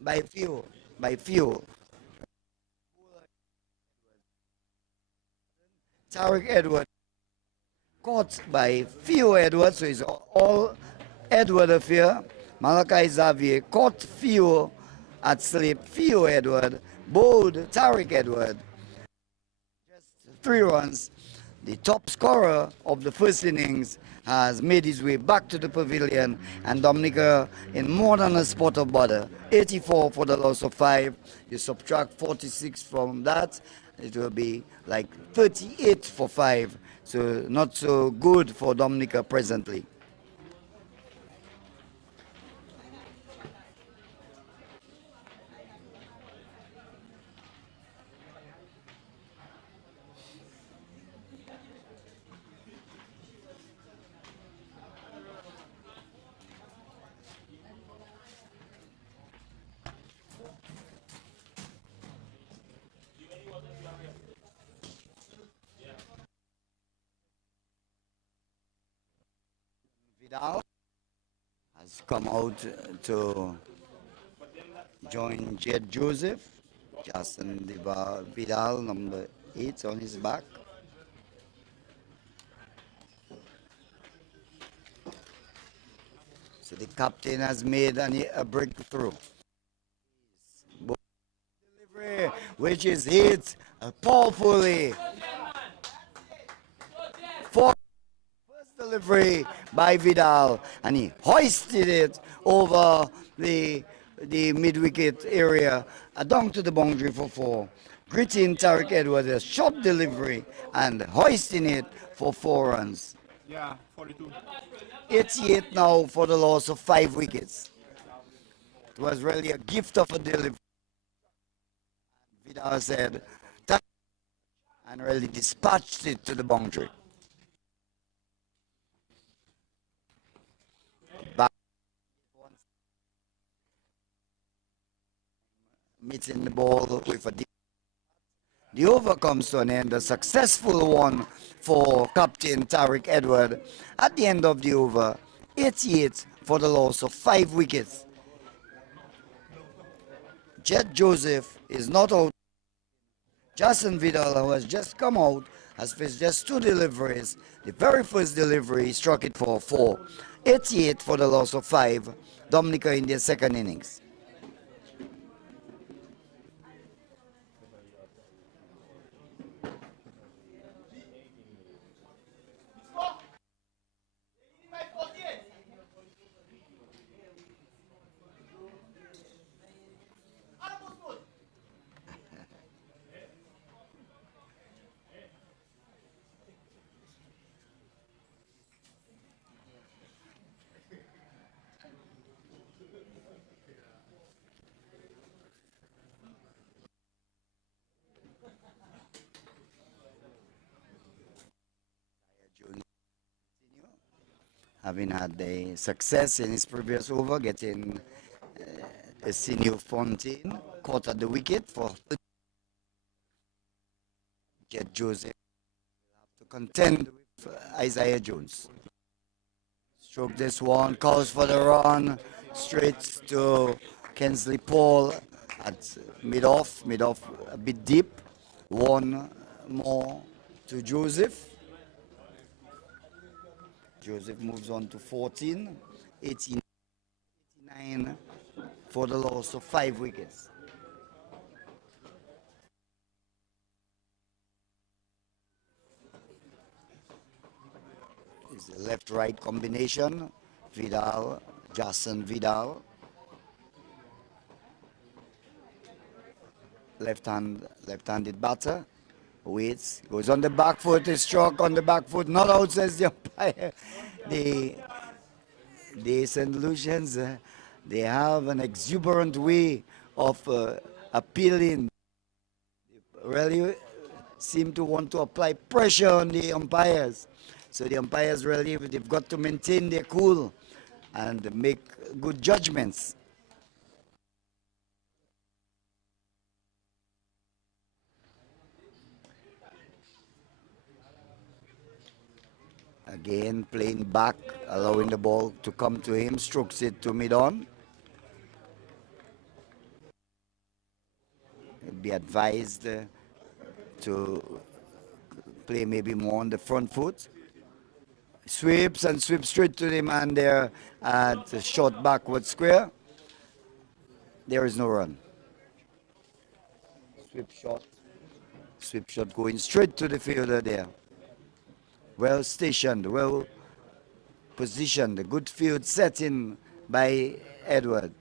By few. Tariq Edward caught by few Edward, so it's all Edward affair. Malachi Xavier caught few at slip, few Edward, bowled Tariq Edward. Just 3 runs. The top scorer of the first innings has made his way back to the pavilion, and Dominica in more than a spot of bother. 84 for the loss of 5. You subtract 46 from that, it will be like 38 for 5. So not so good for Dominica presently. Vidal has come out to join Jed Joseph. Justin Vidal, number 8 on his back. So the captain has made a breakthrough. Delivery, which is hit powerfully. First delivery by Vidal, and he hoisted it over the mid-wicket area, down to the boundary for 4. Greeting Tariq Edwards, a short delivery, and hoisting it for 4 runs. Yeah, 42. 88 now for the loss of 5 wickets. It was really a gift of a delivery. Vidal said, "Thank you," and really dispatched it to the boundary. Back meeting the ball with a deep. The over comes to an end, a successful one for Captain Tariq Edward. At the end of the over, 88 for the loss of 5 wickets. Jet Joseph is not out. Jason Vidal, who has just come out, has faced just 2 deliveries. The very first delivery, he struck it for 4. 88 for the loss of 5. Dominica in their second innings. Having had the success in his previous over, getting a senior Fontaine caught at the wicket for Jet Joseph to contend with Isaiah Jones. Stroke this one, calls for the run, straight to Kensley Paul at mid-off a bit deep. One more to Joseph. Joseph moves on to 14, 18, 89 for the loss of 5 wickets. It's the left-right combination. Vidal, Jason Vidal. Left-handed batter. Waits, goes on the back foot, is struck on the back foot, not out, says the umpire. The St. Lucians, they have an exuberant way of appealing. They really seem to want to apply pressure on the umpires. So the umpires really, they've got to maintain their cool and make good judgments. Again, playing back, allowing the ball to come to him, strokes it to mid-on. Be advised to play maybe more on the front foot. Sweeps and sweeps straight to the man there at the short backward square. There is no run. Sweep shot going straight to the fielder there. Well stationed, well positioned, good field setting by Edward.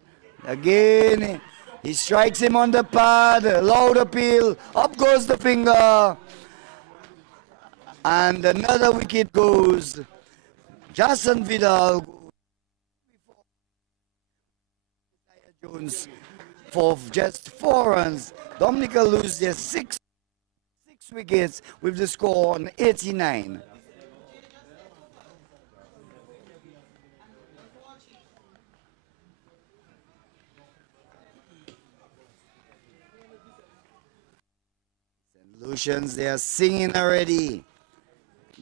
Again, he strikes him on the pad, loud appeal, up goes the finger, and another wicket goes. Jason Vidal Jones for just 4 runs. Dominica lose their six wickets with the score on 89. Lucians, they are singing already.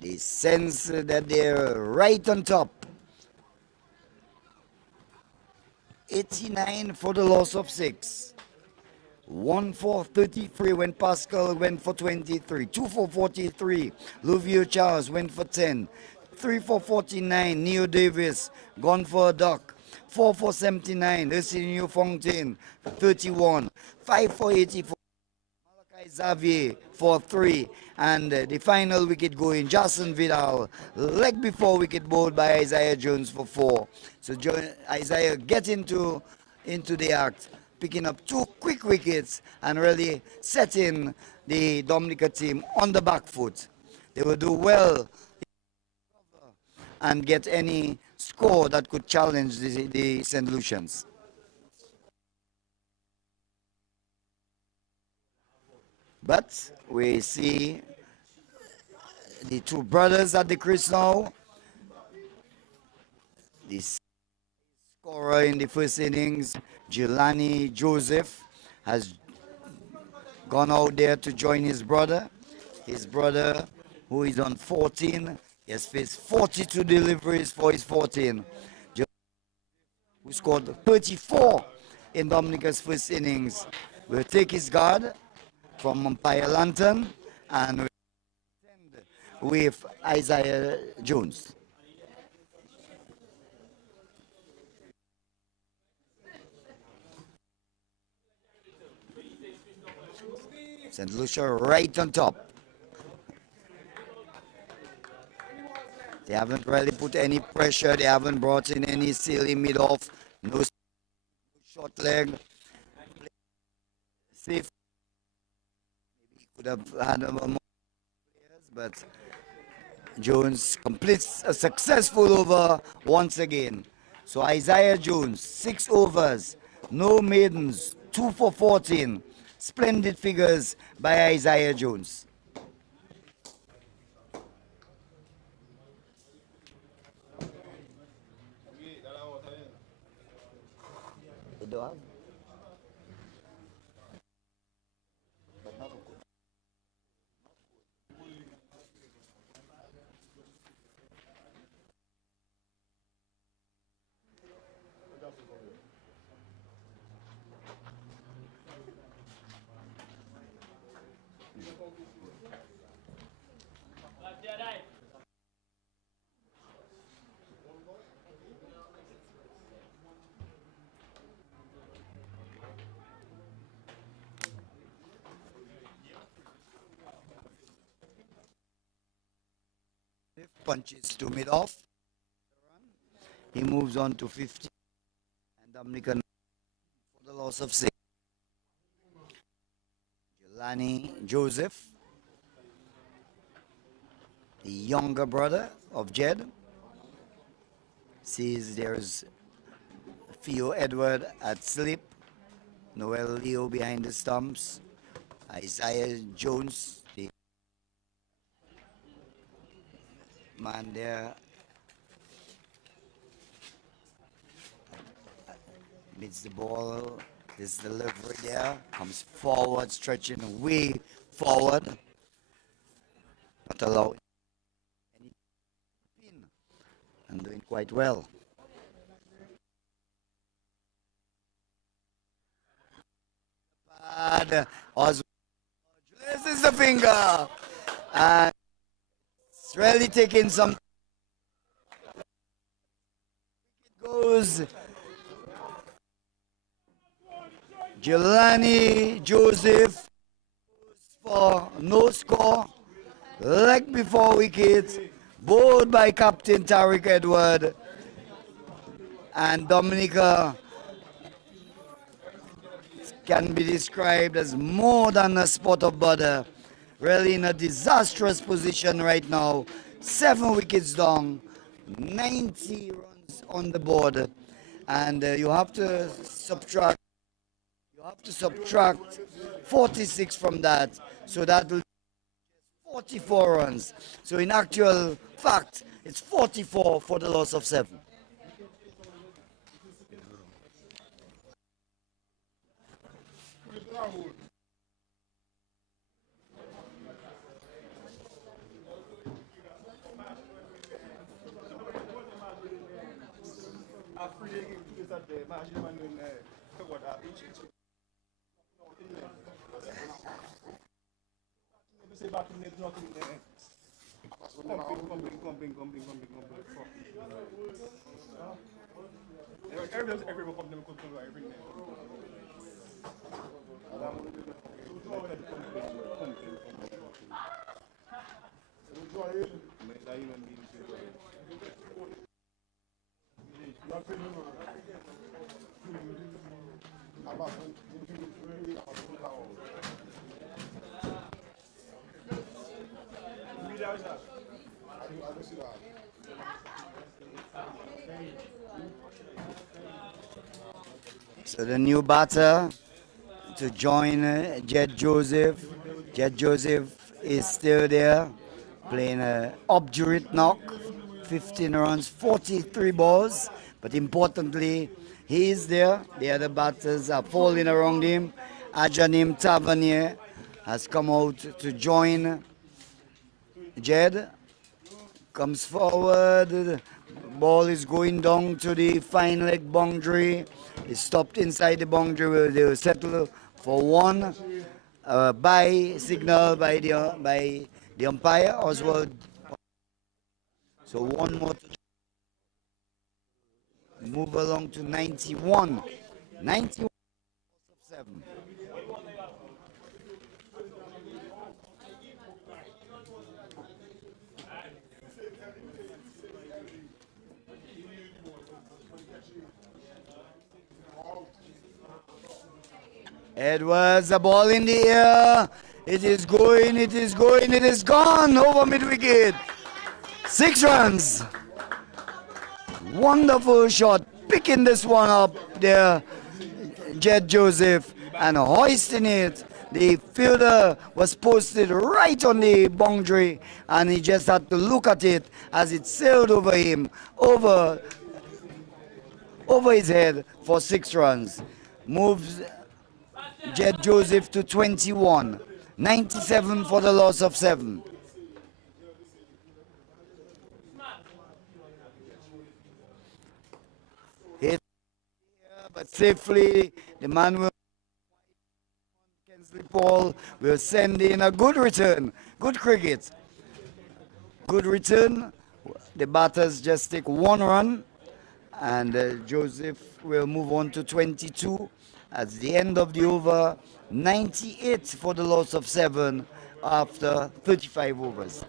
They sense that they're right on top. 89 for the loss of 6. 1 for 33 when Pascal went for 23. 2 for 43. Luvio Charles went for 10. 3 for 49. Neo Davis gone for a duck. 4 for 79. Lucia Fontaine 31. 5 for 84. Xavier for 3, and the final wicket going, Jason Vidal, leg before wicket bowled by Isaiah Jones for 4. So Isaiah get into the act, picking up 2 quick wickets and really setting the Dominica team on the back foot. They will do well and get any score that could challenge the St. Lucians. But we see the two brothers at the crease now. The scorer in the first innings, Jelani Joseph, has gone out there to join his brother. His brother, who is on 14, he has faced 42 deliveries for his 14. Who scored 34 in Dominica's first innings, will take his guard from umpire Lantern and will end with Isaiah Jones. St. Lucia right on top. They haven't really put any pressure. They haven't brought in any silly mid-off. No short leg. Safe. Maybe he could have had more players, but Jones completes a successful over once again. So Isaiah Jones, 6 overs, no maidens, 2 for 14. Splendid figures by Isaiah Jones. Punches to mid off. He moves on to 50. And Dominica for the loss of 6. Jelani Joseph, the younger brother of Jed, sees there's Theo Edward at slip, Noel Leo behind the stumps, Isaiah Jones, the man there, meets the ball. This delivery there comes forward, stretching way forward, not allowing any pin, and doing quite well. Bad Oswald. This is the finger, and it's really taking some. It goes. Jelani Joseph for no score. Leg before wicket. Bowled by Captain Tariq Edward. And Dominica can be described as more than a spot of butter. Really in a disastrous position right now. 7 wickets down. 90 runs on the board. And you have to subtract 46 from that, so that will be 44 runs. So in actual fact, it's 44 for the loss of 7. So the new batter to join Jed Joseph. Jed Joseph is still there, playing a obdurate knock, 15 runs, 43 balls. But importantly, he is there. The other batters are falling around him. Ajanim Tavernier has come out to join Jed. Comes forward. Ball is going down to the fine leg boundary. It's stopped inside the boundary where they will settle for one. By signal by the umpire Oswald. So one more to move along to 91. 91.7. Edwards, the ball in the air. It is going, it is going, it is gone over mid wicket. 6 runs. Wonderful shot. Picking this one up there, Jed Joseph, and hoisting it. The fielder was posted right on the boundary, and he just had to look at it as it sailed over him, over his head for 6 runs. Moves Jed Joseph to 21. 97 for the loss of 7. Hit, but safely. The man will, Kensley Paul will send in a good return. Good cricket. Good return. The batters just take 1 run, and Joseph will move on to 22 at the end of the over. 98 for the loss of 7 after 35 overs.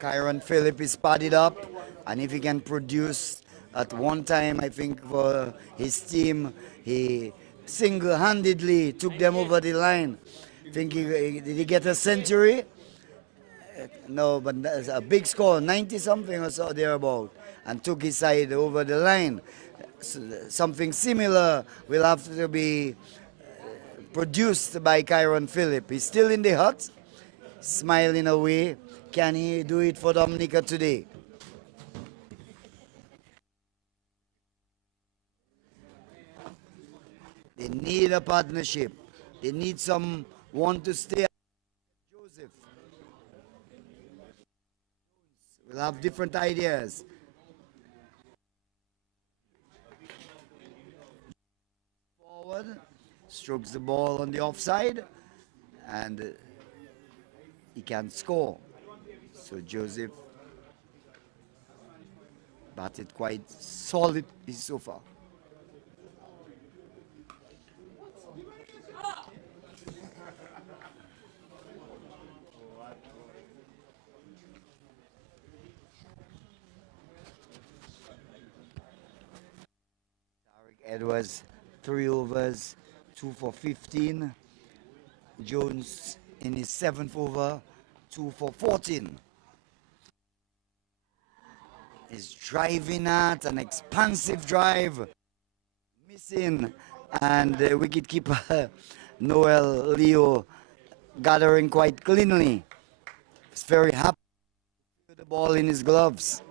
Kyron Phillip is padded up, and if he can produce at one time, I think for his team, he single-handedly took them over the line. Think did he get a century? No, but that's a big score, 90 something or so thereabout, and took his side over the line. Something similar will have to be produced by Kyron Phillip. He's still in the hut, smiling away. Can he do it for Dominica today? They need a partnership. They need someone to stay. Joseph will have different ideas. Forward, strokes the ball on the offside, and he can score. So Joseph batted quite solid so far. Edwards, 3 overs, 2 for 15. Jones in his 7th over, 2 for 14. Is driving at an expansive drive, missing, and the wicketkeeper Noel Leo gathering quite cleanly. He's very happy with the ball in his gloves.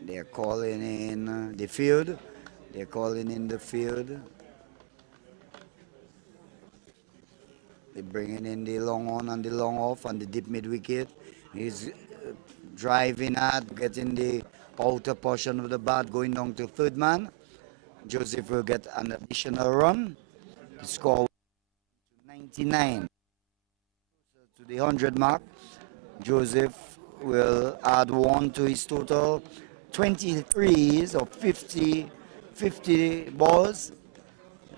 They're calling in the field. They're calling in the field. They're bringing in the long on and the long off and the deep mid wicket. He's driving at, getting the outer portion of the bat, going down to third man. Joseph will get an additional run to score 99 to the 100 mark. Joseph will add one to his total 23s of 50 balls,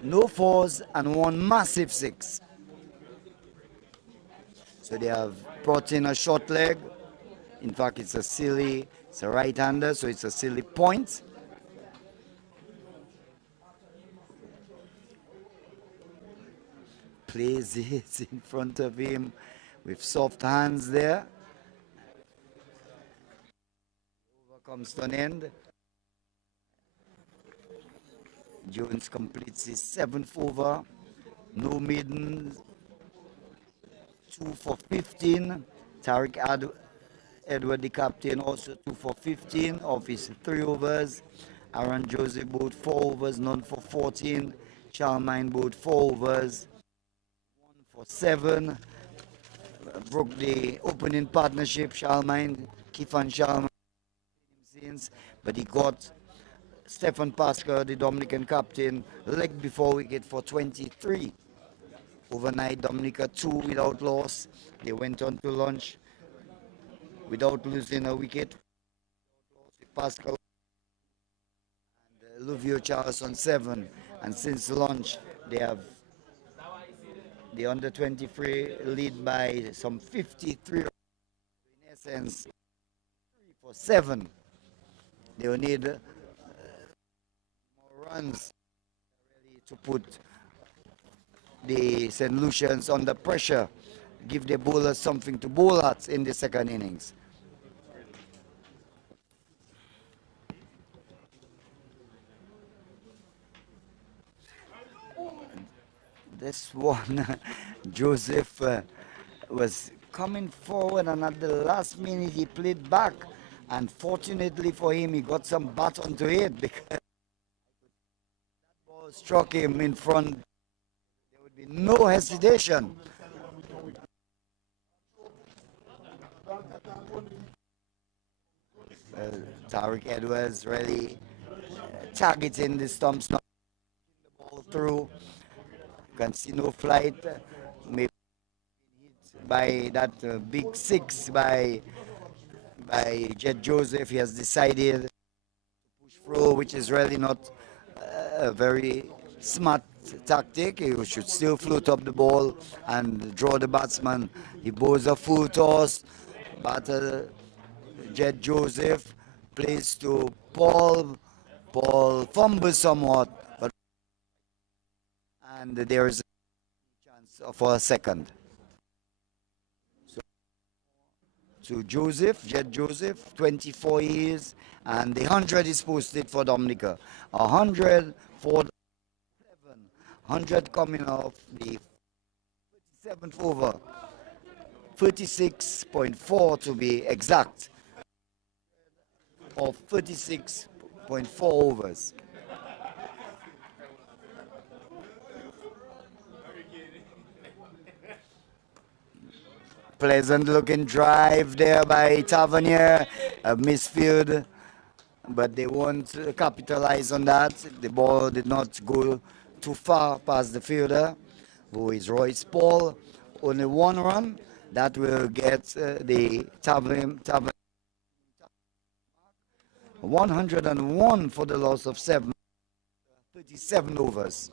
no fours, and one massive six. So they have brought in a short leg. In fact, it's a right-hander, so it's a silly point. Plays it in front of him with soft hands there. Over comes to an end. Jones completes his 7th over. No maiden. 2 for 15. Edward, the captain, also 2 for 15 of his 3 overs. Aaron Joseph both 4 overs, none for 14. Charlemagne both 4 overs, 1 for 7. Broke the opening partnership. Charlemagne, Kifan Charlemagne, but he got Stefan Pascal, the Dominican captain, leg before wicket for 23. Overnight, Dominica 2 without loss. They went on to lunch without losing a wicket. Pascal and Luvio Charles on 7. And since lunch, they have the under 23 lead by some 53. In essence, 3 for 7. They will need more runs really to put the St. Lucians under pressure, give the bowlers something to bowl at in the second innings. This one, Joseph was coming forward, and at the last minute he played back. Unfortunately for him, he got some bat onto it because that ball struck him in front. There would be no hesitation. Tariq Edwards really targeting the stumps, not the ball through. You can see no flight. Maybe hit by that big 6 by Jet Joseph. He has decided to push through, which is really not a very smart tactic. He should still float up the ball and draw the batsman. He bowls a full toss, but Jet Joseph plays to Paul. Paul fumbles somewhat, but and there is a chance for a second. So to Joseph, Jet Joseph, 24 years, and the 100 is posted for Dominica. 100 for 100 coming off the 37th over, 36.4 to be exact, of 36.4 overs. Pleasant looking drive there by Tavernier, a misfield, but they won't capitalize on that. The ball did not go too far past the fielder, who is Royce Paul. Only 1 run. That will get the Tavernier 101 for the loss of 7, 37 overs.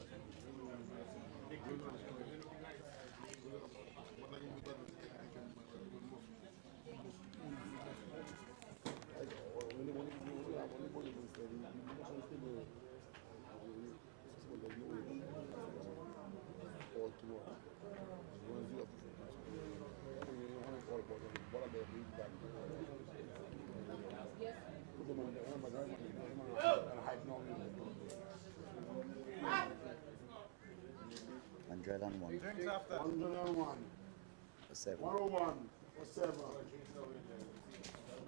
Drinks after. 101. For 7. 101 for 7.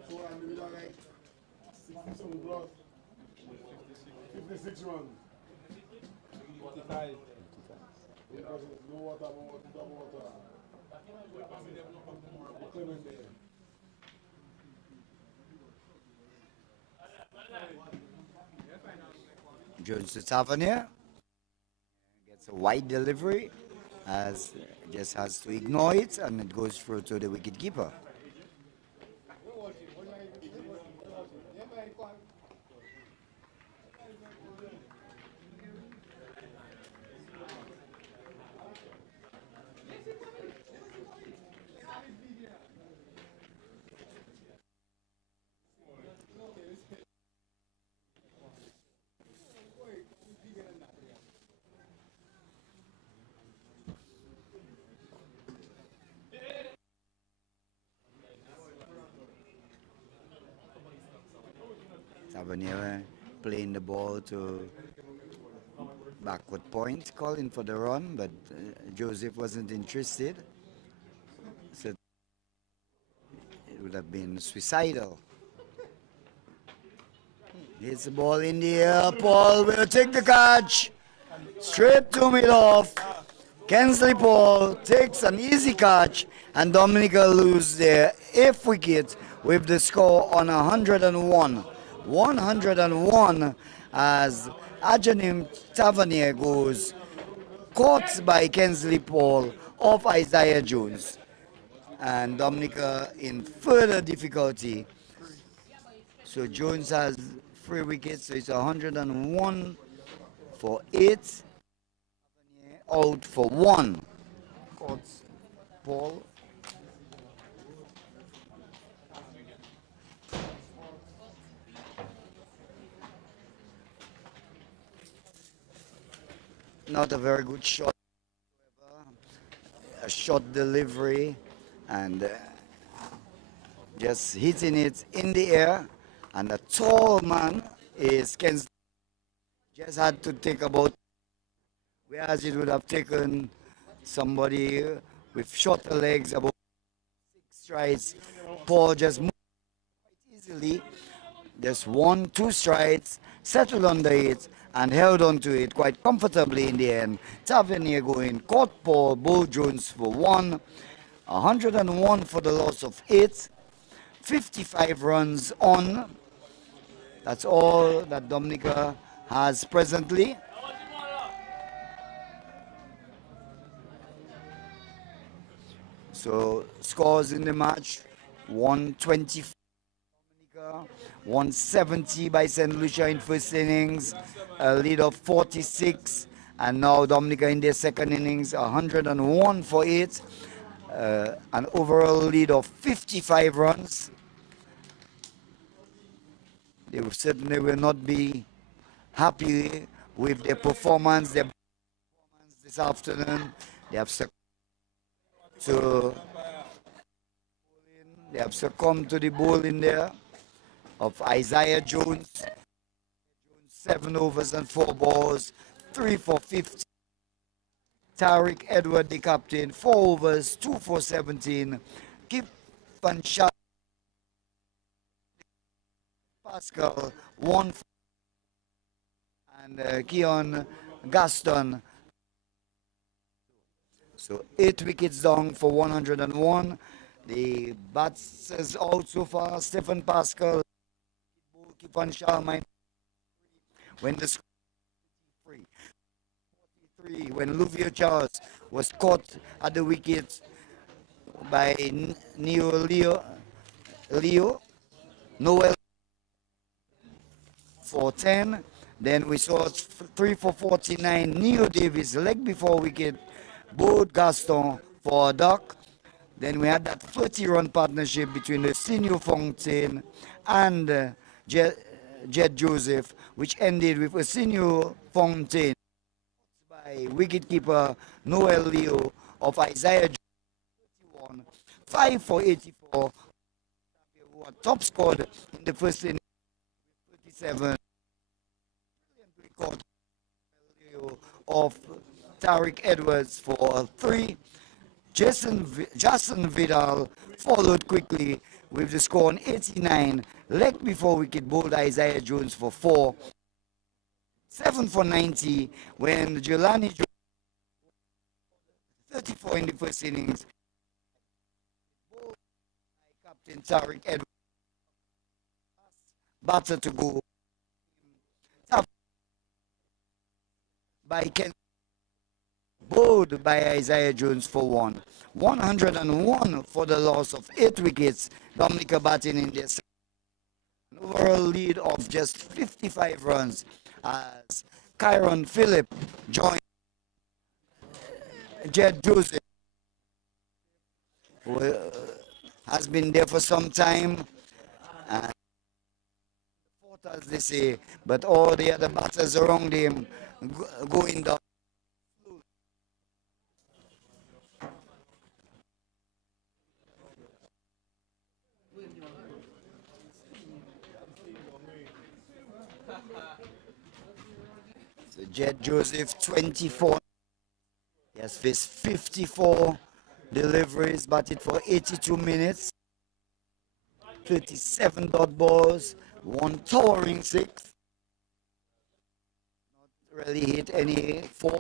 So I'm in like 67 plus 56 runs. 55. Because no water, no water, no water. Clement there. Jones to Tavernier. Gets a wide delivery. As just has to ignore it and it goes through to the wicketkeeper. Tavernier playing the ball to backward point, calling for the run, but Joseph wasn't interested. So it would have been suicidal. Hits the ball in the air. Paul will take the catch. Straight to mid-off. Kensley Paul takes an easy catch, and Dominica lose their 8th wicket with the score on 101. 101 as Ajanim Tavernier goes caught by Kensley Paul off Isaiah Jones. And Dominica in further difficulty. So Jones has 3 wickets, so it's 101 for 8. Out for 1. Caught Paul. Not a very good shot. A short delivery and just hitting it in the air. And a tall man is Kensley. Just had to take about, whereas it would have taken somebody with shorter legs about 6 strides. Paul just moved quite easily, just 1-2 strides, settled under it, and held on to it quite comfortably in the end. Tavernier going, caught Paul, Bo Jones for 1, 101 for the loss of 8, 55 runs on. That's all that Dominica has presently. So scores in the match: 124 Dominica, 170 by St. Lucia in first innings, a lead of 46, and now Dominica in their second innings, 101 for 8, an overall lead of 55 runs. They certainly will not be happy with their performance this afternoon. They have succumbed to the bowling there of Isaiah Jones. 7 overs and 4 balls, 3 for 50. Tariq Edward, the captain, 4 overs, 2 for 17. Kip Van Schaal, Pascal, 1 for, and Keon Gaston. So 8 wickets down for 101. The bats is out so far. Stephen Pascal, Kip Van Schaal, when the score 43, when Lucia Charles was caught at the wicket by Noel for 10. Then we saw 3 for 49, Neo Davis, leg before wicket, Bode Gaston for a duck. Then we had that 30-run partnership between the Senior Fontaine and Jed Joseph, which ended with a Senior Fontaine by wicketkeeper Noel Leo of Isaiah 31, 5 for 84, who had top scored in the first inning, 37. Record of Tariq Edwards for 3. Jason Vidal followed quickly with the score on 89. Leg before wicket bowled Isaiah Jones for 4. 7 for 90 when Jelani Jones 34 in the first innings. Bowled by Captain Tariq Edwards. Batter to go. by Ken, bowled by Isaiah Jones for one. 101 for the loss of 8 wickets. Dominica batting in their overall lead of just 55 runs as Kyron Phillip joined Jed Joseph, who has been there for some time. And fought, as they say, but all the other batters around him going down. So Jed Joseph, 24. He has faced 54 deliveries, batted for 82 minutes, 37 dot balls, one towering six. Not really hit any four.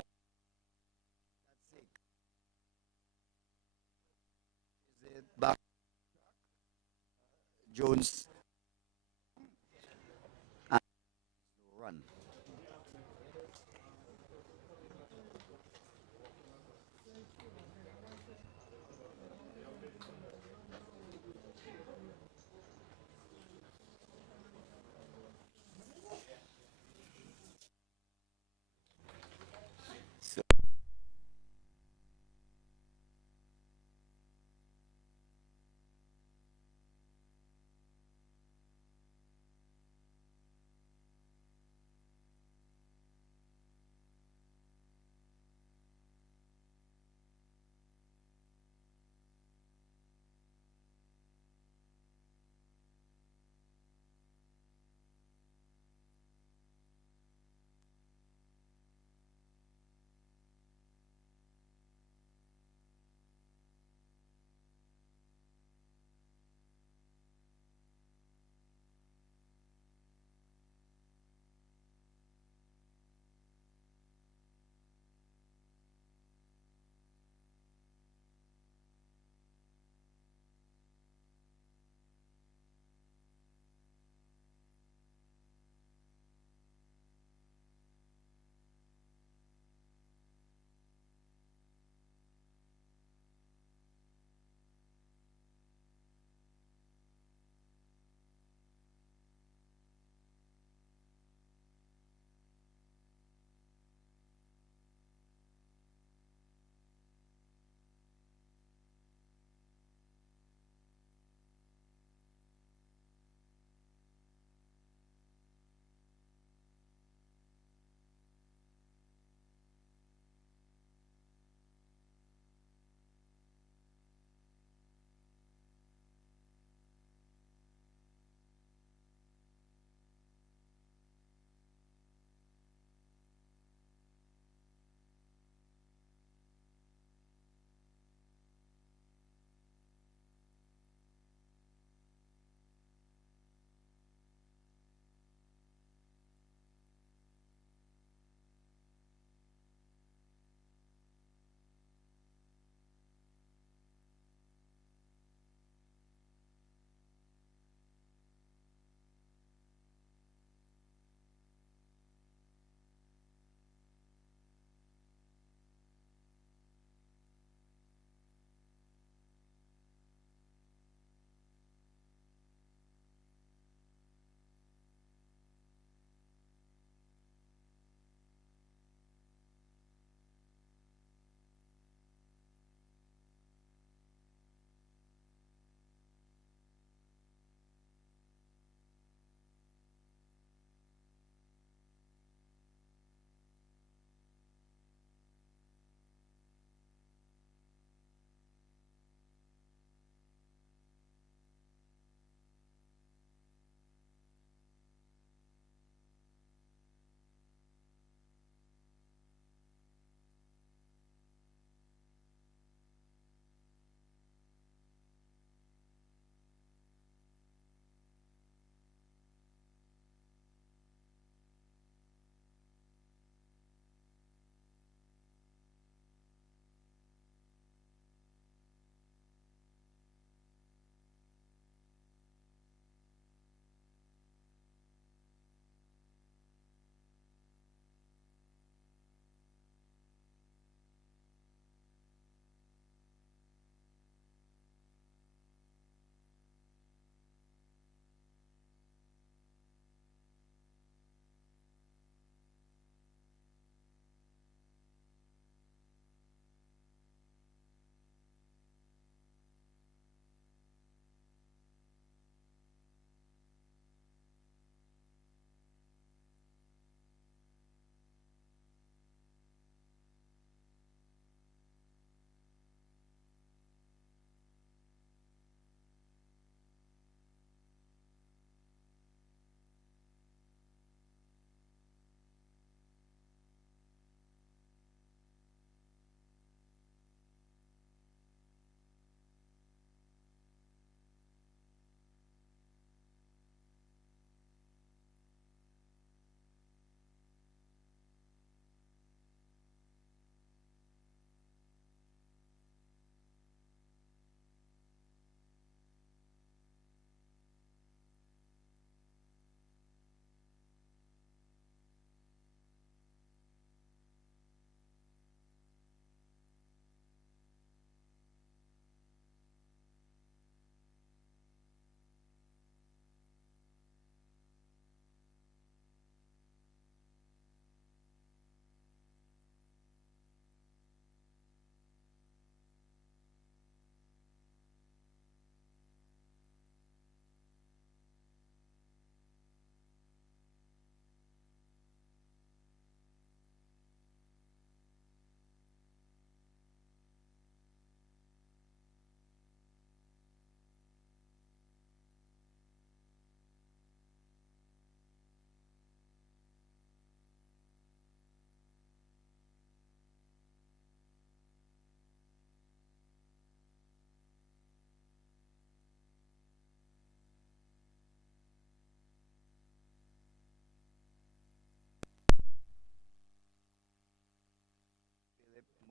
Back Jones and run. So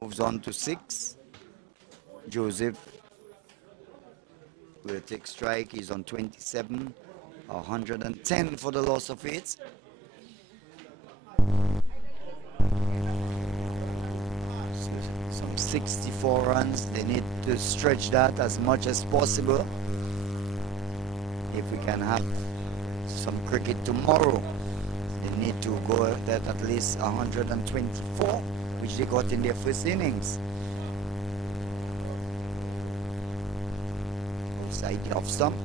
moves on to 6. Joseph will take strike. He's on 27. 110 for the loss of 8. Some 64 runs. They need to stretch that as much as possible if we can have some cricket tomorrow. They need to go at least 124, which they got in their first innings. Outside the off stump.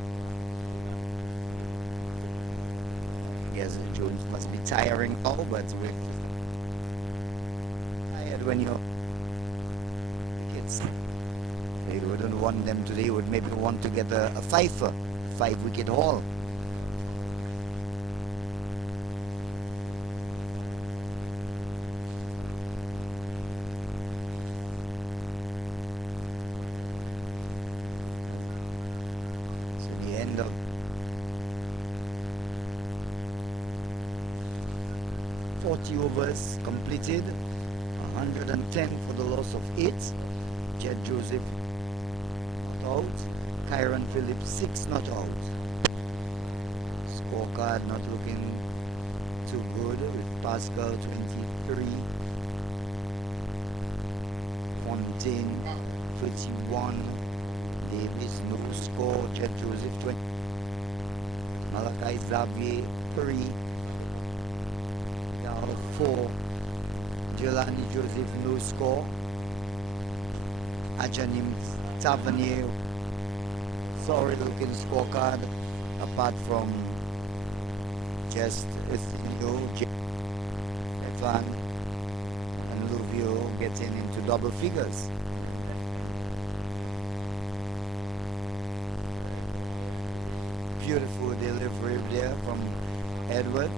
Yes, Jones must be tiring now, but we're tired when you're kids. They wouldn't want them today, would maybe want to get a 5-wicket haul. So the end of 40 overs completed, 110 for the loss of 8. Jed Joseph not out, Kyron Phillips 6 not out. Scorecard not looking too good with Pascal 23, Fontaine 31, Davis no score, Jed Joseph 20, Malachi Xavier 3, 4, Jelani Joseph no score, Ajanim Tavernier, sorry looking scorecard, apart from just Evan and Luvio getting into double figures. Beautiful delivery there from Edward.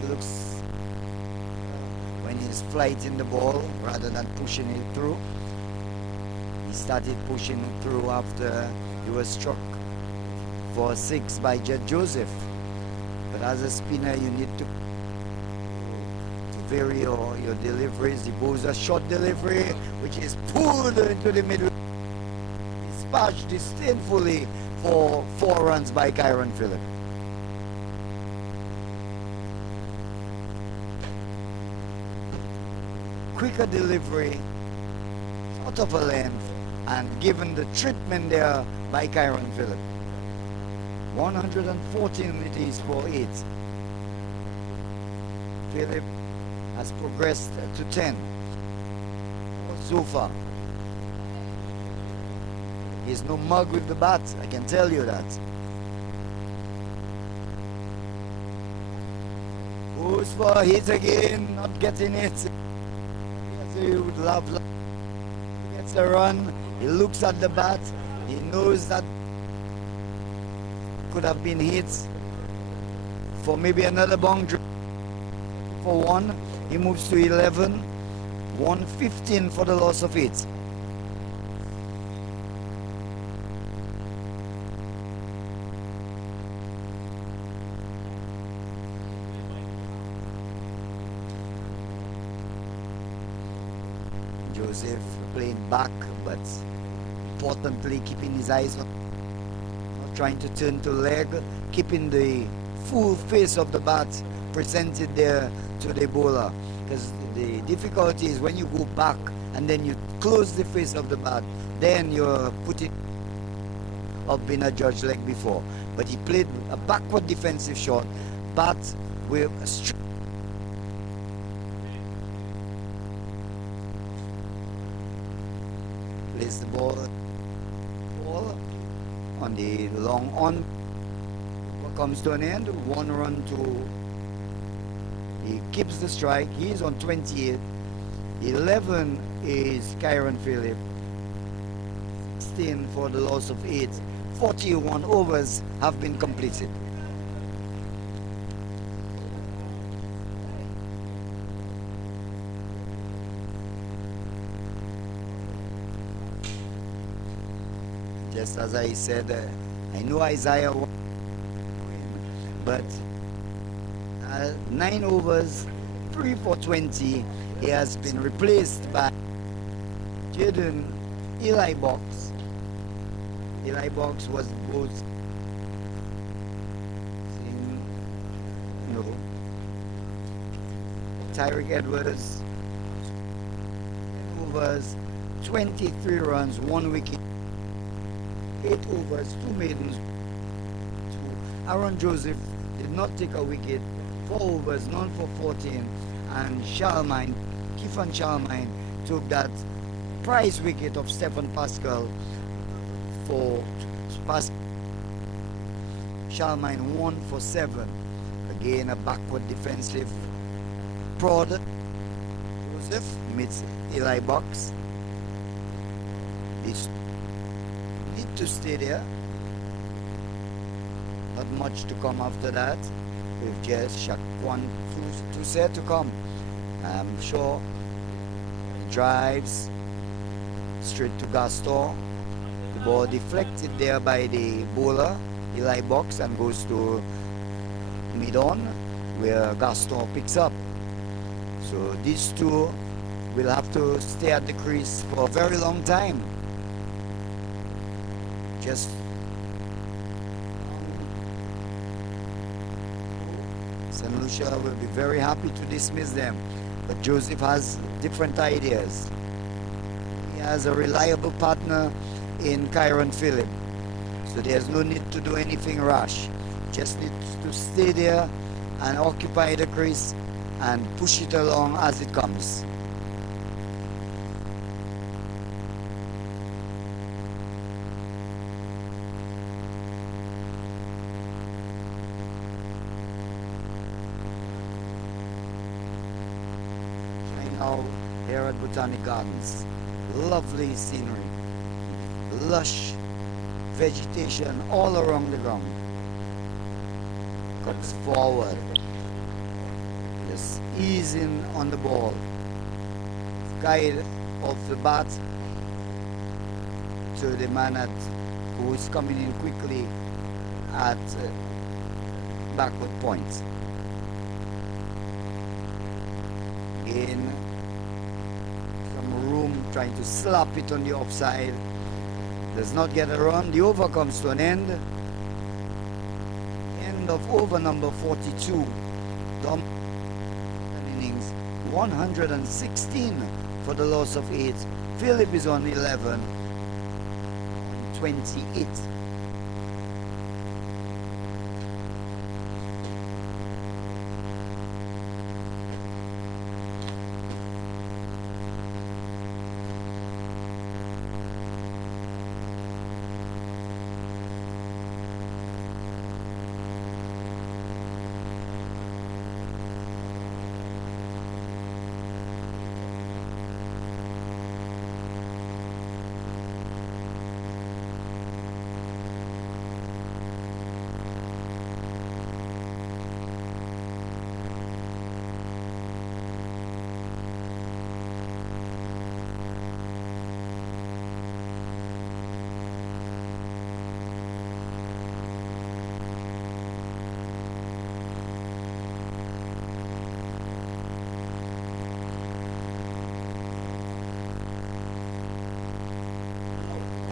He looks when he's flighting the ball rather than pushing it through. He started pushing it through after he was struck for 6 by Jed Joseph. But as a spinner, you need to vary your deliveries. He goes a short delivery, which is pulled into the middle. Dispatched disdainfully for 4 runs by Kyron Phillips. Quicker delivery, sort of a length, and given the treatment there by Kyron Phillips. 114 it is for 8. Philip has progressed to 10 so far. He's no mug with the bat, I can tell you that. Goes for a hit again, not getting it. He would love. He gets a run, he looks at the bat, he knows that could have been hit for maybe another boundary. For 1, he moves to 11, 115 for the loss of 8. Joseph playing back, but importantly keeping his eyes on, not trying to turn to leg, keeping the full face of the bat presented there to the bowler. Because the difficulty is when you go back and then you close the face of the bat, then you're putting up being a judge like before. But he played a backward defensive shot, bat with a straight. Plays the ball on the long on. Comes to an end. 1 run to. He keeps the strike. He's on 28. 11 is Kyron Phillips. 16 for the loss of 8. 41 overs have been completed. Just as I said, I knew Isaiah won, but 9 overs, 3 for 20. He has been replaced by Jaden Eli Box. Eli Box was both in no Tyreek Edwards overs, 23 runs, 1 wicket, 8 overs, 2 maidens. Aaron Joseph did not take a wicket, 4 overs, none for 14, and Kifan Charlemagne took that prize wicket of Stephen Pascal for Charlemagne 1 for 7. Again, a backward defensive prod. Joseph meets Eli Box. They need to stay there. Not much to come after that. We've just shot 2 set to come. I'm sure drives straight to Gaston. The ball deflected there by the bowler, Eli Box, and goes to mid-on, where Gaston picks up. So these two will have to stay at the crease for a very long time. Just St. Lucia will be very happy to dismiss them, but Joseph has different ideas. He has a reliable partner in Kyron Phillip, so there's no need to do anything rash. Just need to stay there and occupy the crease and push it along as it comes. Now here at Botanic Gardens, lovely scenery, lush vegetation all around the ground. Comes forward, just easing on the ball, guide off the bat to the man who is coming in quickly at backward point. Again, some room trying to slap it on the offside. Does not get a run. The over comes to an end. End of over number 42. Dom innings 116 for the loss of 8. Philip is on 11. 28.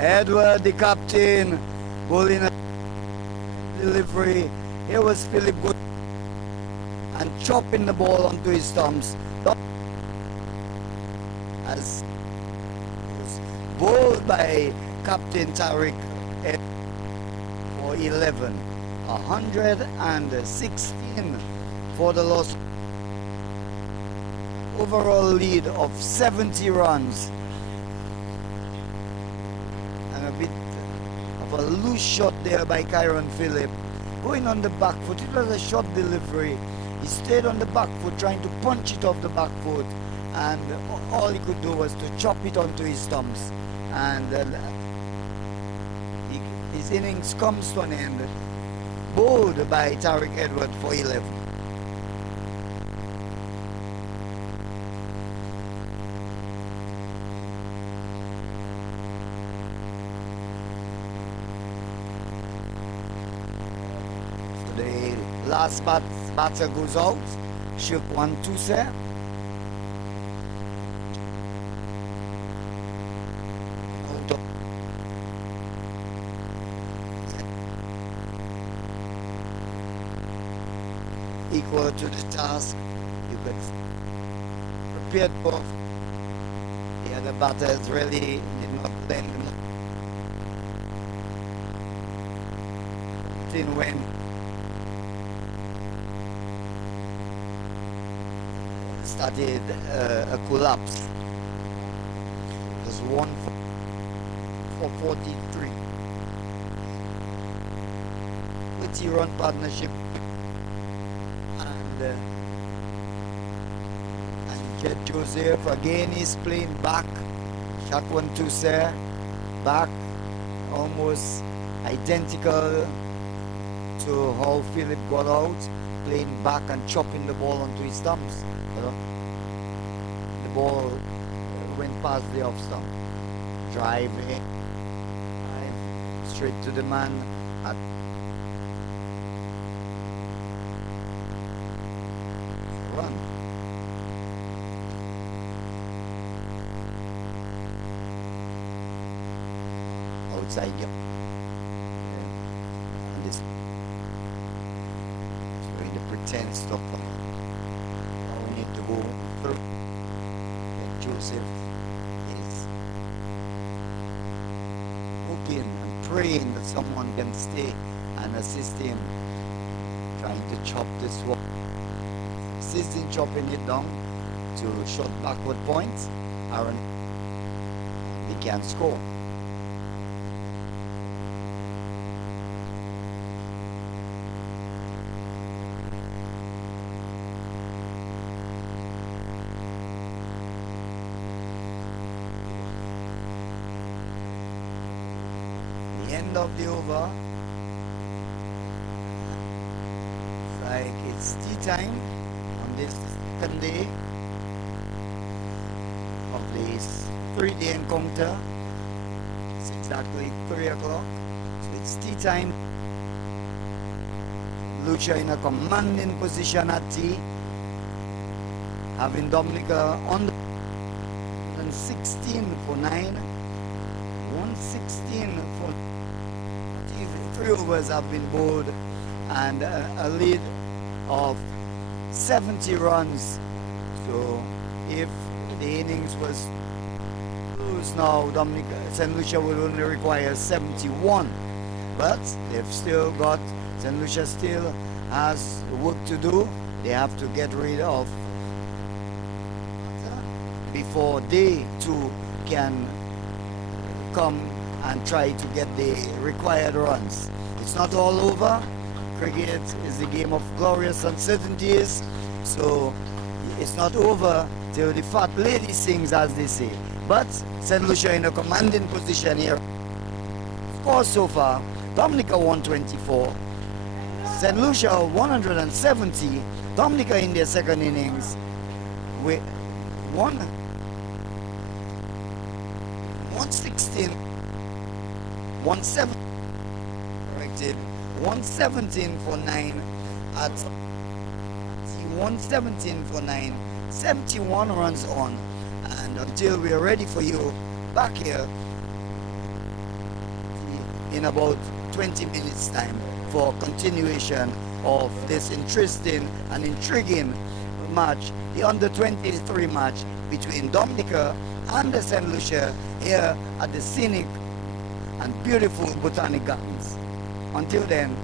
Edward, the captain, bowling a delivery. Here was Philip good and chopping the ball onto his thumbs. As was bowled by Captain Tariq for 11. 116 for the loss. Overall lead of 70 runs. A bit of a loose shot there by Kyron Phillip, going on the back foot. It was a short delivery. He stayed on the back foot trying to punch it off the back foot, and all he could do was to chop it onto his thumbs, and his innings comes to an end, bowled by Tariq Edward for 11. The last batter goes out. Shook 1-2 sir. to the task. You could prepare for the other batters really did not lend when started a collapse. It was 1 for 43. With run partnership and Jet Joseph again is playing back. Shot 1-2 sir. Back almost identical to how Philip got out, playing back and chopping the ball onto his stumps. The ball went past the off stump. Drive in, straight to the man at run. Outside, yep. And this showing the pretend stop. Now we need to go through. Joseph is hoping and praying that someone can stay and assist him, trying to chop this one. Assisting chopping it down to short backward points. Aaron, they can score. End of the over. It's like it's tea time on this second day of this 3-day encounter. It's exactly 3 o'clock. So it's tea time. Lucia in a commanding position at tea, having Dominica on the 116 for 9. 116 for 3 overs have been bowled and a lead of 70 runs. So if the innings was close now, Dominica St. Lucia will only require 71. But they've still got, St. Lucia still has work to do. They have to get rid of before they too can come and try to get the required runs. It's not all over. Cricket is a game of glorious uncertainties, so it's not over till the fat lady sings, as they say. But St. Lucia in a commanding position here. Of course, so far, Dominica 124, St. Lucia 170. Dominica in their second innings with 116. 117 corrected, 117 for 9 at 117 for 9, 71 runs on, and until we are ready for you back here in about 20 minutes time for continuation of this interesting and intriguing match, the under 23 match between Dominica and the St. Lucia here at the scenic and beautiful Botanic Gardens. Until then,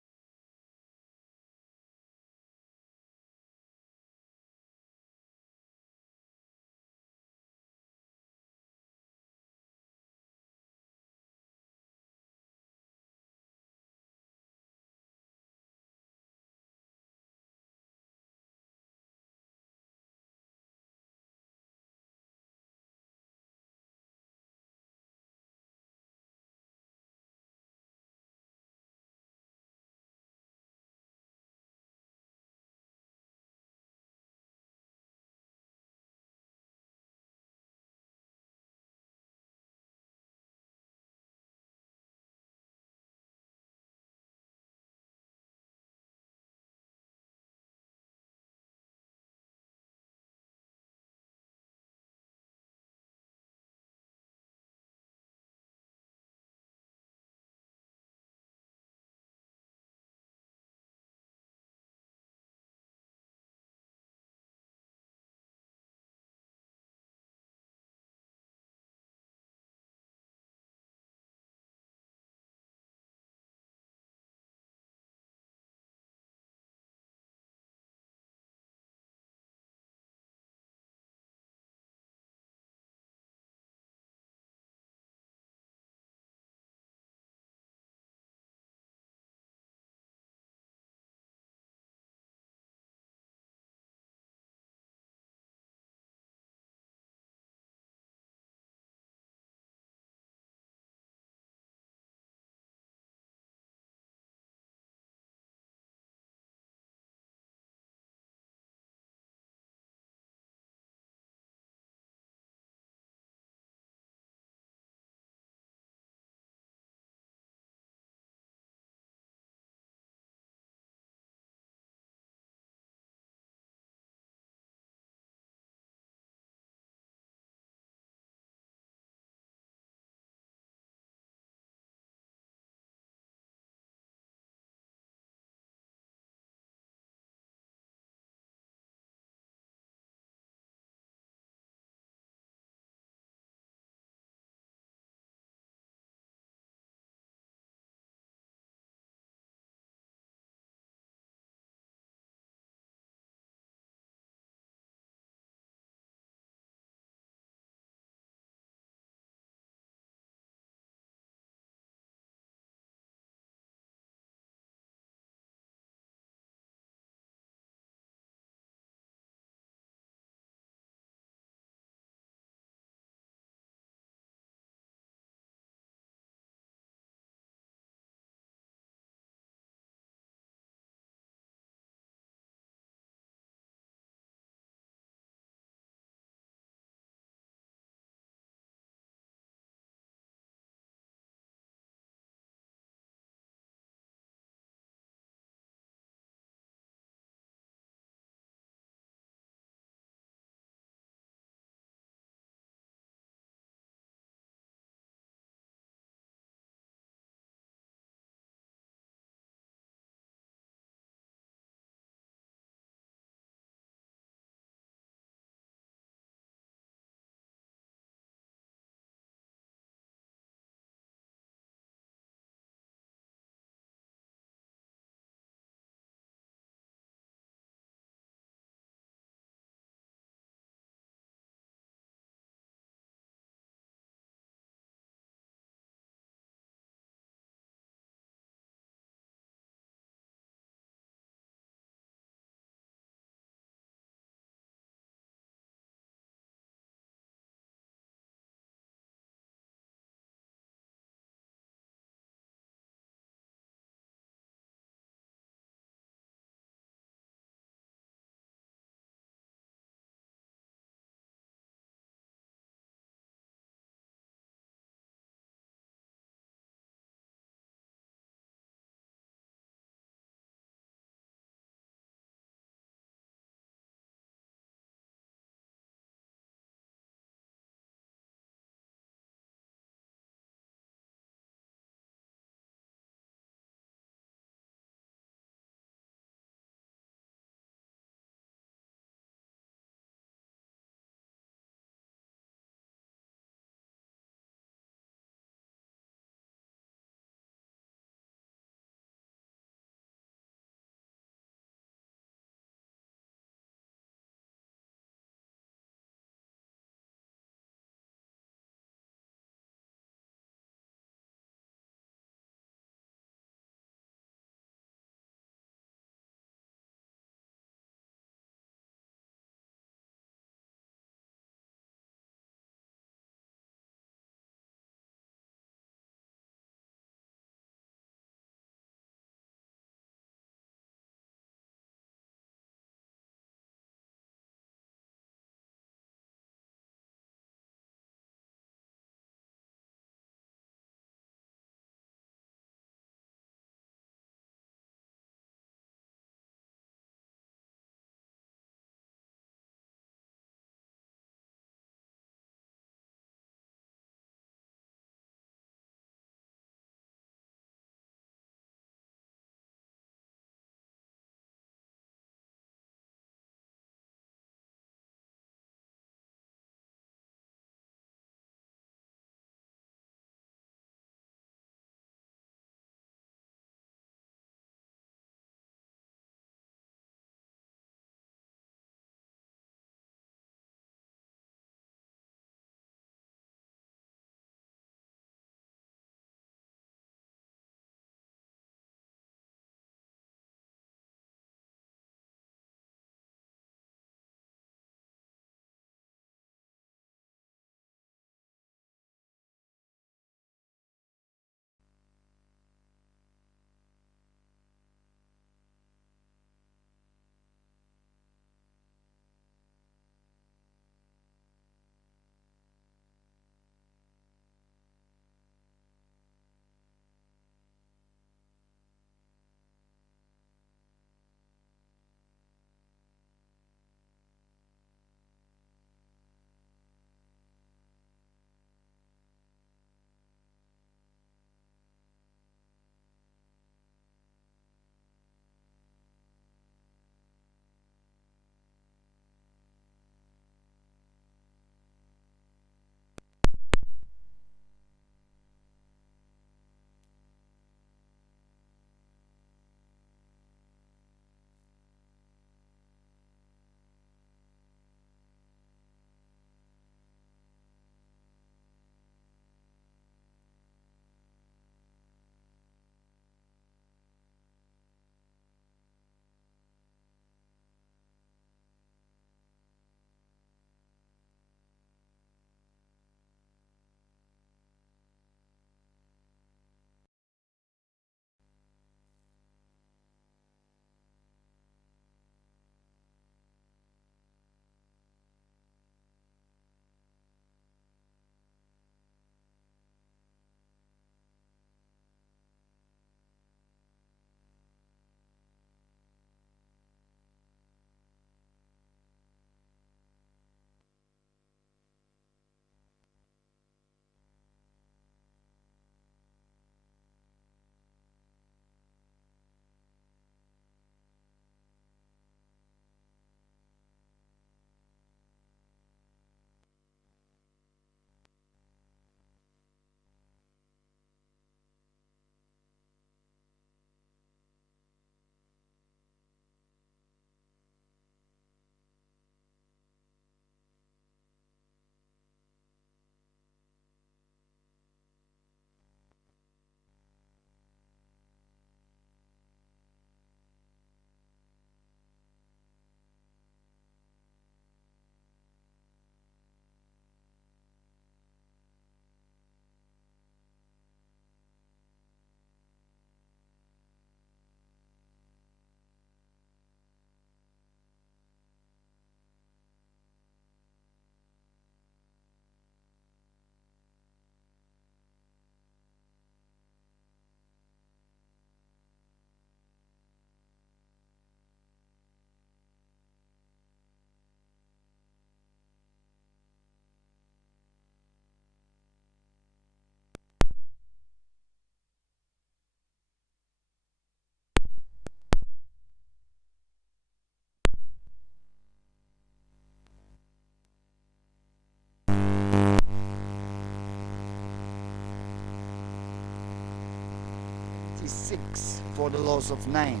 26 for the loss of 9.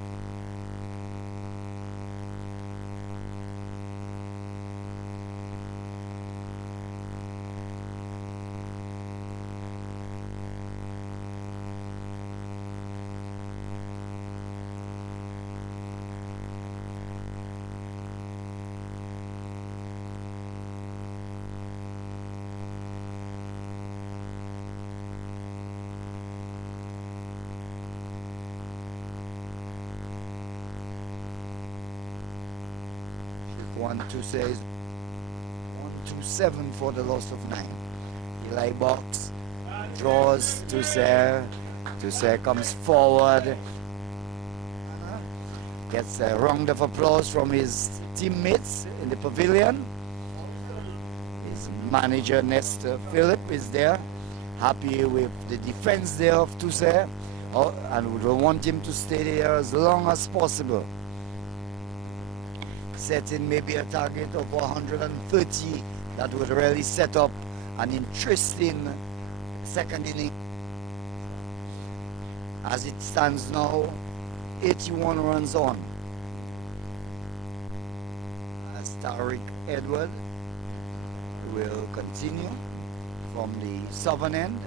One two says 127 for the loss of 9. Eli box draws to Ser. Comes forward, gets a round of applause from his teammates in the pavilion. His manager Nestor Philip is there, happy with the defense there of Tuser, and would want him to stay there as long as possible. Setting maybe a target of 130, that would really set up an interesting second inning. As it stands now, 81 runs on. As Tariq Edward will continue from the southern end.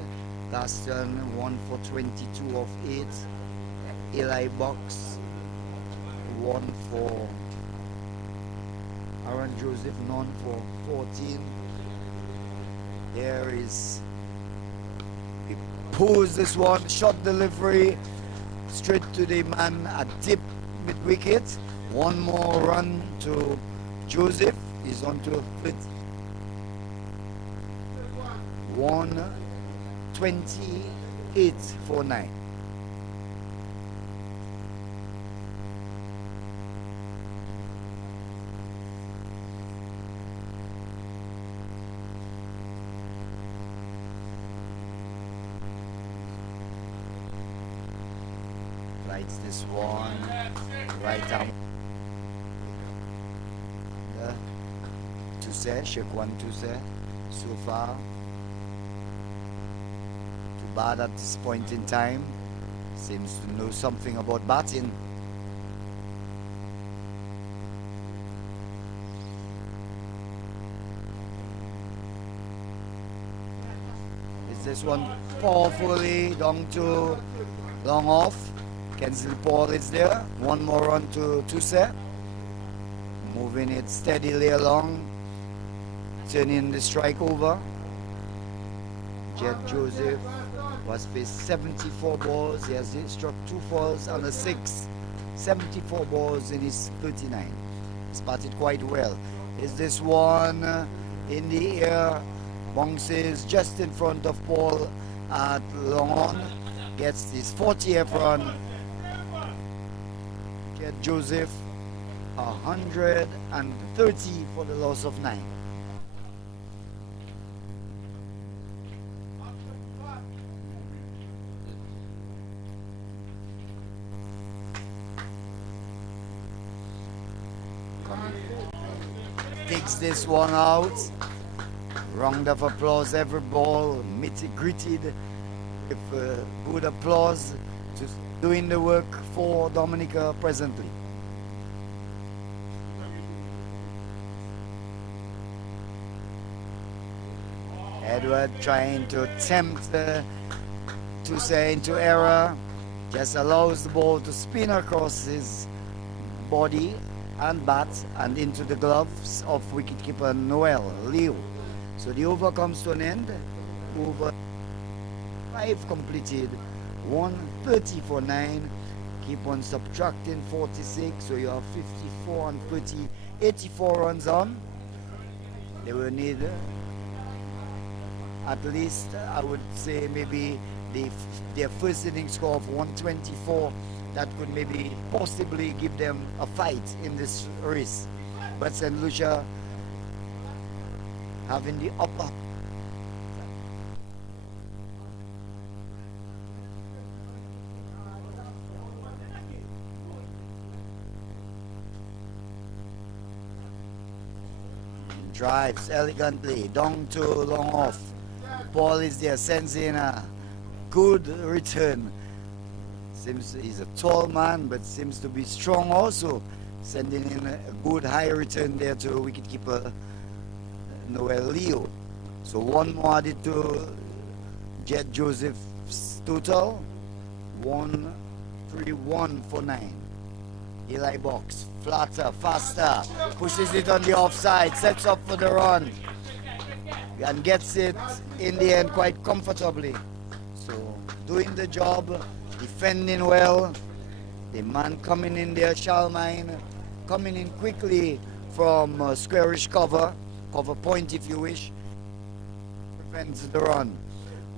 Last turn 1 for 22 of 8. Eli Box 1 for Aaron Joseph, none for 14. There is, he pulls this one, shot delivery straight to the man at tip mid wicket. One more run to Joseph. He's on to 128 for 9. Lights this one, right arm. Tuser, shake one Tuser. So far, too bad at this point in time. Seems to know something about batting. Is this one powerfully down to long off? Kenzel Paul is there. One more run to Tuser. Moving it steadily along. Turning the strike over. Jed Joseph was faced 74 balls. He has struck 2 balls and a 6. 74 balls in his 39. He's batted quite well. Is this one in the air? Bounces just in front of Paul at long on. Gets his 40th run. Jed Joseph 130 for the loss of 9. Takes this one out. Round of applause, every ball greeted with good applause to doing the work for Dominica presently. Edward trying to tempt to say into error, just allows the ball to spin across his body and bat and into the gloves of wicketkeeper Noel Leo. So the over comes to an end. Over 5 completed, 130 for 9. Keep on subtracting 46, so you have 54 and 30, 84 runs on. They will need at least, I would say, maybe their first inning score of 124. That could maybe possibly give them a fight in this race. But St. Lucia having the upper. Drives elegantly down to long off. Ball is there, sends in a good return. Seems he's a tall man, but seems to be strong also. Sending in a good high return there to wicketkeeper Noel Leo. So one more added to Jed Joseph's total. 1-3-1 for 9. Eli box, flatter, faster, pushes it on the offside, sets up for the run, and gets it in the end quite comfortably. So doing the job, defending well. The man coming in there, Charlemagne, coming in quickly from squarish cover point if you wish, prevents the run,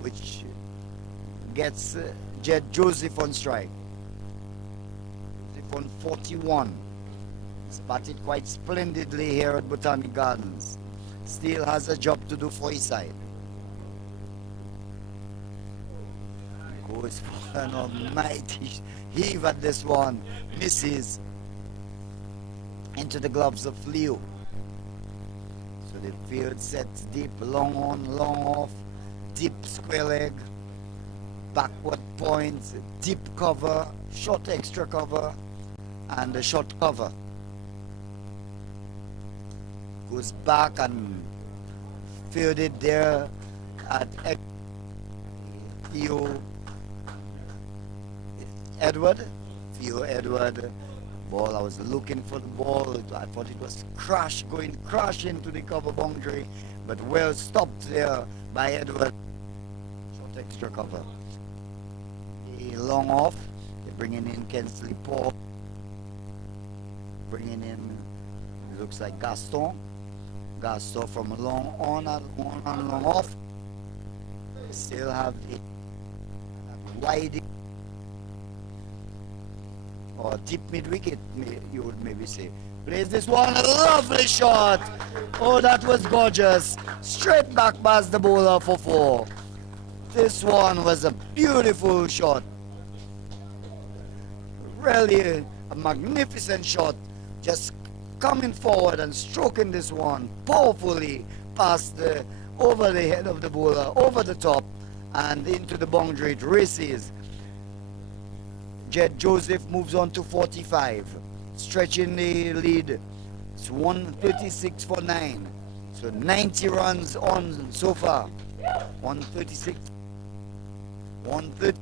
which gets Jed Joseph on strike. On 41. He's batted quite splendidly here at Botanic Gardens. Still has a job to do for his side. Goes for an almighty heave at this one. Misses into the gloves of Leo. So the field sets deep, long on, long off, deep square leg, backward point, deep cover, short extra cover, and a short cover. Goes back and fielded there at Theo Edward. Ball, I was looking for the ball. I thought it was going crash into the cover boundary, but well stopped there by Edward. Short extra cover. Long off. They're bringing in Kensley Paul. Bringing in, it looks like Gaston from long on and long off. Still have it wide or deep mid wicket, you would maybe say. Plays this one, a lovely shot. Oh, that was gorgeous. Straight back past the bowler for 4. This one was a beautiful shot. Really a magnificent shot. Just coming forward and stroking this one powerfully past over the head of the bowler, over the top, and into the boundary. It races. Jed Joseph moves on to 45, stretching the lead. It's 136 for 9. So 90 runs on so far. 136, 130.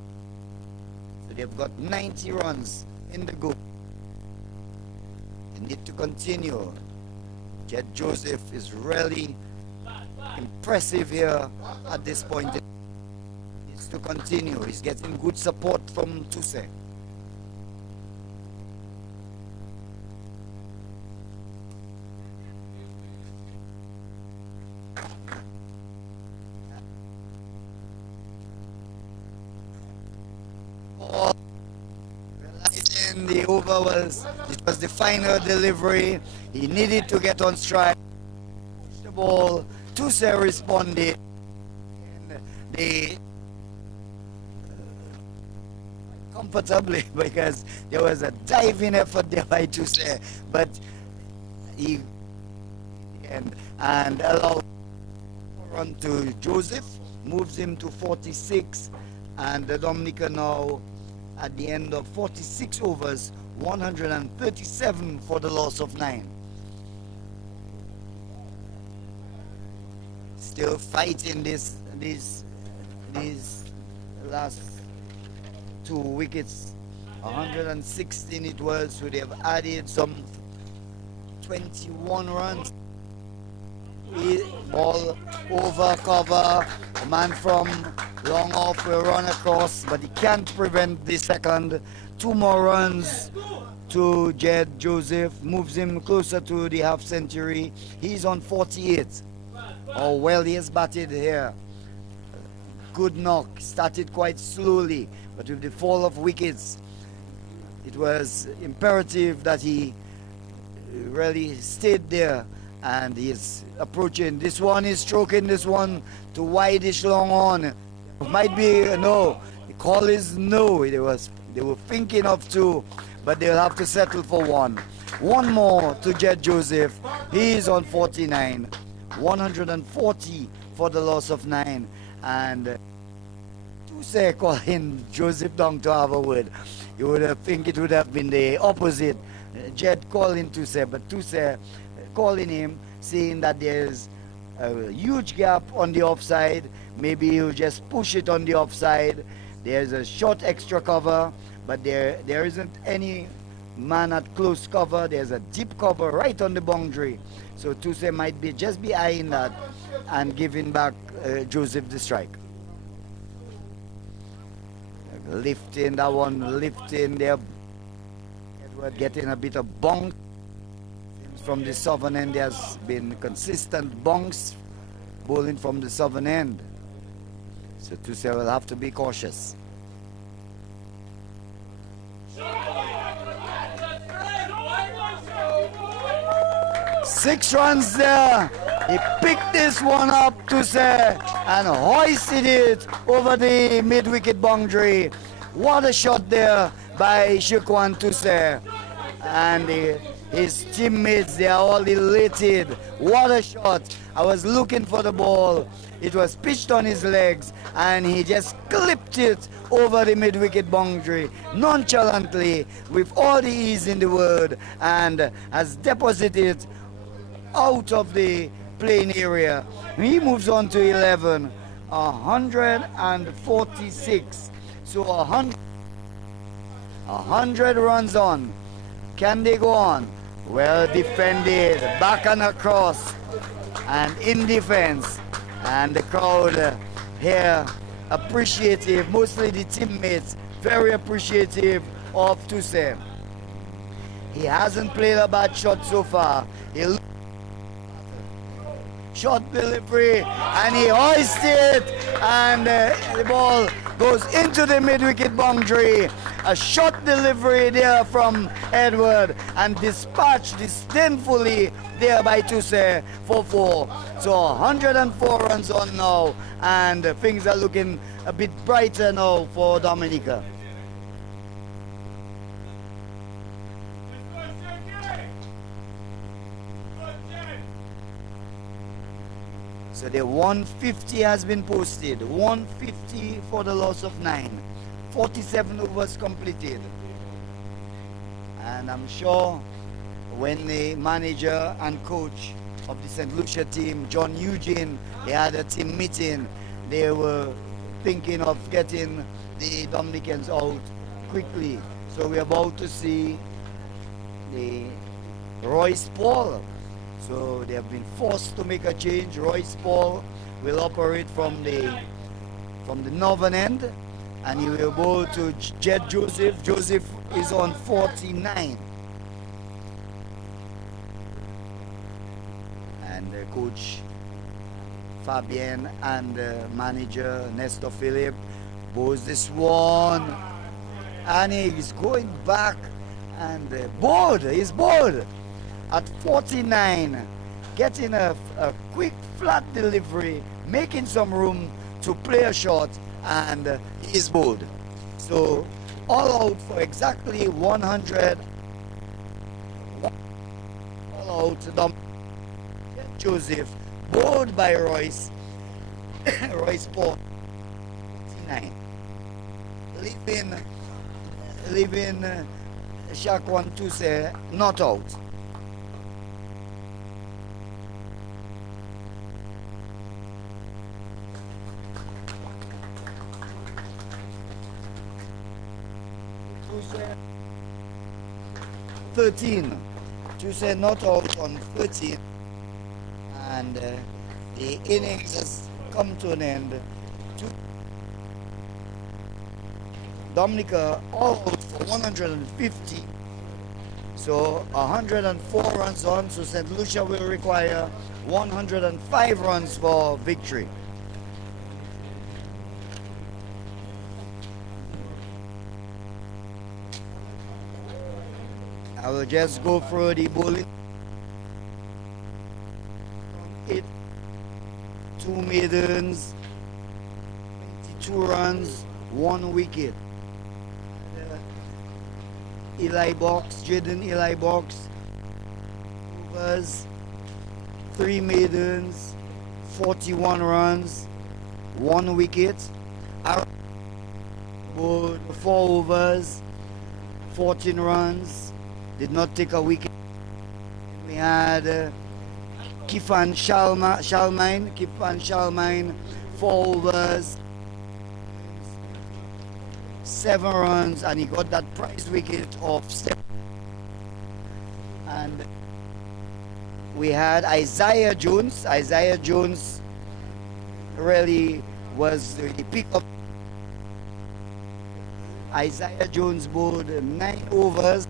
So they've got 90 runs in the go. They need to continue. Jed Joseph is really impressive here at this point. He needs to continue. He's getting good support from Tuse. The over was the final delivery. He needed to get on strike. The ball, Tuse responded. They comfortably because there was a diving effort there by Tuse, but he and allowed run to Joseph, moves him to 46, and the Dominica now at the end of 46 overs, 137 for the loss of 9. Still fighting these last 2 wickets. 116 it was, so they have added some 21 runs. Ball over cover, the man from long off will run across, but he can't prevent the second. 2 more runs to Jed Joseph, moves him closer to the half century. He's on 48. Oh well, he has batted here. Good knock, started quite slowly, but with the fall of wickets, it was imperative that he really stayed there. And he's approaching. This one is stroking this one to wideish long on. It might be a no. The call is no. They were thinking of 2, but they'll have to settle for 1. 1 more to Jed Joseph. He's on 49. 140 for the loss of 9. And Say calling Joseph down to have a word. You would have think it would have been the opposite. Jed calling Tuse, but Tuse calling him, saying that there's a huge gap on the offside. Maybe he'll just push it on the offside. There's a short extra cover, but there isn't any man at close cover. There's a deep cover right on the boundary. So Tuse might be just be eyeing that and giving back Joseph the strike. Lifting that one, lifting there. Edward getting a bit of bonk from the southern end. There's been consistent bonks bowling from the southern end. So Tuse will have to be cautious. Six runs there. He picked this one up, Tuse, and hoisted it over the mid-wicket boundary. What a shot there by Shukwan Tuse. And his teammates, they are all elated. What a shot. I was looking for the ball. It was pitched on his legs, and he just clipped it over the mid-wicket boundary nonchalantly, with all the ease in the world, and has deposited out of the playing area. He moves on to 11, 146. So 100 runs on. Can they go on? Well defended, back and across, and in defense. And the crowd here appreciative, mostly the teammates, very appreciative of Tuse. He hasn't played a bad shot so far. Shot delivery, and he hoists it, and the ball goes into the mid-wicket boundary. A shot delivery there from Edward, and dispatched disdainfully there by Tuse for 4. So 104 runs on now, and things are looking a bit brighter now for Dominica. So the 150 has been posted. 150 for the loss of 9. 47 overs completed. And I'm sure when the manager and coach of the St. Lucia team, John Eugene, they had a team meeting, they were thinking of getting the Dominicans out quickly. So we're about to see the Royce Paul. So they have been forced to make a change. Royce Paul will operate from the northern end, and he will bowl to Jed Joseph. Joseph is on 49. And coach Fabian and manager Nestor Philip bowls this one, and he's going back and he's bored at 49, getting a quick flat delivery, making some room to play a shot, and he's bowled. So all out for exactly 100. All out Joseph, bowled by Royce Paul, 49. Leaving Shakwan Tuse not out. Tuse 13. Tuse not out on 13. And the innings has come to an end. Dominica all out for 150. So 104 runs on. So St. Lucia will require 105 runs for victory. I will just go through the bowling. 8, 2 maidens, 22 runs, 1 wicket. Eli Box, Jaden Eli Box, overs, 3 maidens, 41 runs, 1 wicket. bowled 4 overs, 14 runs, did not take a wicket. We had Kifan Shalmine, 4 overs, 7 runs, and he got that prize wicket of step. And we had Isaiah Jones. Isaiah Jones really was the pick up. Isaiah Jones bowled 9 overs,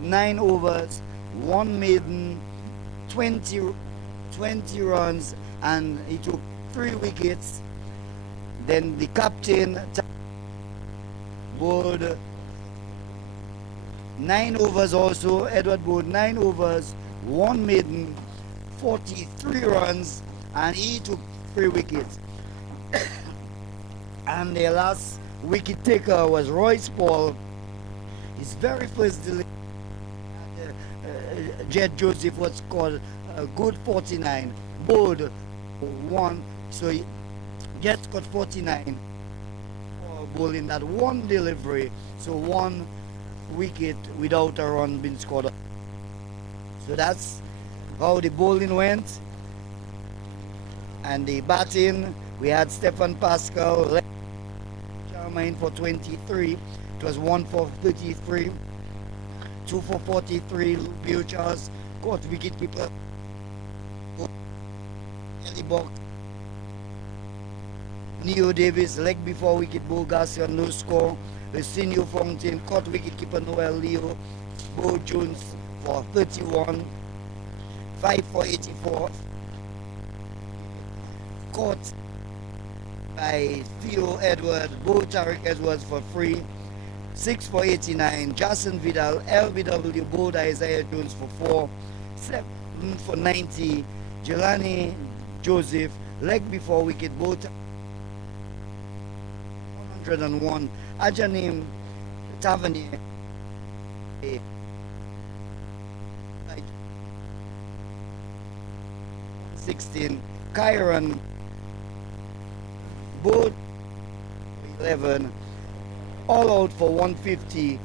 1 maiden, 20 runs, and he took 3 wickets. Then the captain bowled 9 overs also. Edward bowled 9 overs, 1 maiden, 43 runs, and he took 3 wickets. And the last wicket taker was Royce Paul. His very first delivery, Jed Joseph was called a good 49, bowled 1, so he just got 49 for bowling that 1 delivery, so 1 wicket without a run being scored. So that's how the bowling went. And the batting, we had Stefan Pascal, Charmaine for 23. It was 1 for 33, 2 for 43. Bill Charles caught wicketkeeper. Kelly Box. Neo Davis, leg before wicket, Bo Garcia, no score. Lucinio Fountain caught wicketkeeper Noel Leo. Bo Jones for 31. 5 for 84. Caught by Theo Edward, Bo Tarek Edwards for 3. 6 for 89. Jason Vidal, LBW, bowled Isaiah Jones for 4. 7 for 90. Jelani Joseph, leg before wicket, both 101. Ajanim Tavernier, 16. Kyron, both 11. All out for 150.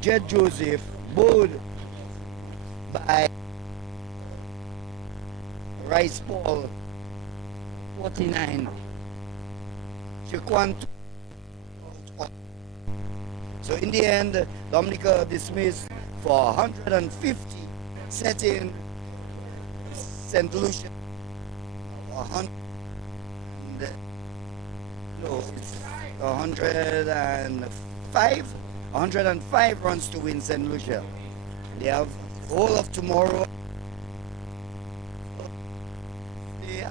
Jed Joseph, bowled by Rice Paul, 49. Shaquan. So in the end, Dominica dismissed for 150, setting St. Lucia 100. No, it's 105 runs to win St. Lucia. They have all of tomorrow. They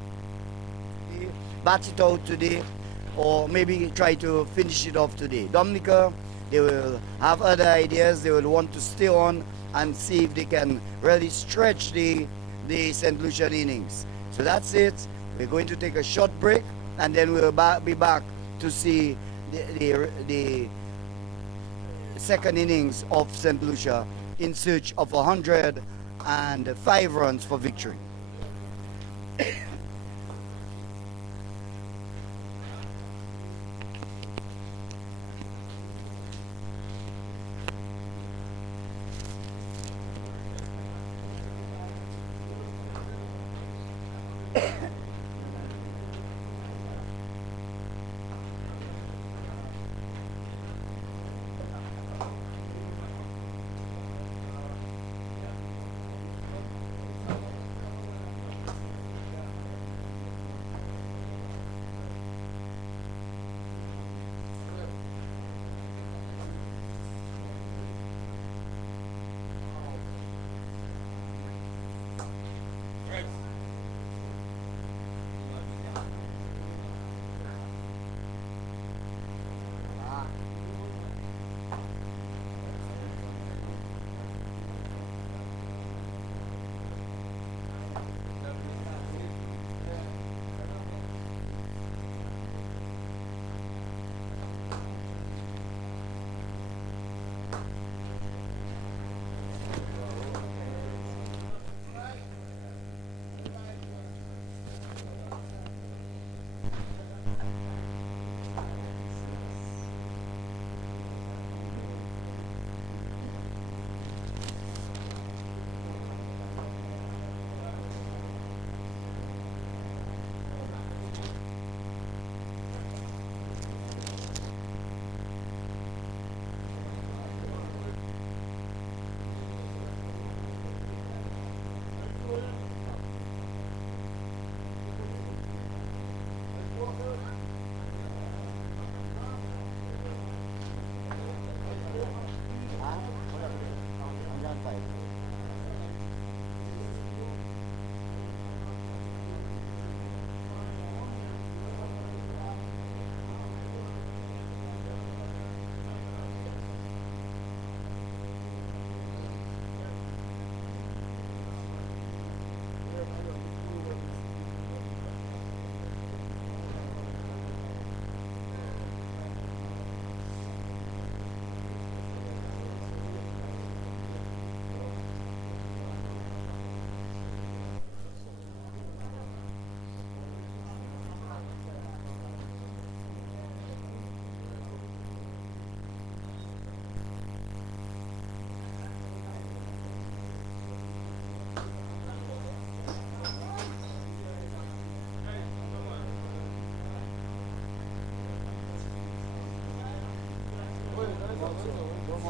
bat it out today, or maybe try to finish it off today. Dominica, they will have other ideas. They will want to stay on and see if they can really stretch the St. Lucian innings. So that's it. We're going to take a short break, and then we'll be back to see the second innings of St. Lucia in search of 105 runs for victory.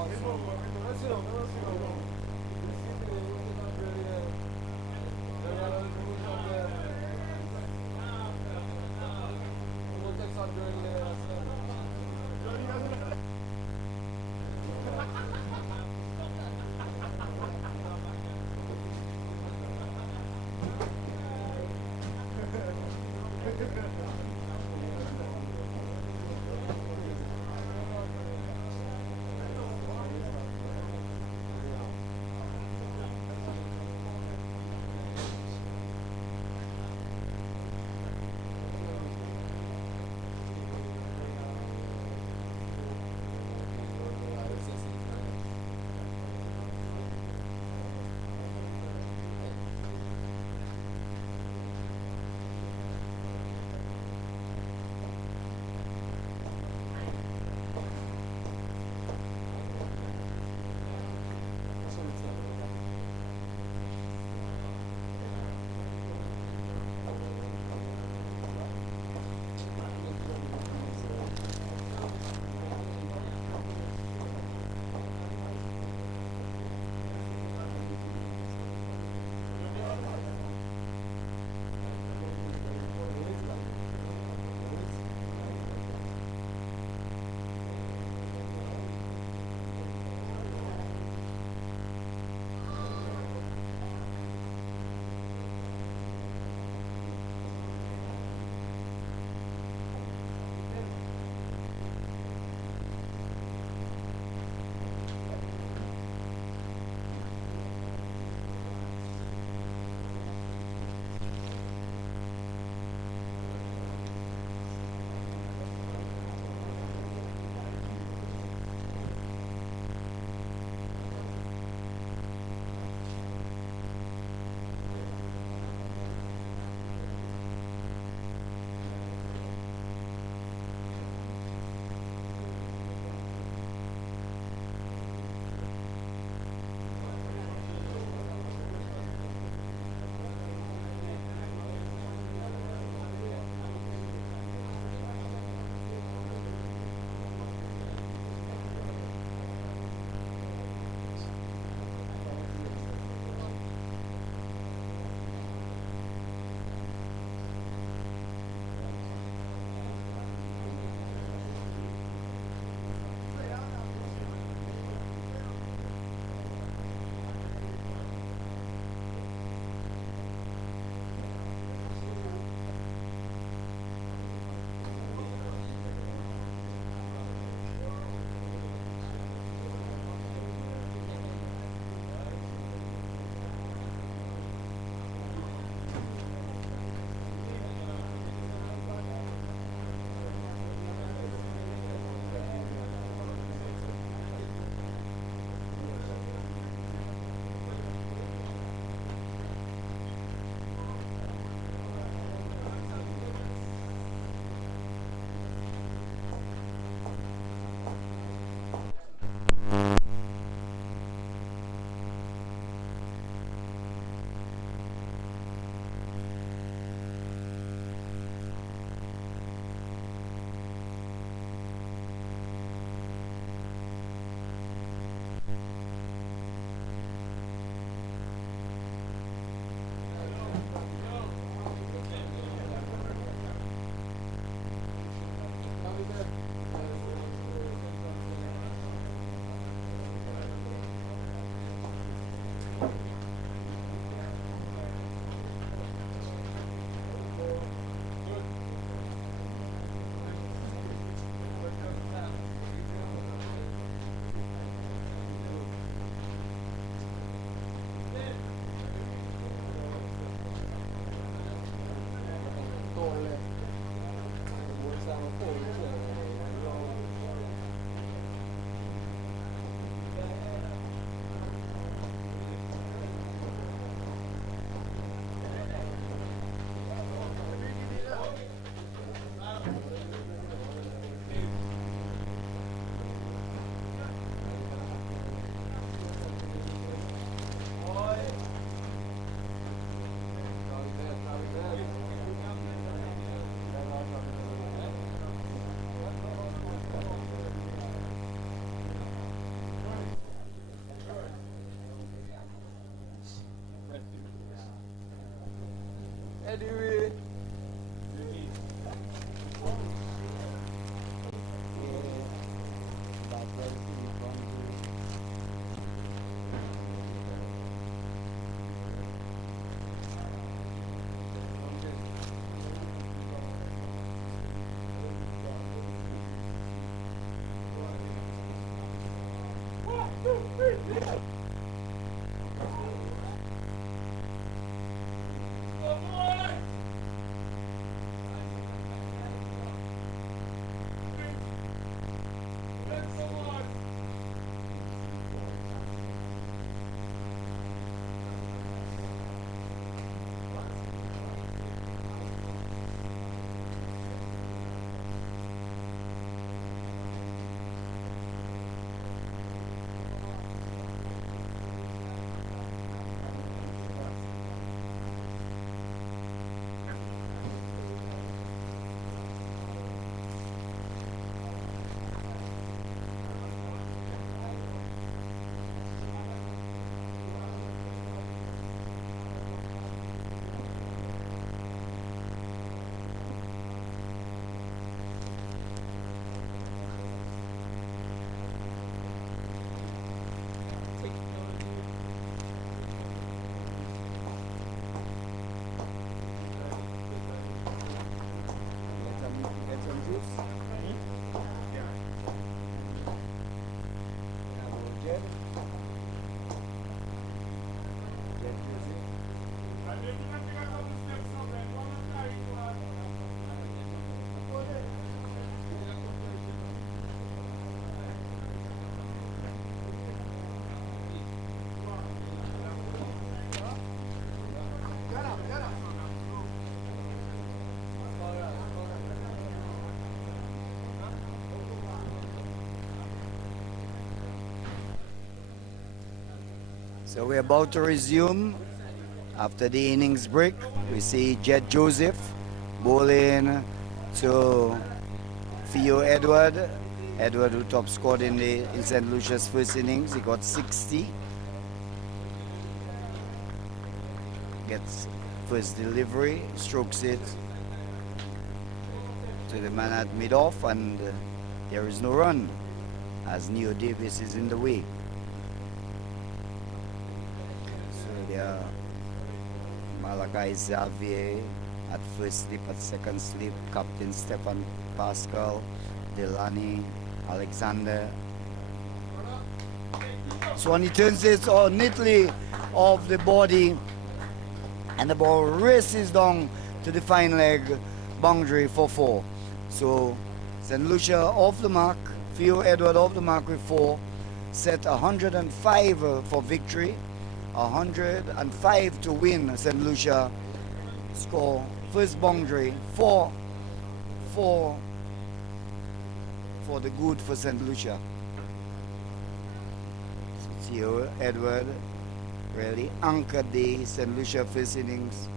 Thank Anyway. So we're about to resume after the innings break. We see Jed Joseph bowling to Theo Edward. Edward, who top scored in St. Lucia's first innings, he got 60. Gets first delivery, strokes it to the man at mid-off, and there is no run as Neo Davis is in the way. So there are Malachi Xavier at first slip, at second slip, Captain Stefan Pascal, Delani, Alexander. Swanee turns it neatly off the body, and the ball races down to the fine leg boundary for 4. So St. Lucia off the mark, Theo Edward off the mark with 4, set 105 for victory, 105 to win. St. Lucia score first boundary, 4 for the good for St. Lucia. So Theo Edward really anchored the St. Lucia first innings,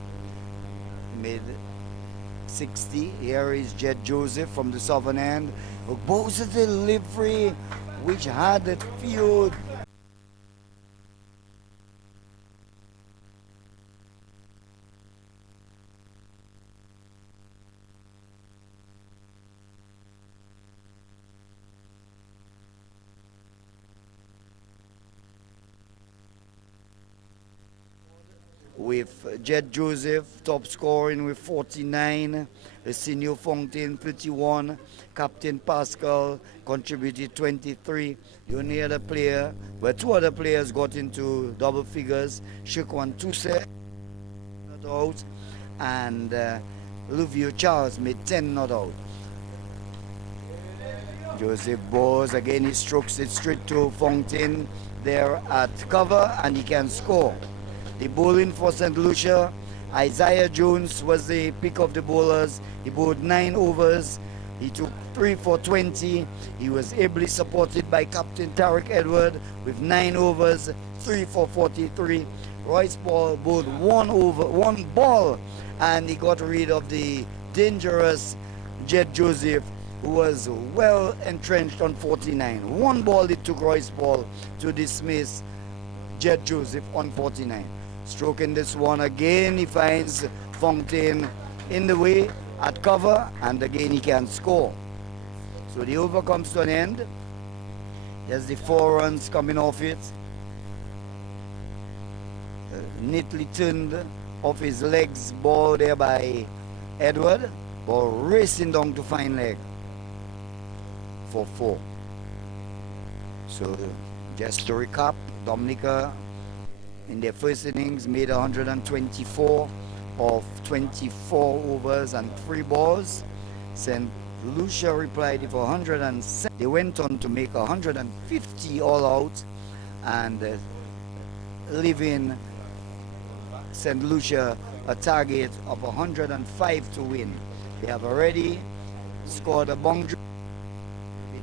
mid 60. Here is Jed Joseph from the southern end, who bows a delivery which had a few. With Jed Joseph top scoring with 49, Arsenio Fontaine 31, Captain Pascal contributed 23. The only other player, where 2 other players got into double figures, Shukwan Tuse not out, and Luvio Charles made 10 not out. Joseph Bowes again, he strokes it straight to Fontaine there at cover, and he can score. The bowling for St. Lucia, Isaiah Jones was the pick of the bowlers. He bowled 9 overs. He took 3 for 20. He was ably supported by Captain Tarek Edward with 9 overs, 3 for 43. Royce Paul bowled 1 ball, and he got rid of the dangerous Jed Joseph, who was well entrenched on 49. 1 ball it took Royce Paul to dismiss Jed Joseph on 49. Stroking this one again, he finds Fountain in the way at cover, and again he can score. So the over comes to an end. There's the 4 runs coming off it. Neatly turned off his legs, ball there by Edward. Ball racing down to fine leg for 4. So just to recap, Dominica in their first innings made 124 of 24 overs and 3 balls. St. Lucia replied for 107. They went on to make 150 all out and leaving St. Lucia a target of 105 to win. They have already scored a boundary.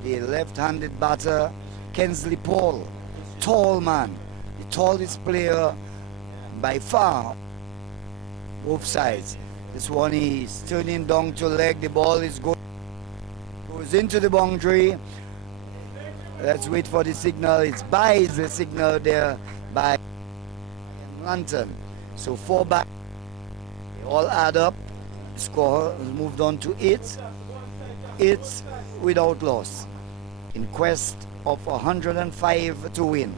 The left-handed batter, Kensley Paul, tall man, the tallest player by far, both sides. This one is turning down to leg, the ball is goes into the boundary. Let's wait for the signal. It's by the signal there by Lantern. So 4 back, they all add up. The score has moved on to 8. 8 without loss, in quest of 105 to win.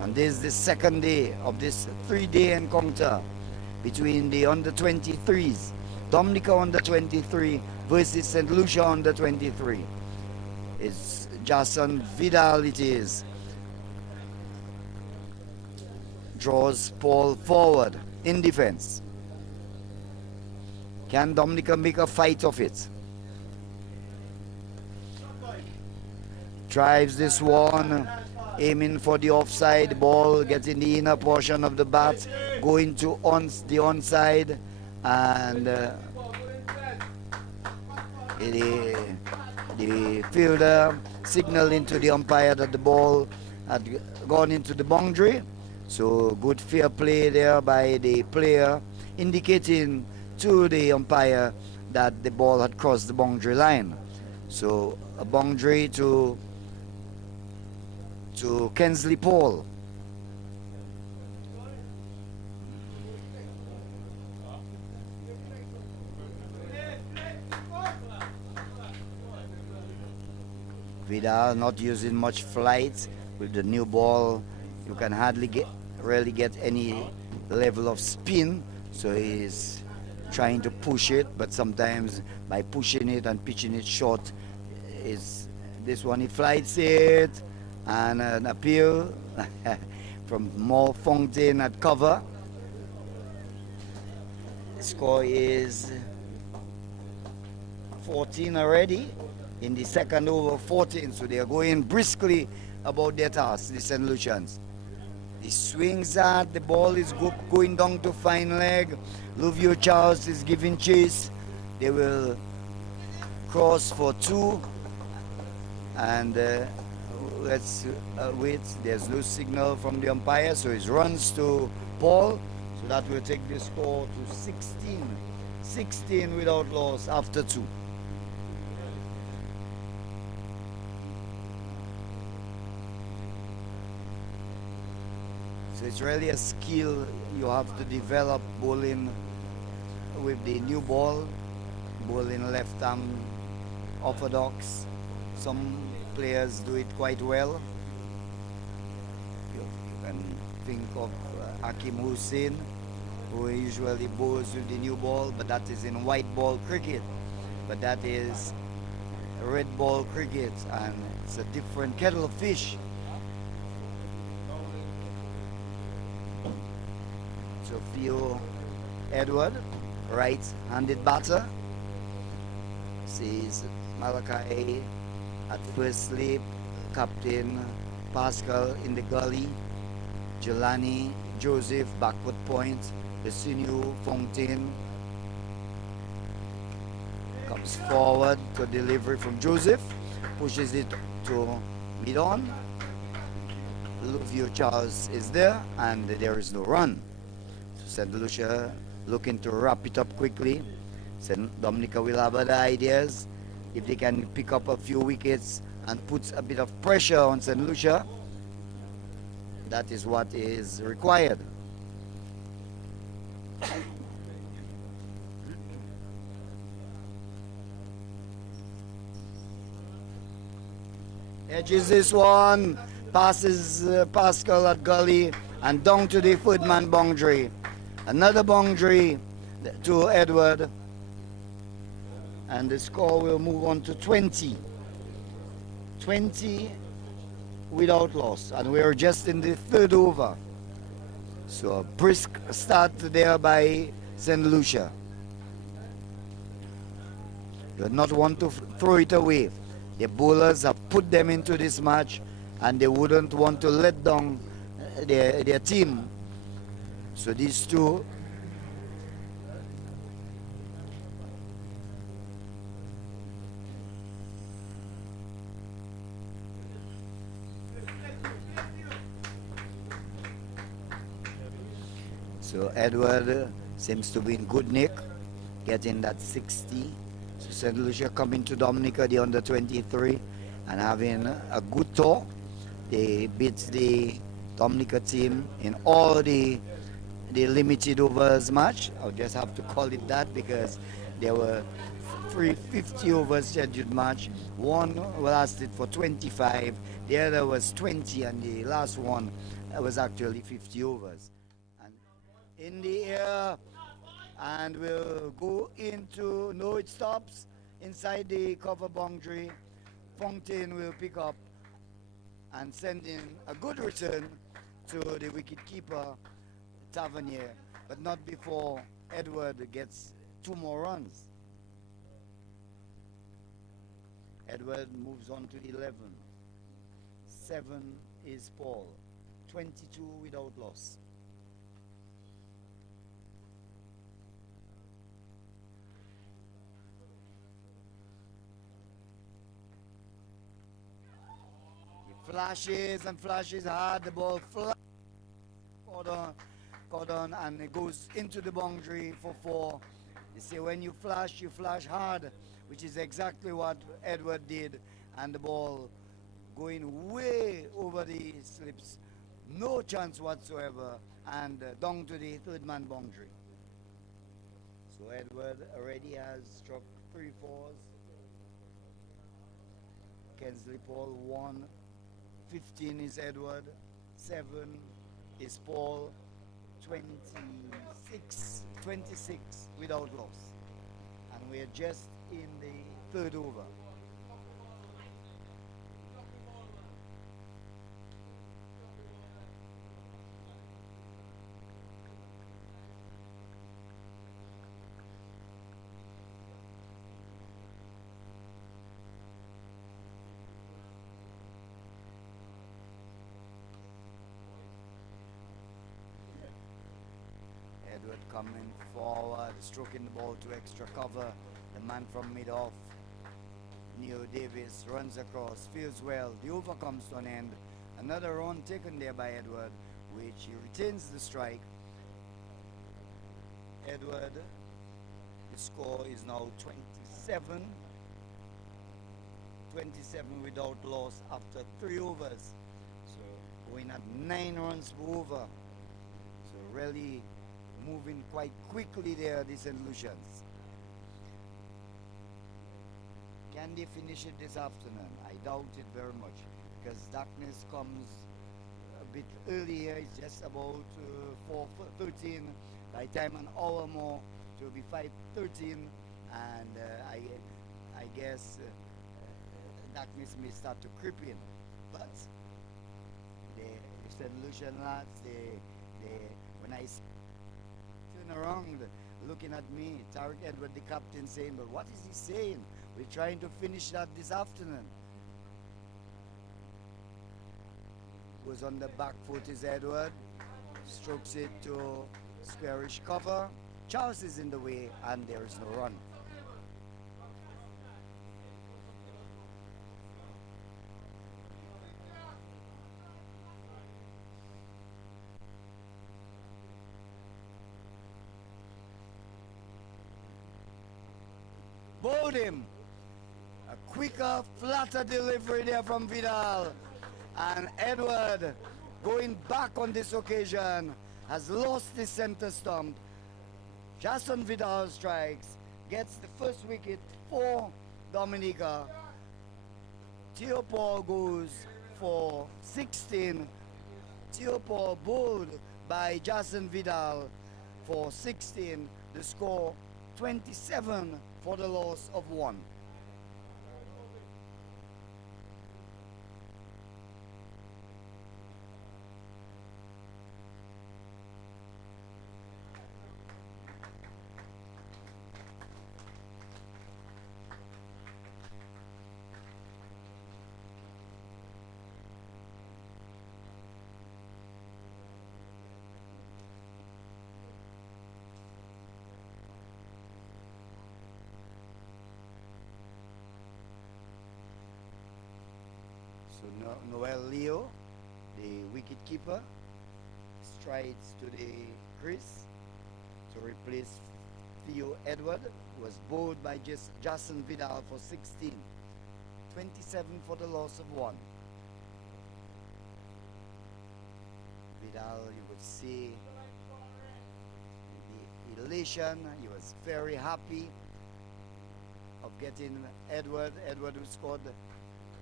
And this is the second day of this 3-day encounter between the under-23s, Dominica under-23 versus St. Lucia under-23. It's Jason Vidal, it is. Draws Paul forward in defense. Can Dominica make a fight of it? Drives this one, aiming for the offside. Ball gets in the inner portion of the bat, going to the onside, and the fielder signaling to the umpire that the ball had gone into the boundary. So good fair play there by the player, indicating to the umpire that the ball had crossed the boundary line. So a boundary to Kensley Paul. Vidal not using much flight with the new ball. You can hardly really get any level of spin, so he's trying to push it, but sometimes by pushing it and pitching it short, is this one he flights it, and an appeal from More Fountain at cover. The score is 14 already in the second over, 14, so they are going briskly about their task, the St. Lucians. He swings at, the ball is going down to fine leg. Lucia Charles is giving chase. They will cross for 2, and let's wait. There's no signal from the umpire, so it runs to Paul. So that will take the score to 16. 16 without loss after 2. So it's really a skill you have to develop, bowling with the new ball, bowling left arm orthodox. Some players do it quite well. You can think of Hakim Hussein, who usually bowls with the new ball, but that is in white ball cricket. But that is red ball cricket, and it's a different kettle of fish. Theo Edward, right-handed batter, sees Malachi at first slip, Captain Pascal in the gully, Jelani Joseph backward point, the senior Fountain comes forward to delivery from Joseph, pushes it to mid-on. Lucia Charles is there, and there is no run. St. Lucia looking to wrap it up quickly. St. Dominica will have other ideas. If they can pick up a few wickets and put a bit of pressure on St. Lucia, that is what is required. Edges this one, passes Pascal at gully and down to the third man boundary. Another boundary to Edward. And the score will move on to 20. 20 without loss. And we are just in the third over. So a brisk start there by St. Lucia. You not want to throw it away. The bowlers have put them into this match and they wouldn't want to let down their team. So these two So Edward seems to be in good nick, getting that 60. So St. Lucia coming to Dominica, the under 23, and having a good tour. They beat the Dominica team in all the limited overs match. I'll just have to call it that because there were 350 overs scheduled match. One lasted for 25, the other was 20, and the last one was actually 50 overs. In the air, and we'll go into, no, it stops inside the cover boundary. Fontaine will pick up and send in a good return to the wicketkeeper Tavernier, but not before Edward gets 2 more runs. Edward moves on to 11. 7 is Paul. 22 without loss. Flashes and flashes hard, the ball flies cordon, and it goes into the boundary for 4. You see, when you flash hard, which is exactly what Edward did, and the ball going way over the slips, no chance whatsoever, and down to the third man boundary. So Edward already has struck 3 fours. Kensley Paul 1. 15 is Edward, 7 is Paul, 26 without loss. And we're just in the third over. Edward coming forward, stroking the ball to extra cover. The man from mid-off, Neo Davis, runs across, feels well. The over comes to an end. Another run taken there by Edward, which he retains the strike. Edward, the score is now 27. 27 without loss after 3 overs. So going at 9 runs per over. So really moving quite quickly there, the St. Lucians. Can they finish it this afternoon? I doubt it very much because darkness comes a bit earlier. It's just about 4:13. By time an hour more, it will be 5:13, and I guess darkness may start to creep in. But the St. Lucian lads, when I turn around looking at me, Tariq Edward, the captain, saying, but what is he saying? We're trying to finish that this afternoon. Goes on the back foot is Edward, strokes it to squarish cover. Charles is in the way and there is no run. Bowled him. A quicker, flatter delivery there from Vidal. And Edward, going back on this occasion, has lost the center stump. Jason Vidal strikes, gets the first wicket for Dominica. Theopol goes for 16. Theopol bowled by Jason Vidal for 16. The score 27 for the loss of 1. So Noel Leo, the wicket keeper, strides to the crease to replace Theo Edward, who was bowled by Jason Vidal for 16. 27 for the loss of 1. Vidal, you would see the elation. He was very happy of getting Edward. Edward, who scored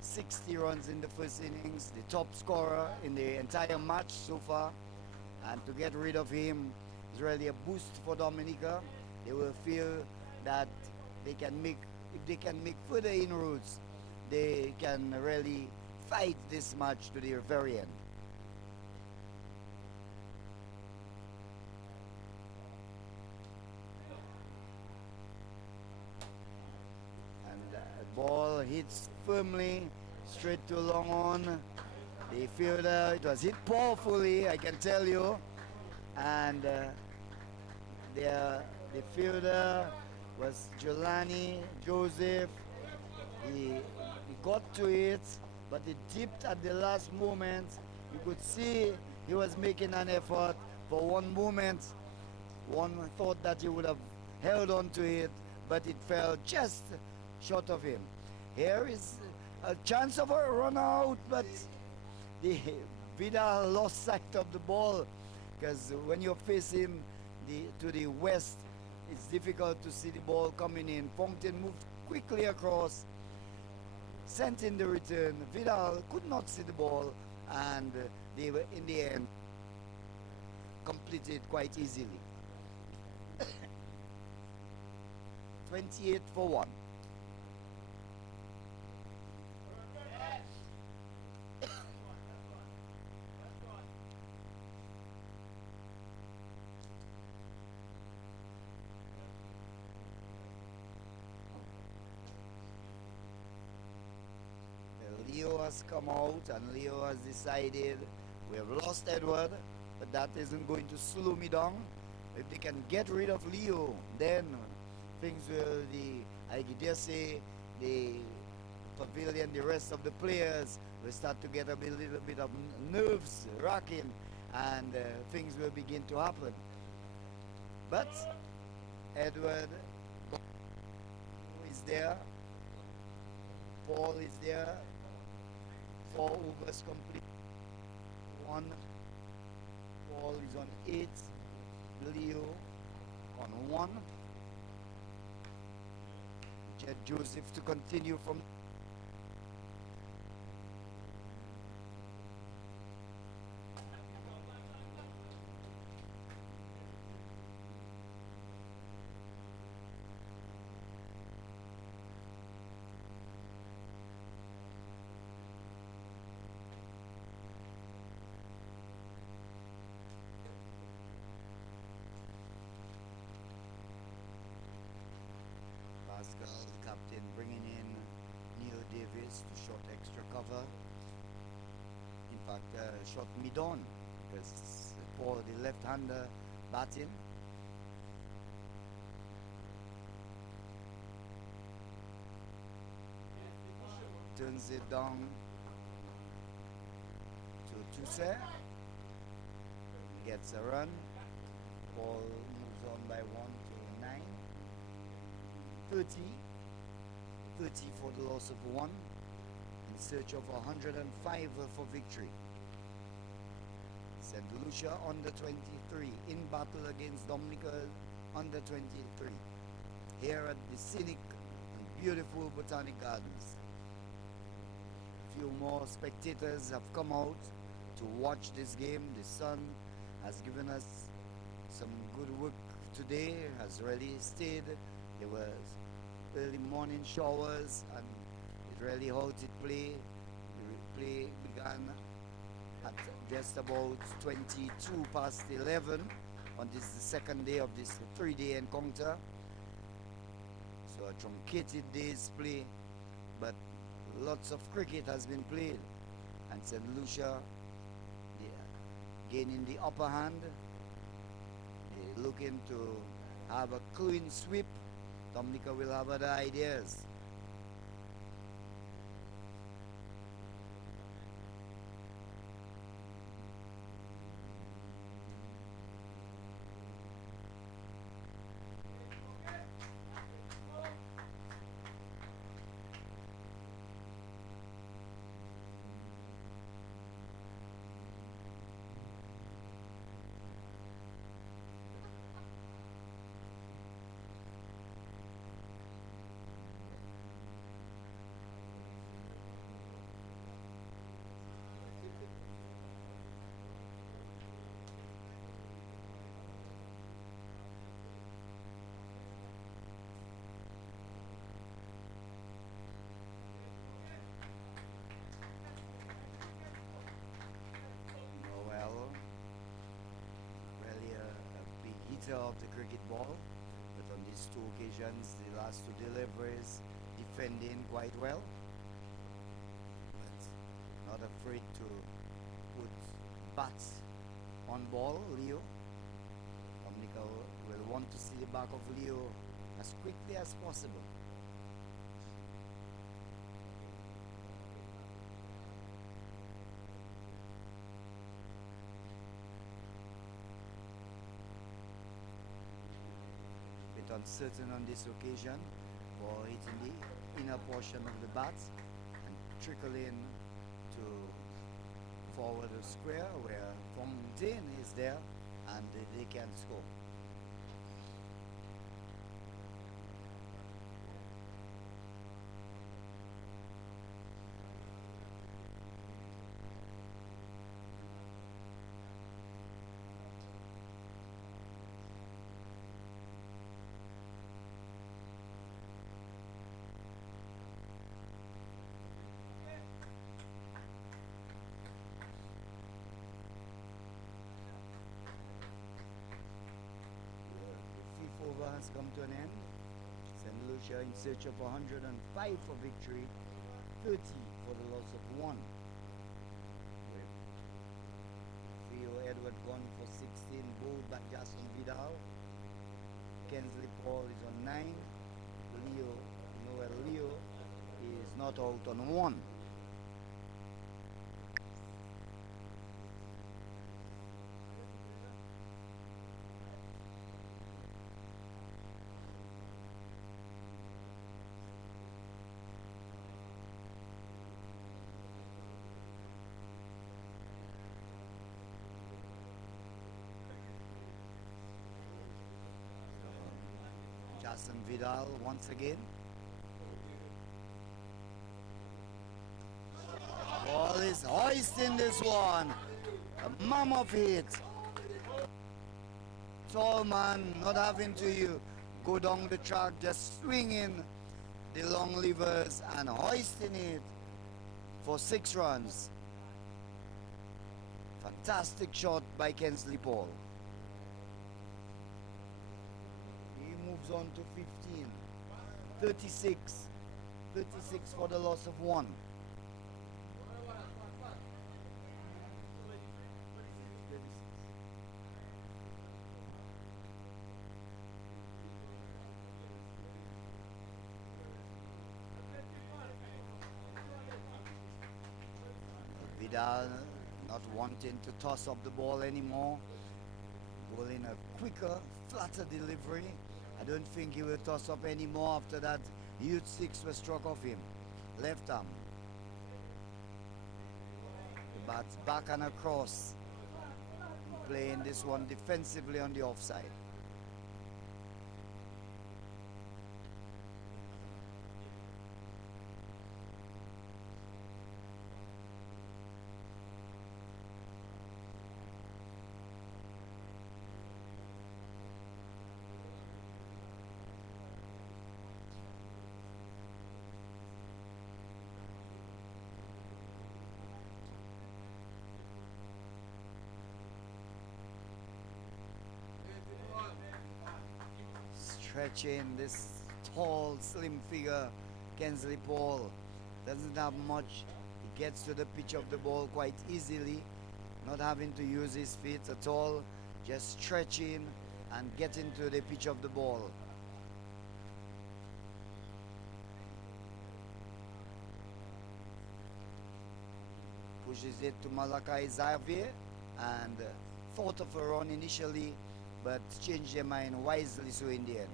60 runs in the first innings, the top scorer in the entire match so far. And to get rid of him is really a boost for Dominica. They will feel that they can make, if they can make further inroads, they can really fight this match to the very end. And the ball hits firmly straight to long on. The fielder, it was hit powerfully, I can tell you. And the fielder was Jelani Joseph. He got to it, but it dipped at the last moment. You could see he was making an effort. For one moment, one thought that he would have held on to it, but it fell just short of him. Here is a chance of a run out, but the Vidal lost sight of the ball, because when you're facing to the west, it's difficult to see the ball coming in. Pongton moved quickly across, sent in the return. Vidal could not see the ball, and they were in the end completed quite easily. 28 for 1. Leo has come out and Leo has decided we have lost Edward, but that isn't going to slow me down. If they can get rid of Leo, then things will, I dare say, the pavilion, the rest of the players will start to get a little bit of nerves racking, and things will begin to happen. But Edward is there, Paul is there, 4 overs complete, 1, Paul is on 8, Leo on 1, Jed Joseph to continue from Pascal, the captain, bringing in Neil Davis to shot extra cover. In fact, shot mid-on, because Paul, the left-hander, batting. Turns it down to Toussaint. Gets a run. Paul moves on by 1 to 9. 30 for the loss of 1, in search of 105 for victory. St. Lucia under 23 in battle against Dominica under 23 here at the scenic and beautiful Botanic Gardens. few more spectators have come out to watch this game. The sun has given us some good work today, has really stayed. There were early morning showers and it really halted play. The play began at just about 22 past 11 on this the second day of this 3-day encounter. So a truncated day's play, but lots of cricket has been played, and St. Lucia gaining the upper hand. They're looking to have a clean sweep. Dominica will have other ideas. Of the cricket ball, but on these two occasions, the last two deliveries, defending quite well, but not afraid to put bats on ball. Leo Dominica will want to see the back of Leo as quickly as possible. Uncertain on this occasion for hitting the inner portion of the bat and trickling to forward of square where Fontaine is there and they can score. Has come to an end. St. Lucia in search of 105 for victory, 30 for the loss of 1. With Theo Edward gone for 16, bowled by Jason Vidal. Kensley Paul is on 9. Noel Leo is not out on 1. Jason Vidal once again. Ball is hoisting this one. A mammoth hit. Tall man not having to go down the track, just swinging the long levers and hoisting it for 6 runs. Fantastic shot by Kensley Paul. Moves on to 15, 36 for the loss of 1. Vidal not wanting to toss up the ball anymore, bowling a quicker, flatter delivery. I don't think he will toss up anymore after that huge 6 was struck off him. Left arm. The bat's back and across. Playing this one defensively on the offside. Stretching this tall, slim figure, Kensley Paul. Doesn't have much. He gets to the pitch of the ball quite easily, not having to use his feet at all, just stretching and getting to the pitch of the ball. Pushes it to Malachi Xavier and thought of a run initially, but changed their mind wisely so in the end.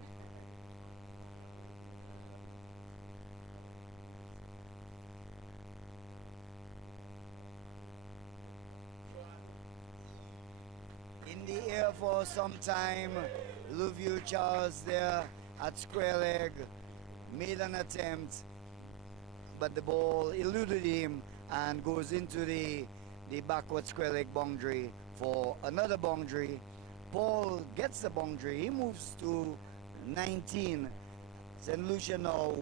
In the air for some time, Lucia Charles there at square leg made an attempt, but the ball eluded him and goes into the backward square leg boundary for another boundary. Paul gets the boundary. He moves to 19. St. Lucia now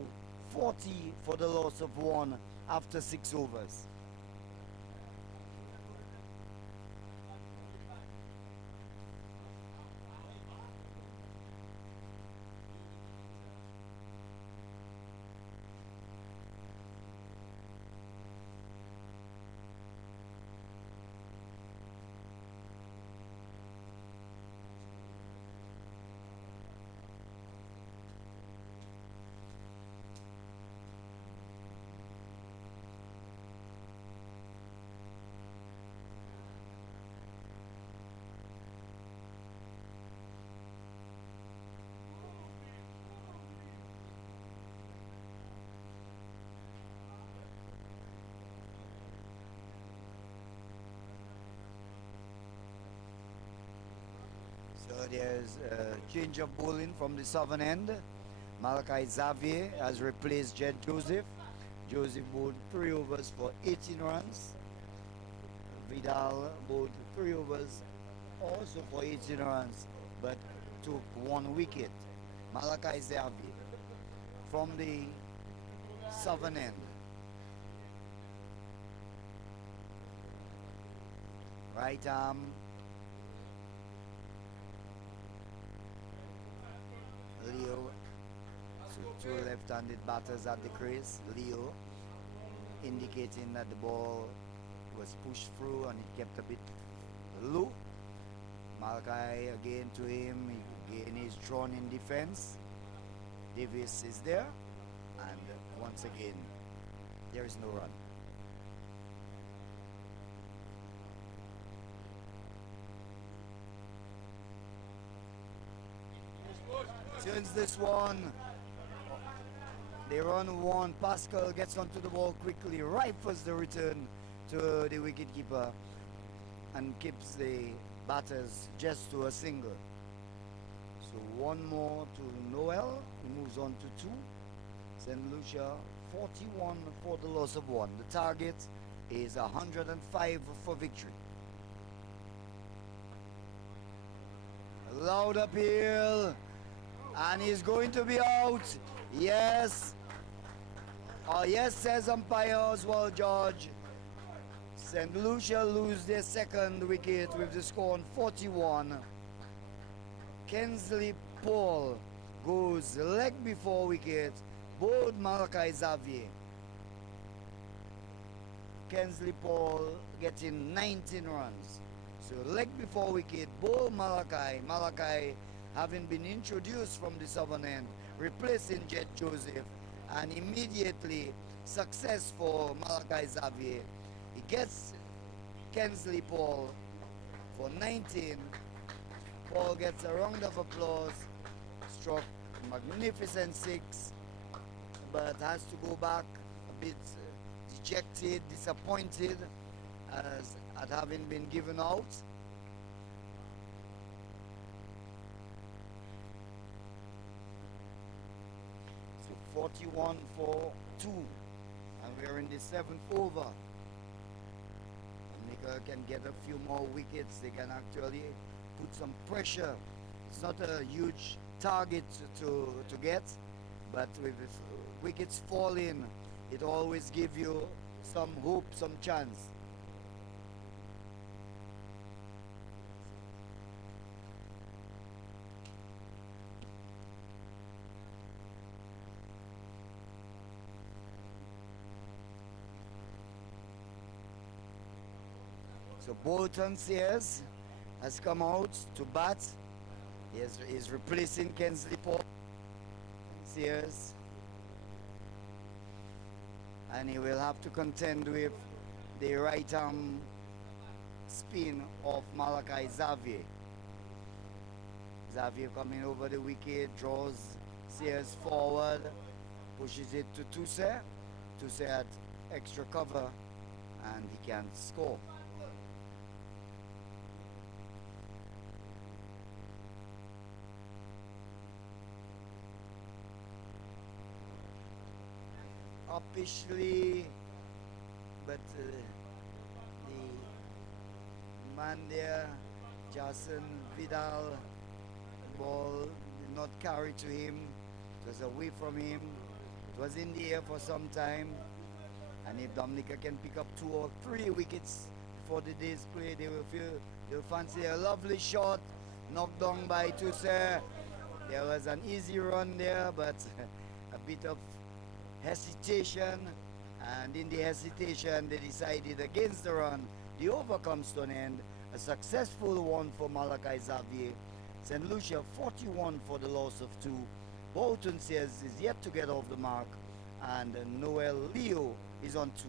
40 for the loss of 1 after 6 overs. So there's a change of bowling from the southern end. Malachi Xavier has replaced Jed Joseph. Joseph bowled 3 overs for 18 runs. Vidal bowled 3 overs also for 18 runs, but took 1 wicket. Malachi Xavier from the southern end. Right arm. Leo, so 2 left-handed batters at the crease. Leo indicating that the ball was pushed through and it kept a bit low. Malachi again to him, again is drawn in defense. Davis is there, and once again there is no run. Turns this one. They run 1. Pascal gets onto the ball quickly, rifles the return to the wicketkeeper and keeps the batters just to a single. So 1 more to Noel. He moves on to 2. St. Lucia 41 for the loss of 1. The target is 105 for victory. Loud appeal. And he's going to be out. Yes. Oh, yes, says umpire Oswald George. St. Lucia lose their 2nd wicket with the score on 41. Kensley Paul goes leg before wicket. Both Malachi Xavier. Kensley Paul getting 19 runs. So leg before wicket, both Malachi having been introduced from the southern end, replacing Jed Joseph, and immediately success for Malachi Xavier. He gets Kensley Paul for 19. Paul gets a round of applause, struck a magnificent 6, but has to go back a bit dejected, disappointed at having been given out. So 41 for 2, and we're in the 7th over. Dominica can get a few more wickets. They can actually put some pressure. It's not a huge target to get, but with wickets falling, it always gives you some hope, some chance. So Bolton Sears has come out to bat. He's replacing Kensley Paul Sears. And he will have to contend with the right arm spin of Malachi Xavier. Xavier coming over the wicket, draws Sears forward, pushes it to Toussaint. Toussaint had extra cover and he can score. Upishly, but the man there, Jason Vidal, the ball did not carry to him. It was away from him. It was in the air for some time. And if Dominica can pick up 2 or 3 wickets before the day's play, they'll fancy a lovely shot, knocked down by Toussaint. There was an easy run there, but a bit of hesitation, and in the hesitation they decided against the run. The over comes to an end. A successful one for Malachi Xavier. St. Lucia 41 for the loss of 2. Bolton Sears is yet to get off the mark, and Noel Leo is on 2.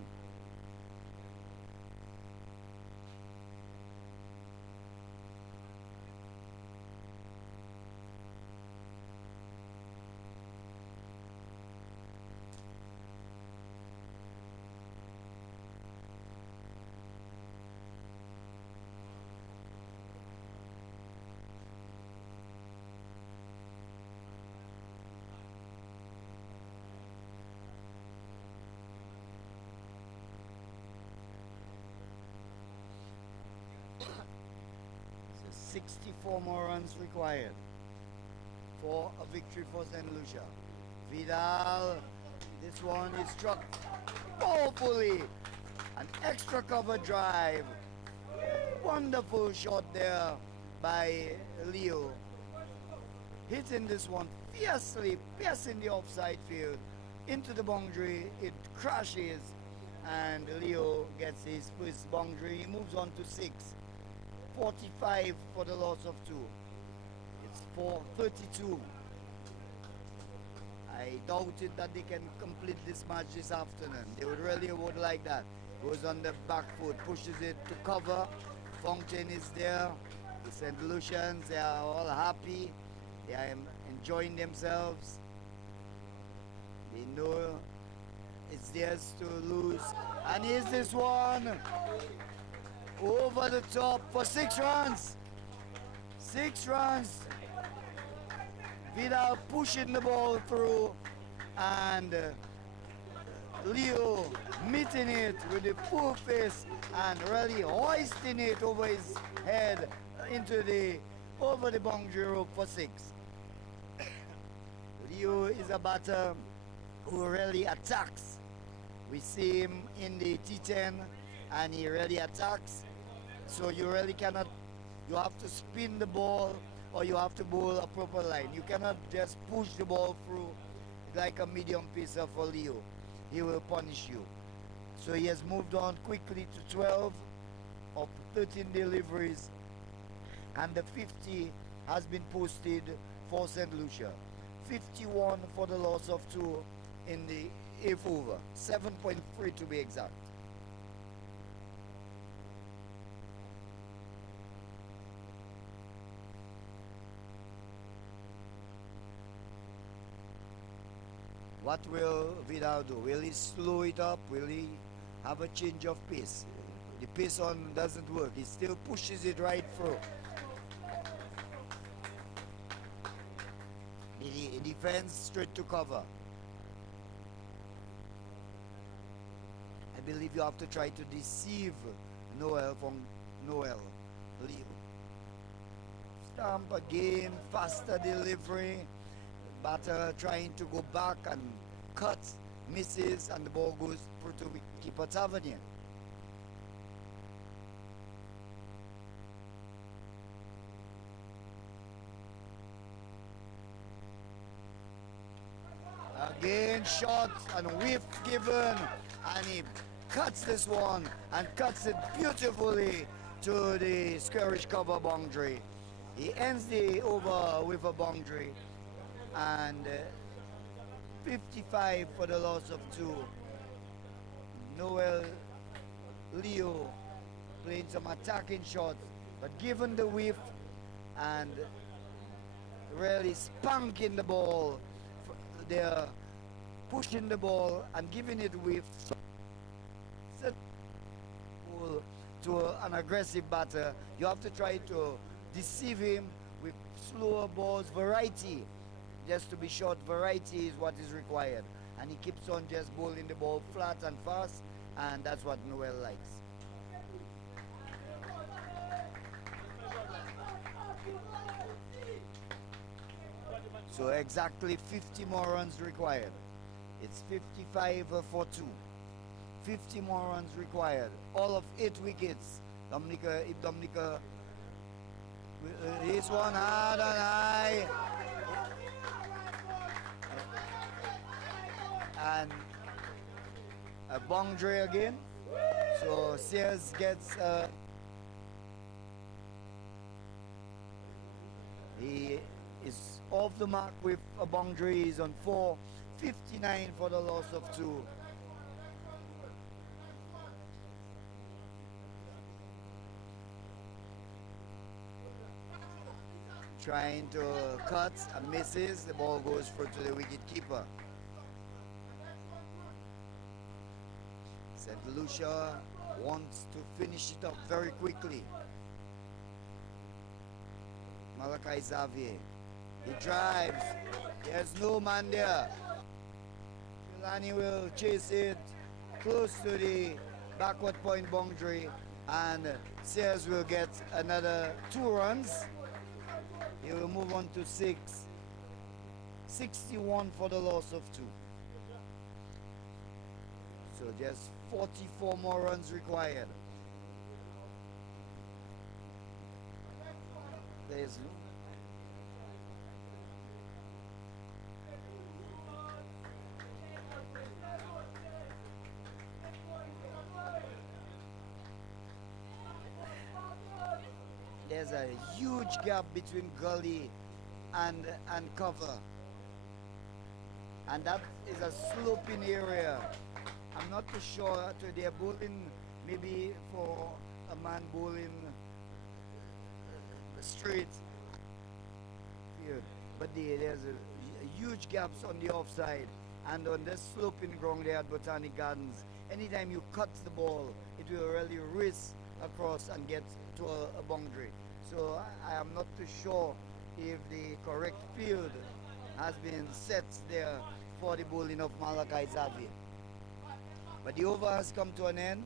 So 64 more runs required for a victory for St. Lucia. Vidal, this one is struck powerfully. An extra cover drive. Wonderful shot there by Leo. Hitting this one fiercely, piercing the offside field into the boundary. It crashes and Leo gets his first boundary. He moves on to 6. 45 for the loss of 2. It's 4:32. I doubted that they can complete this match this afternoon. They would like that. Goes on the back foot, pushes it to cover. Fountain is there. The St. Lucians, they are all happy. They are enjoying themselves. They know it's theirs to lose. And here's this one. Over the top for 6 runs. 6 runs. Vidal pushing the ball through, and Leo meeting it with the full face and really hoisting it over his head over the boundary rope for 6. Leo is a batter who really attacks. We see him in the T10 and he really attacks. So you really cannot, you have to spin the ball or you have to bowl a proper line. You cannot just push the ball through like a medium pacer for Leo. He will punish you. So he has moved on quickly to 12 of 13 deliveries, and the 50 has been posted for St. Lucia. 51 for the loss of 2 in the 8th over. 7.3 to be exact. What will Vidal do? Will he slow it up? Will he have a change of pace? The pace on doesn't work. He still pushes it right through. The defense straight to cover. I believe you have to try to deceive Noel from Noel Leo. Stamp again, faster delivery. Batter trying to go back and cut, misses, and the ball goes through to keeper Tavernier. Again, shot and whiff given, and he cuts this one and cuts it beautifully to the squarish cover boundary. He ends the over with a boundary, and 55 for the loss of 2. Noel Leo playing some attacking shots, but given the whiff and really spanking the ball, they're pushing the ball and giving it whiff to an aggressive batter. You have to try to deceive him with slower balls, variety. Just to be short, variety is what is required. And he keeps on just bowling the ball flat and fast, and that's what Noel likes. So exactly 50 more runs required. It's 55 for 2. 50 more runs required. All of 8 wickets. Dominica, if Dominica hits one hard and high. And a boundary again. So Sears gets he is off the mark with a boundary. He's on 4.59 for the loss of 2. Trying to cut and misses. The ball goes through to the wicket keeper. St. Lucia wants to finish it up very quickly. Malachi Xavier. He drives. There's no man there. Jelani will chase it close to the backward point boundary, and Sears will get another 2 runs. He will move on to 6. 61 for the loss of 2. So just 44 more runs required. There's a huge gap between gully and cover, and that is a sloping area. I'm not too sure. They're bowling maybe for a man bowling straight field, but there's a huge gaps on the offside, and on this sloping ground there at Botanic Gardens, anytime you cut the ball, it will really race across and get to a boundary. So I am not too sure if the correct field has been set there for the bowling of Malachi Xavier. But the over has come to an end.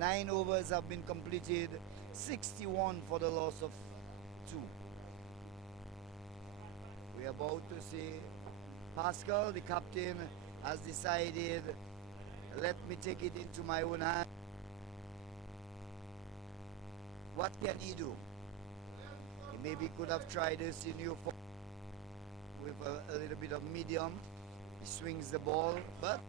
9 overs have been completed. 61 for the loss of 2. We are about to see Pascal, the captain, has decided, let me take it into my own hand. What can he do? He maybe could have tried this in new form with a little bit of medium. He swings the ball, but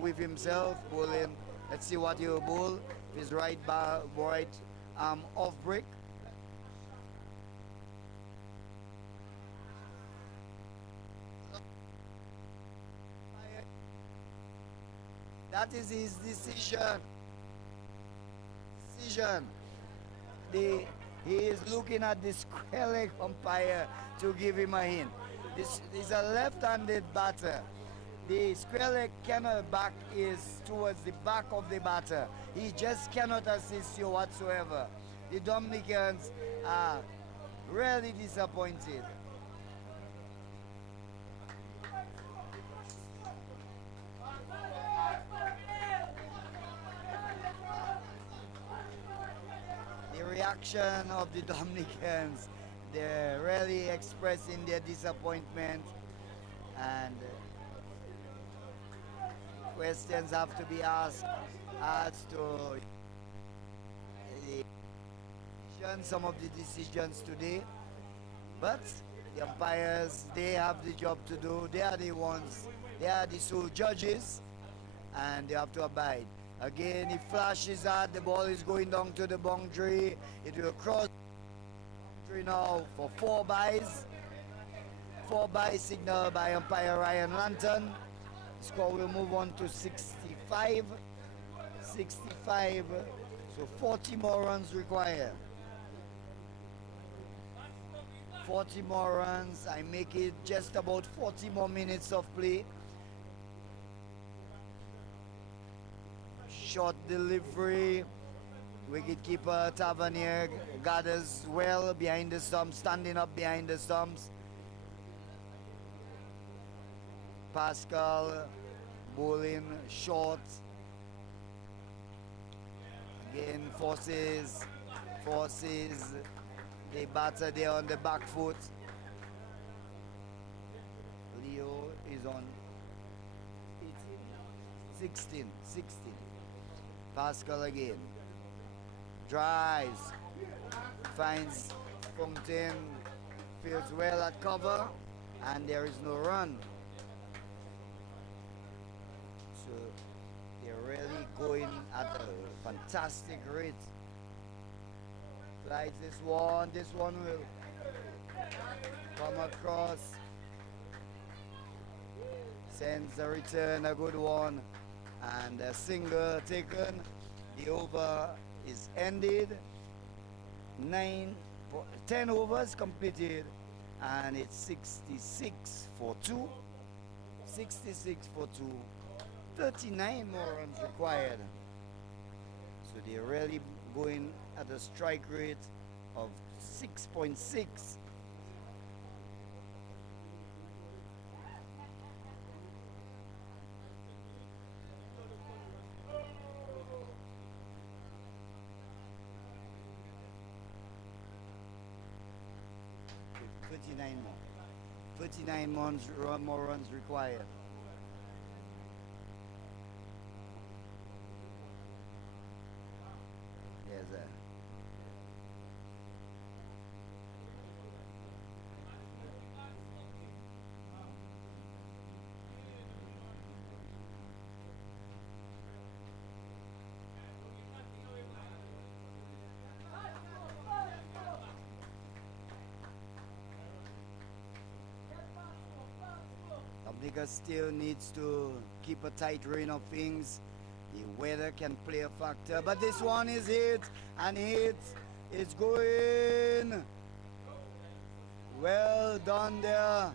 with himself bowling. Let's see what he will bowl. His right arm off break. That is his decision. He is looking at the square leg umpire to give him a hint. This is a left-handed batter. The square leg back is towards the back of the batter. He just cannot assist you whatsoever. The Dominicans are really disappointed. The reaction of the Dominicans, they're really expressing their disappointment, and questions have to be asked as to some of the decisions today. But the umpires, they have the job to do. They are the ones, they are the sole judges, and they have to abide. Again, he flashes at the ball is going down to the boundary. It will cross the boundary now for 4 buys. 4 buys signal by umpire Ryan Lantern. The score will move on to 65. 65. So 40 more runs required. 40 more runs. I make it just about 40 more minutes of play. Short delivery. Wicketkeeper Tavernier gathers well behind the stumps, standing up behind the stumps. Pascal bowling short. Again forces the batter there on the back foot. Leo is on 18, 16. Pascal again. Drives. Finds Fontaine. Feels well at cover. And there is no run. So they're really going at a fantastic rate. Slides this one will come across. Sends a return, a good one. And a single taken. The over is ended. 10 overs completed. And it's 66 for 2. 66 for 2. 39 more runs required. So they're really going at a strike rate of 6.6. More. 39 more runs required. There's a Dominica still needs to keep a tight rein of things. The weather can play a factor, but this one is hit and hit. It's going. Well done there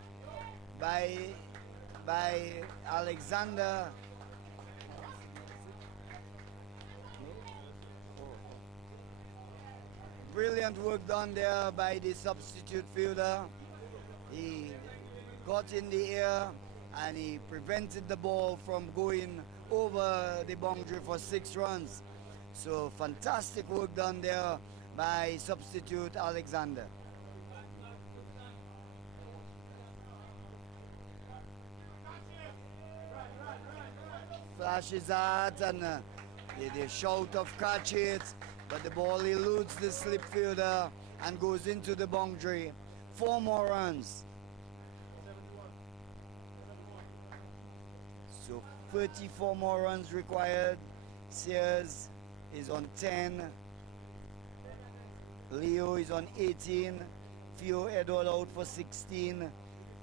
by Alexander. Brilliant work done there by the substitute fielder. He got in the air and he prevented the ball from going over the boundary for 6 runs. So fantastic work done there by substitute Alexander. Flashes out and the shout of catch it, but the ball eludes the slip fielder and goes into the boundary. 4 more runs. So 34 more runs required. Sears is on 10. Leo is on 18. Theo Edward out for 16.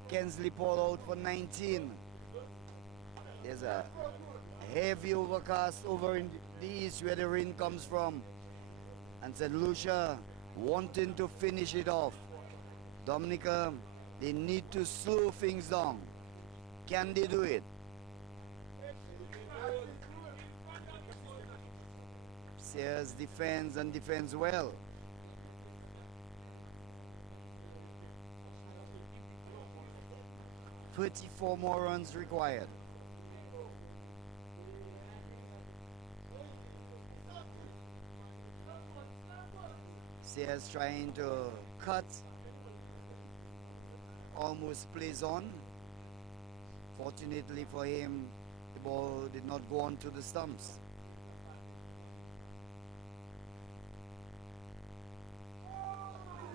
Kensley Paul out for 19. There's a heavy overcast over in the east where the rain comes from. And St. Lucia wanting to finish it off. Dominica, they need to slow things down. Can they do it? Sears defends and defends well. "34 more runs required. Sears trying to cut. Almost plays on. Fortunately for him, the ball did not go on to the stumps.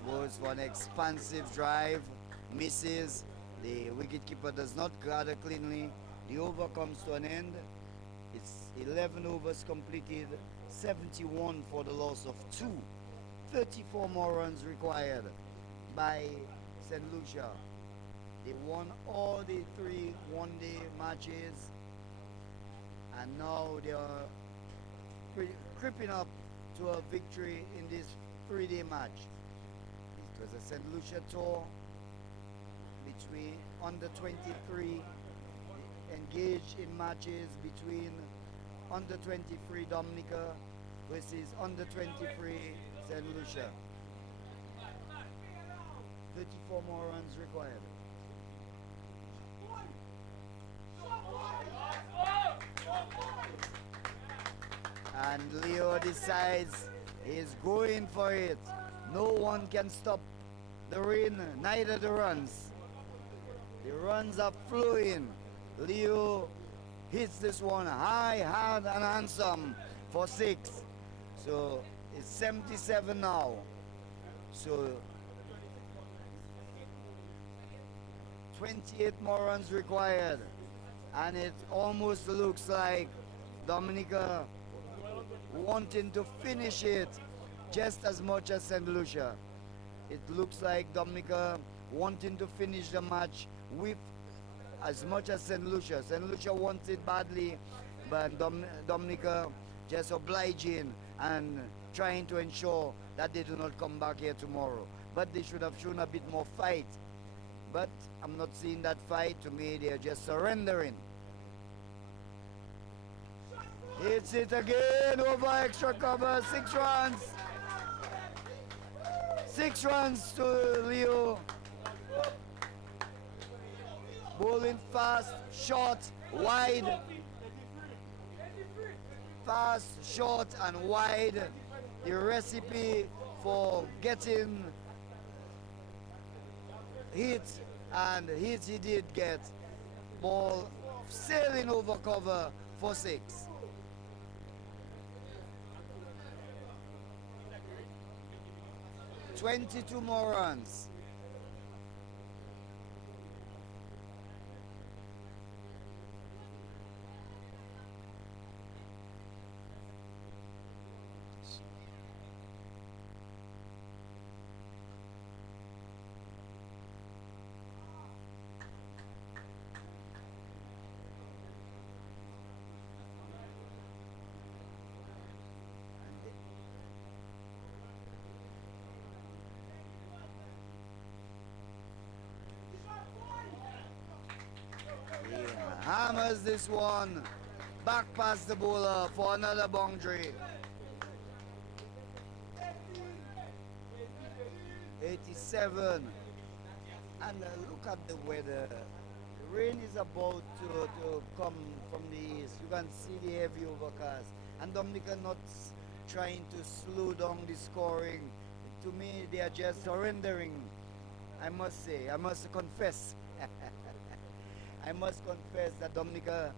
Goes for an expansive drive, misses. The wicketkeeper does not gather cleanly. The over comes to an end. It's 11 overs completed, 71 for the loss of 2. 34 more runs required by St. Lucia. They won all the 3 one-day matches, and now they are creeping up to a victory in this 3-day match. It was a St. Lucia tour between under 23 engaged in matches between under 23 Dominica versus under 23 St. Lucia. 34 more runs required. And Leo decides he's going for it. No one can stop the rain, neither the runs. The runs are flowing. Leo hits this one high, hard, and handsome for 6. So it's 77 now. So 28 more runs required. And it almost looks like Dominica wanting to finish it just as much as St. Lucia. It looks like Dominica wanting to finish the match with as much as St. Lucia. St. Lucia wants it badly, but Dominica just obliging and trying to ensure that they do not come back here tomorrow. But they should have shown a bit more fight. But I'm not seeing that fight. To me, they're just surrendering. Hits it again over extra cover. 6 runs. 6 runs to Leo. Bowling fast, short, wide. Fast, short, and wide. The recipe for getting hits, and hits he did get. Ball sailing over cover for 6. $22 more runs. Hammers this one back past the bowler for another boundary. 87. And look at the weather. The rain is about to come from the east. You can see the heavy overcast. And Dominica not trying to slow down the scoring. To me, they are just surrendering. I must say, I must confess. I must confess that Dominica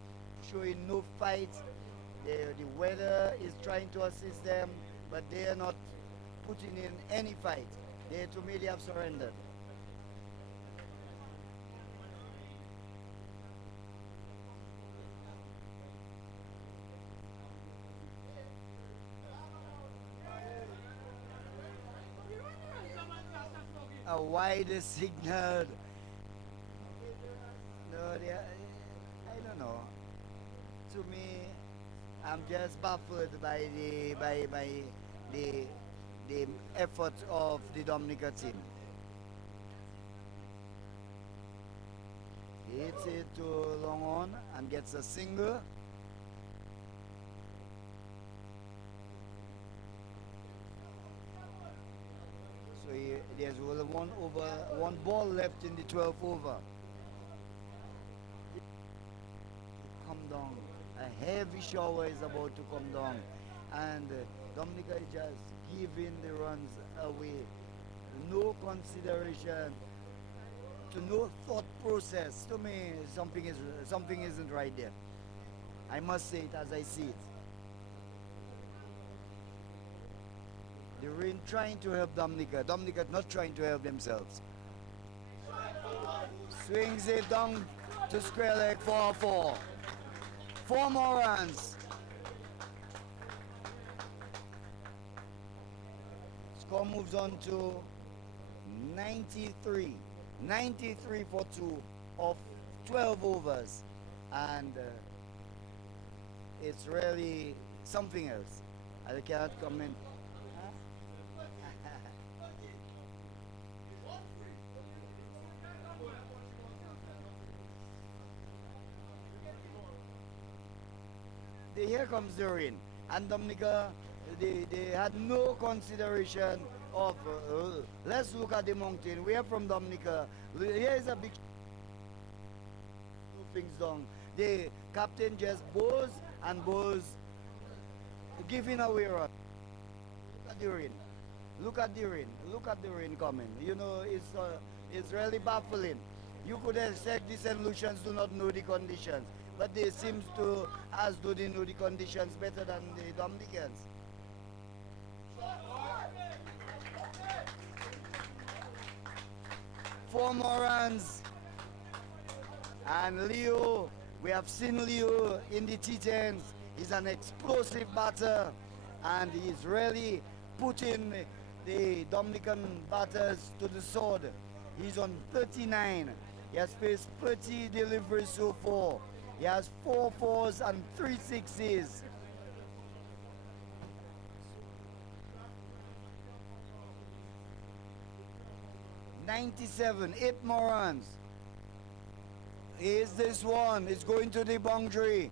showing no fight. The weather is trying to assist them, but they are not putting in any fight. To me, they have surrendered. A wider signal. No, I don't know. To me, I'm just baffled by the effort of the Dominica team. He hits it to long on and gets a single. So there's one ball left in the 12th over. Come down. A heavy shower is about to come down, and Dominica is just giving the runs away. No consideration, to no thought process. To me, something isn't right there. I must say it as I see it. The rain trying to help Dominica. Dominica not trying to help themselves. Swings it down to square leg for a 4. 4 more runs. Score moves on to 93. 93 for 2 of 12 overs. And it's really something else. I cannot comment. Here comes the rain. And Dominica, they had no consideration of, let's look at the mountain. We are from Dominica. Here is a big things down. The captain just bows and bows, giving away run. Look at the rain. Look at the rain. Look at the rain coming. You know, it's really baffling. You could expect the St. Lucians do not know the conditions, but they seem to, as though they know the conditions better than the Dominicans. Four more runs. And Leo, we have seen Leo in the T10s. He's an explosive batter, and he's really putting the Dominican batters to the sword. He's on 39. He has faced 30 deliveries so far. He has 4 fours and 3 sixes. $97, 8 more runs. Here's this one. It's going to the boundary.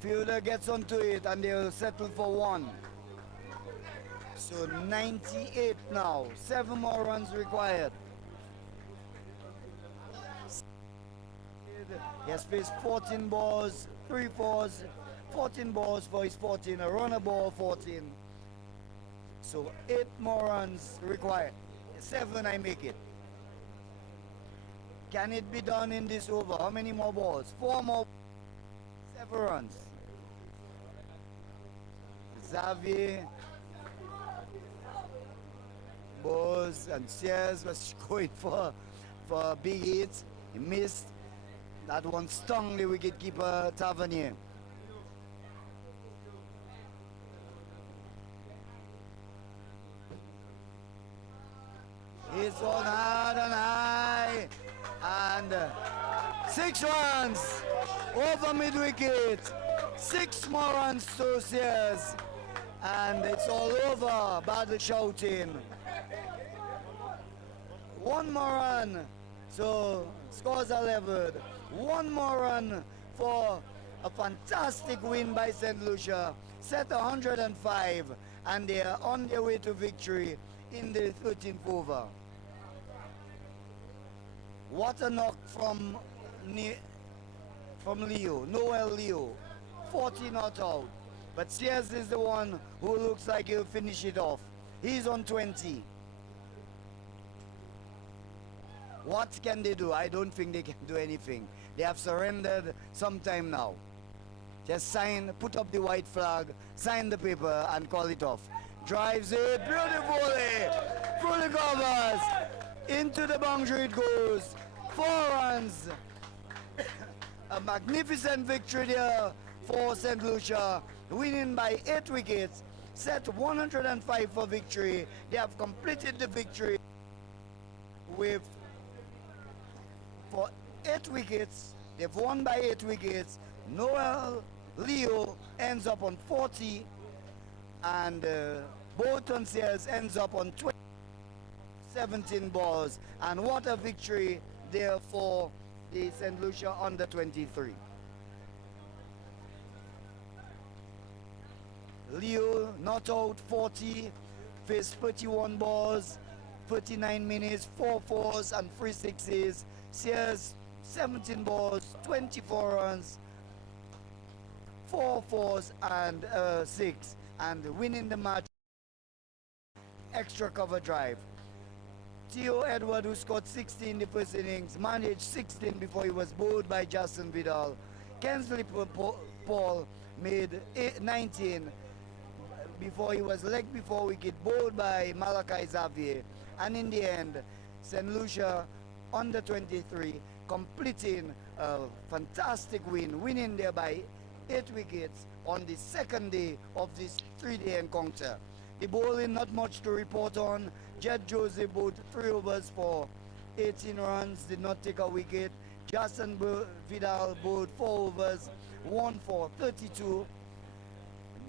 Fielder gets onto it and they'll settle for 1. So 98 now. 7 more runs required. He has faced 14 balls, 3 fours, 14 balls for his 14, a runner ball 14. So 8 more runs required. 7 I make it. Can it be done in this over? How many more balls? 4 more. 7 runs. Xavier, Bose and Sears was going for a big hit. He missed. That one stung the wicketkeeper Tavernier. It's on hard and high. And 6 runs over mid-wicket. 6 more runs to Sears. And it's all over. Battle shouting. 1 more run. So scores are leveled. 1 more run for a fantastic win by St. Lucia. Set 105, and they are on their way to victory in the 13th over. What a knock from Leo, Noel Leo. 40 not out. But Sears is the one who looks like he'll finish it off. He's on 20. What can they do? I don't think they can do anything. They have surrendered sometime now. Just sign, put up the white flag, sign the paper, and call it off. Drives it beautifully through the covers. Into the boundary it goes. 4 runs. A magnificent victory there for St. Lucia, winning by 8 wickets. Set 105 for victory. They have completed the victory with for 8 wickets. They've won by 8 wickets. Noel Leo ends up on 40, and Bolton Sears ends up on 17 balls. And what a victory there for the St. Lucia under 23. Leo not out 40, faced 31 balls, 39 minutes, 4 fours and 3 sixes. Sears 17 balls, 24 runs, 4 fours and 6, and winning the match. Extra cover drive. Theo Edward, who scored 16 in the first innings, managed 16 before he was bowled by Justin Vidal. Kensley Paul made 19 before he was legged before wicket, bowled by Malachi Xavier. And in the end, St. Lucia under 23 completing a fantastic win, winning there by 8 wickets on the second day of this 3-day encounter. The bowling, not much to report on. Jed Jose bowled 3 overs for 18 runs, did not take a wicket. Jason Vidal bowled 4 overs, 1 for 32.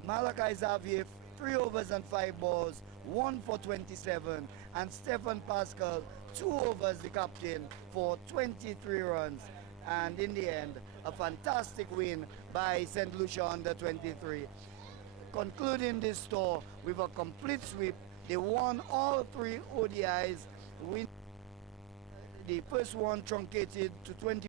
Malachi Xavier, 3 overs and 5 balls, 1 for 27. And Stephen Pascal, 2 overs, the captain, for 23 runs. And in the end, a fantastic win by St. Lucia under 23. Concluding this tour with a complete sweep. They won all 3 ODIs. The first one truncated to 20.